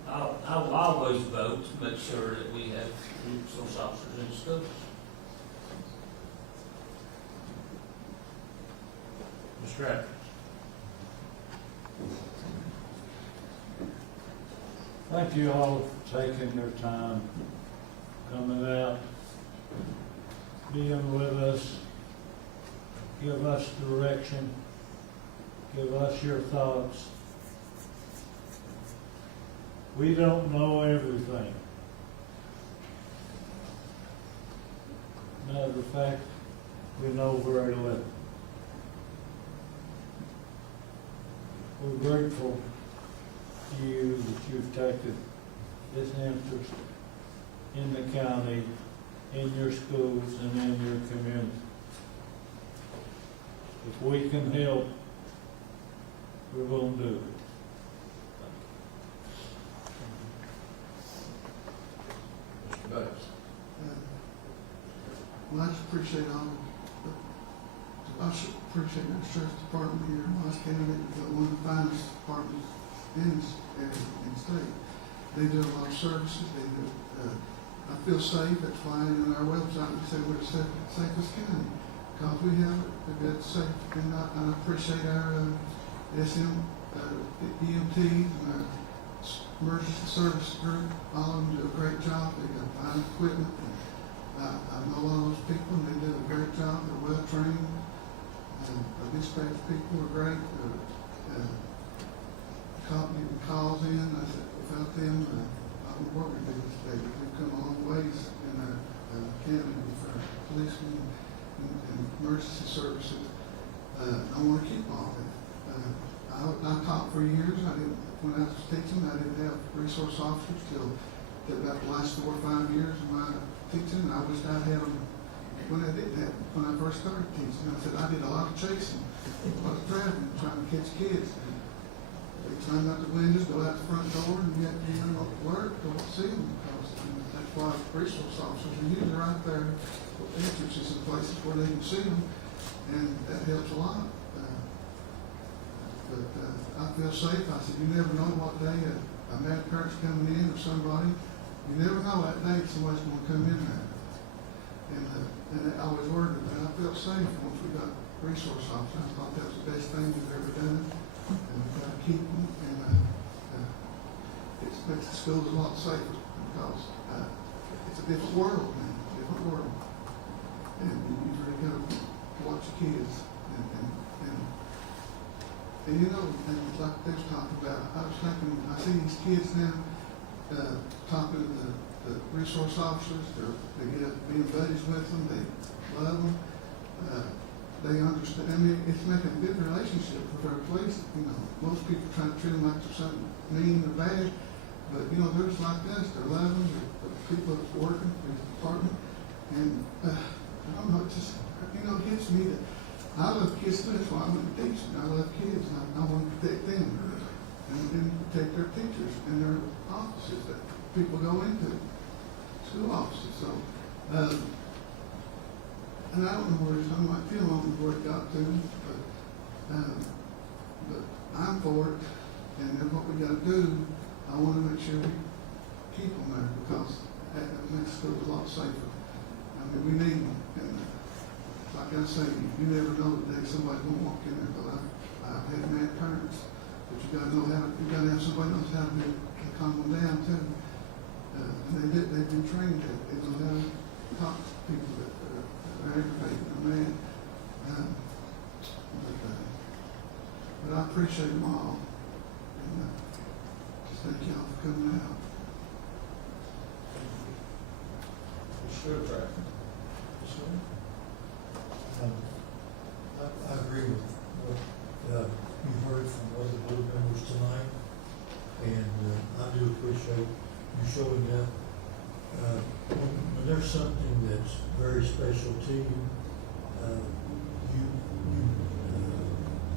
I will always vote to make sure that we have resource officers in schools. Mr. Radford. Thank you all for taking your time, coming out, being with us, give us direction, give us your thoughts. We don't know everything. Matter of fact, we know very little. We're grateful to you that you've taken this interest in the county, in your schools, and in your community. If we can help, we're going to do it. Mr. Bates. Well, I just appreciate I should appreciate the Sheriff's Department here in Wise County. It's one of the finest departments in the state. They do a lot of services. They do. I feel safe. That's why on our website we say we're the safest county, because we have a good safe. And I appreciate our EMTs and our emergency service group. All of them do a great job. They got fine equipment. I know a lot of those people, and they do a great job. They're well trained. And the dispatch people are great. Company calls in. I said, without them, I don't know what we do today. We've come a long ways in our county with our policemen and emergency services. I want to keep all that. I taught for years. When I was teaching, I didn't have resource officers till about the last 4 or 5 years of my teaching. I wished I had them when I did that, when I first started teaching. I said, I did a lot of chasing, a lot of driving, trying to catch kids. They climb out the windows, go out the front door, and yet you know, work, don't see them. Because that's why resource officers are usually right there with entrances and places where they can see them, and that helps a lot. But I feel safe. I said, you never know what day a mad parent's coming in or somebody. You never know that day somebody's going to come in there. And I always worried about it. I felt safe once we got resource officers. I thought that was the best thing we've ever done. And we've got to keep them. And it makes the schools a lot safer because it's a different world now. Different world. And you really got to watch the kids. And you know, and like they was talking about, I was thinking, I see these kids now, talking to the resource officers, they get being buddies with them, they love them. They understand, I mean, it's making a good relationship with our police. You know, most people try to treat them like they're something mean or bad, but, you know, there's like us, they're loving, they're people that's working for the department, and, I don't know, it just, you know, it hits me that I love kids, that's why I went to teach, I love kids, and I want to protect them, and protect their teachers and their offices that people go into, school offices, so, and I don't know where I might feel on where it got to, but I'm for it, and then what we gotta do, I wanna make sure we keep them there, because that makes schools a lot safer. I mean, we need them, and like I say, you never know the day somebody won't walk in there, but I've had mad parents, but you gotta know how, you gotta have somebody knows how to calm them down too. And they've been trained to, they know how to talk to people that are aggravating or mad. But I appreciate them all. And just thank y'all for coming out. I agree with what you've heard from other board members tonight, and I do appreciate you showing up. When there's something that's very special to you, you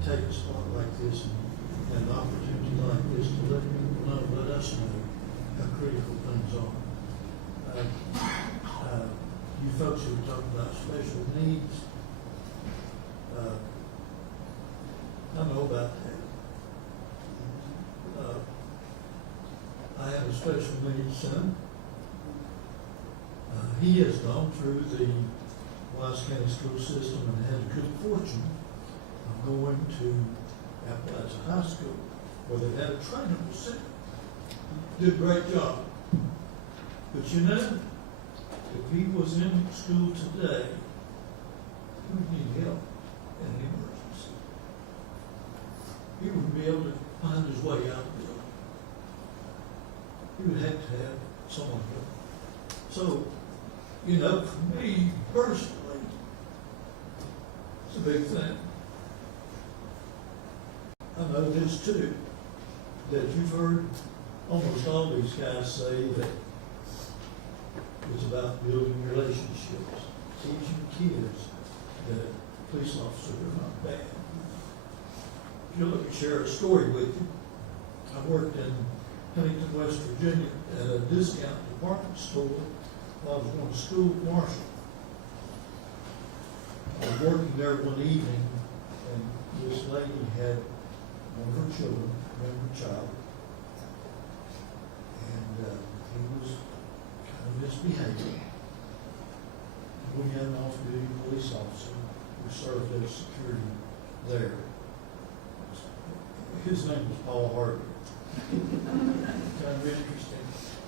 take a spot like this and an opportunity like this to let people know, let us know how critical things are. You folks who are talking about special needs, I know about that. I have a special needs son. He has gone through the Wise County school system and had a good fortune of going to Appalachia High School, where they had a trainable center. Did a great job. But you know, if he was in school today, he would need help in an emergency. He wouldn't be able to find his way out of the building. He would have to have someone help. So, you know, for me personally, it's a big thing. I know this too, that you've heard almost all these guys say that it's about building relationships, teaching kids that police officers are not bad. If you'll let me share a story with you. I worked in Huntington, West Virginia at a discount department store while I was going to school at Marshall. I was working there one evening, and this lady had one of her children, a child, and he was kind of misbehaving. We had an off-duty police officer who served as security there. His name was Paul Harvey. Kind of interesting.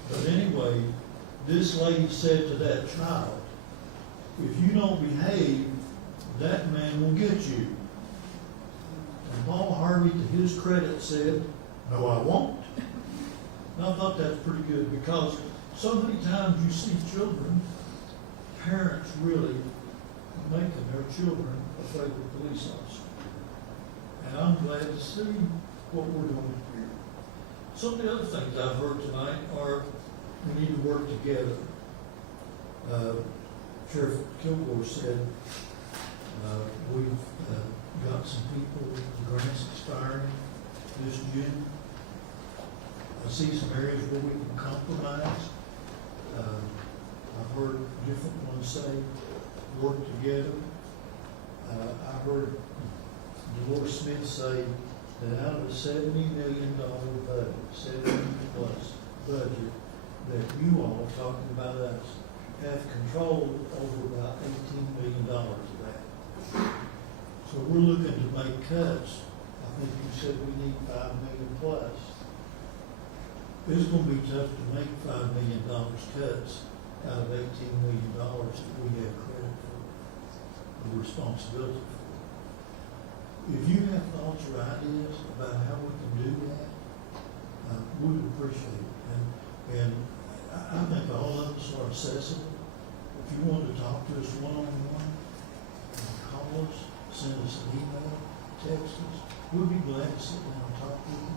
But anyway, this lady said to that child, if you don't behave, that man will get you. And Paul Harvey, to his credit, said, no, I won't. And I thought that's pretty good, because so many times you see children, parents really making their children afraid of the police officer. And I'm glad to see what we're doing here. Some of the other things I've heard tonight are we need to work together. Sheriff Kilgore said we've got some people, grants expiring this June. I see some areas where we can compromise. I've heard different ones say work together. I heard Dolores Smith say that out of a $70 million budget, 70+ budget, that you all are talking about us have control over about $18 million of that. So we're looking to make cuts. I think you said we need $5 million plus. It's going to be tough to make $5 million cuts out of $18 million that we have credit for, the responsibility for. If you have thoughts or ideas about how we can do that, we would appreciate it. And I think all of us are accessible. If you want to talk to us one-on-one, call us, send us an email, text us. We'll be glad to sit down and talk with you.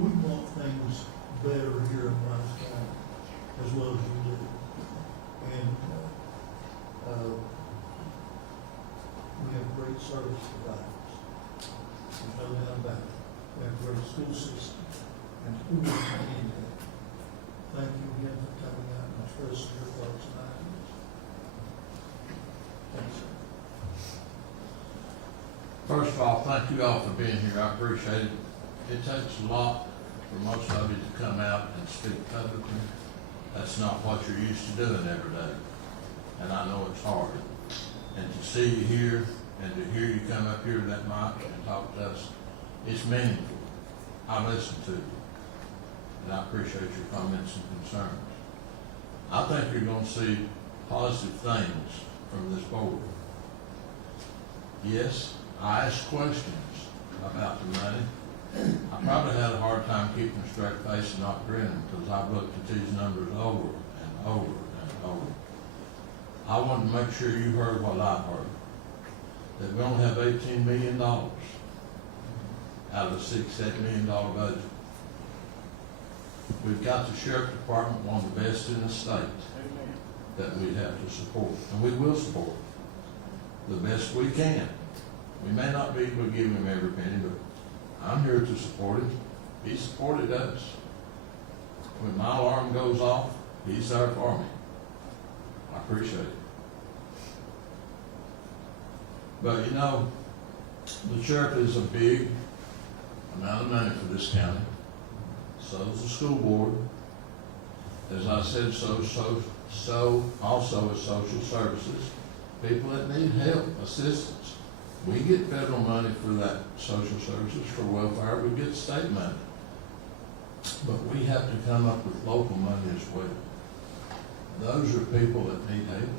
We want things better here in Wise County as well as you do. And we have great service providers. There's no doubt about it. We have a great school system. And we will continue that. Thank you again for coming out and expressing your thoughts and ideas. Thanks, sir. First of all, thank you all for being here. I appreciate it. It takes a lot for most of you to come out and speak publicly. That's not what you're used to doing every day. And I know it's hard. And to see you here and to hear you come up here to that mic and talk to us, it's meaningful. I listen to you. And I appreciate your comments and concerns. I think you're going to see positive things from this board. Yes, I asked questions about the money. I probably had a hard time keeping a straight face and not grinning because I've looked at these numbers over and over and over. I wanted to make sure you heard what I heard. That we only have $18 million out of a $6-7 million budget. We've got the sheriff department, one of the best in the state, that we have to support, and we will support the best we can. We may not be able to give him every penny, but I'm here to support him. He supported us. When my alarm goes off, he's there for me. I appreciate it. But you know, the sheriff is a big amount of money for this county. So is the school board. As I said, so also is social services. People that need help, assistance. We get federal money for that social services, for welfare. We get state money. But we have to come up with local money as well. Those are people that need help.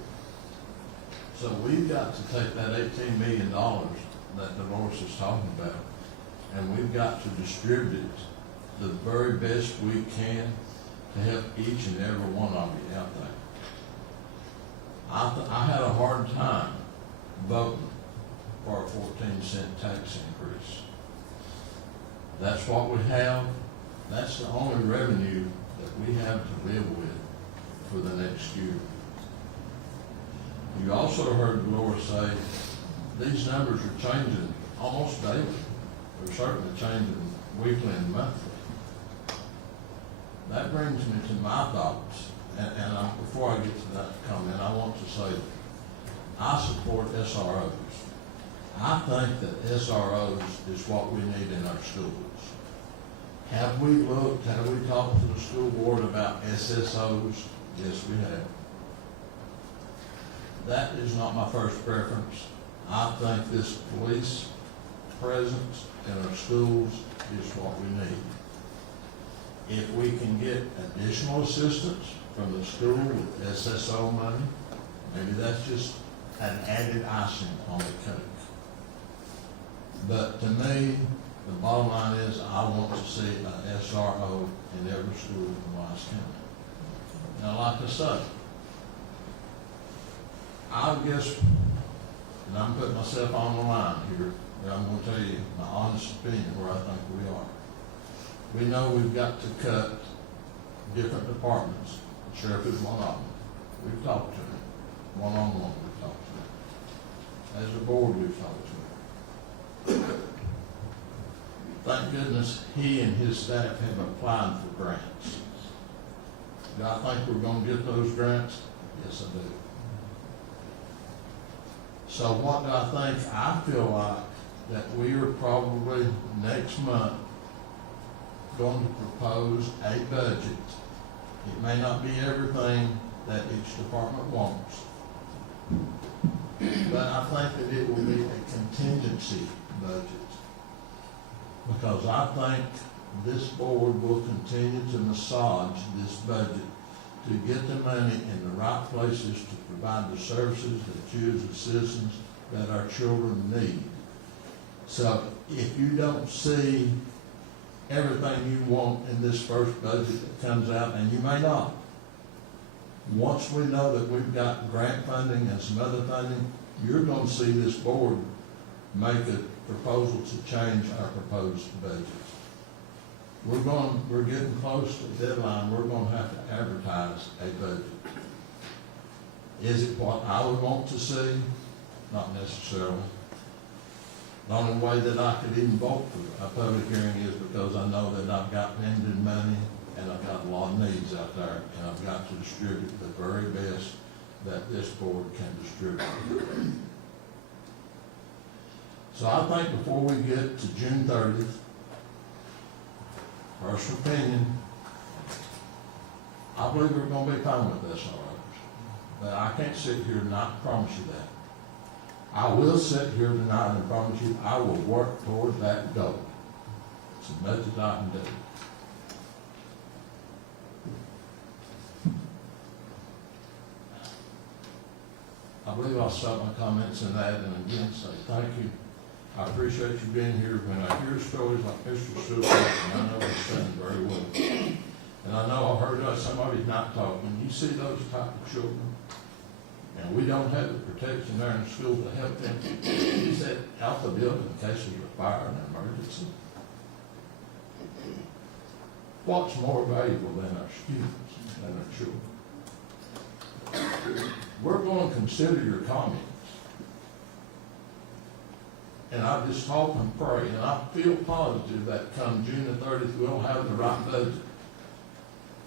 So we've got to take that $18 million that Dolores is talking about, and we've got to distribute it the very best we can to help each and every one of you out there. I had a hard time voting for a 14-cent tax increase. That's what we have. That's the only revenue that we have to live with for the next year. You also heard Dolores say these numbers are changing almost daily. They're certainly changing weekly and monthly. That brings me to my thoughts, before I get to that comment, I want to say I support SROs. I think that SROs is what we need in our schools. Have we looked, have we talked to the school board about SSOs? Yes, we have. That is not my first preference. I think this police presence in our schools is what we need. If we can get additional assistance from the school with SSO money, maybe that's just an added icing on the cake. But to me, the bottom line is I want to see an SRO in every school in Wise County. Now, like I say, I guess, and I'm putting myself on the line here, but I'm going to tell you my honest opinion where I think we are. We know we've got to cut different departments. The sheriff is one of them. We've talked to him. One-on-one, we've talked to him. As a board, we've talked to him. Thank goodness he and his staff have applied for grants. Do I think we're going to get those grants? Yes, I do. So what do I think? I feel like that we are probably next month going to propose a budget. It may not be everything that each department wants, but I think that it will be a contingency budget. Because I think this board will continue to massage this budget to get the money in the right places to provide the services that you as the citizens, that our children need. So if you don't see everything you want in this first budget that comes out, and you may not. Once we know that we've got grant funding and some other funding, you're gonna see this board make a proposal to change our proposed budget. We're getting close to the deadline, we're gonna have to advertise a budget. Is it what I would want to see? Not necessarily. The only way that I could even vote for a public hearing is because I know that I've got limited money and I've got a lot of needs out there, and I've got to distribute the very best that this board can distribute. So I think before we get to June 30th, personal opinion, I believe we're gonna be fine with SROs. But I can't sit here and not promise you that. I will sit here tonight and promise you I will work toward that goal as much as I can do. I believe I'll stop my comments in that and again say thank you. I appreciate you being here. When I hear stories like Mr. Supervisor, and I know he's saying very well, and I know I've heard somebody's not talking, you see those type of children, and we don't have the protection there in school to help them. Is that out the building in case of a fire and an emergency? What's more valuable than our students and our children? We're going to consider your comments. And I just hope and pray, and I feel positive that come June the 30th, we'll have the right budget.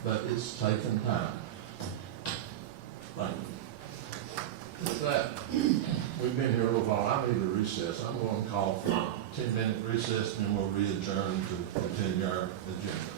But it's taken time. Thank you. With that, we've been here a little while. I need a recess. I'm going to call for a 10-minute recess, and then we'll re-adjourn to continue our agenda.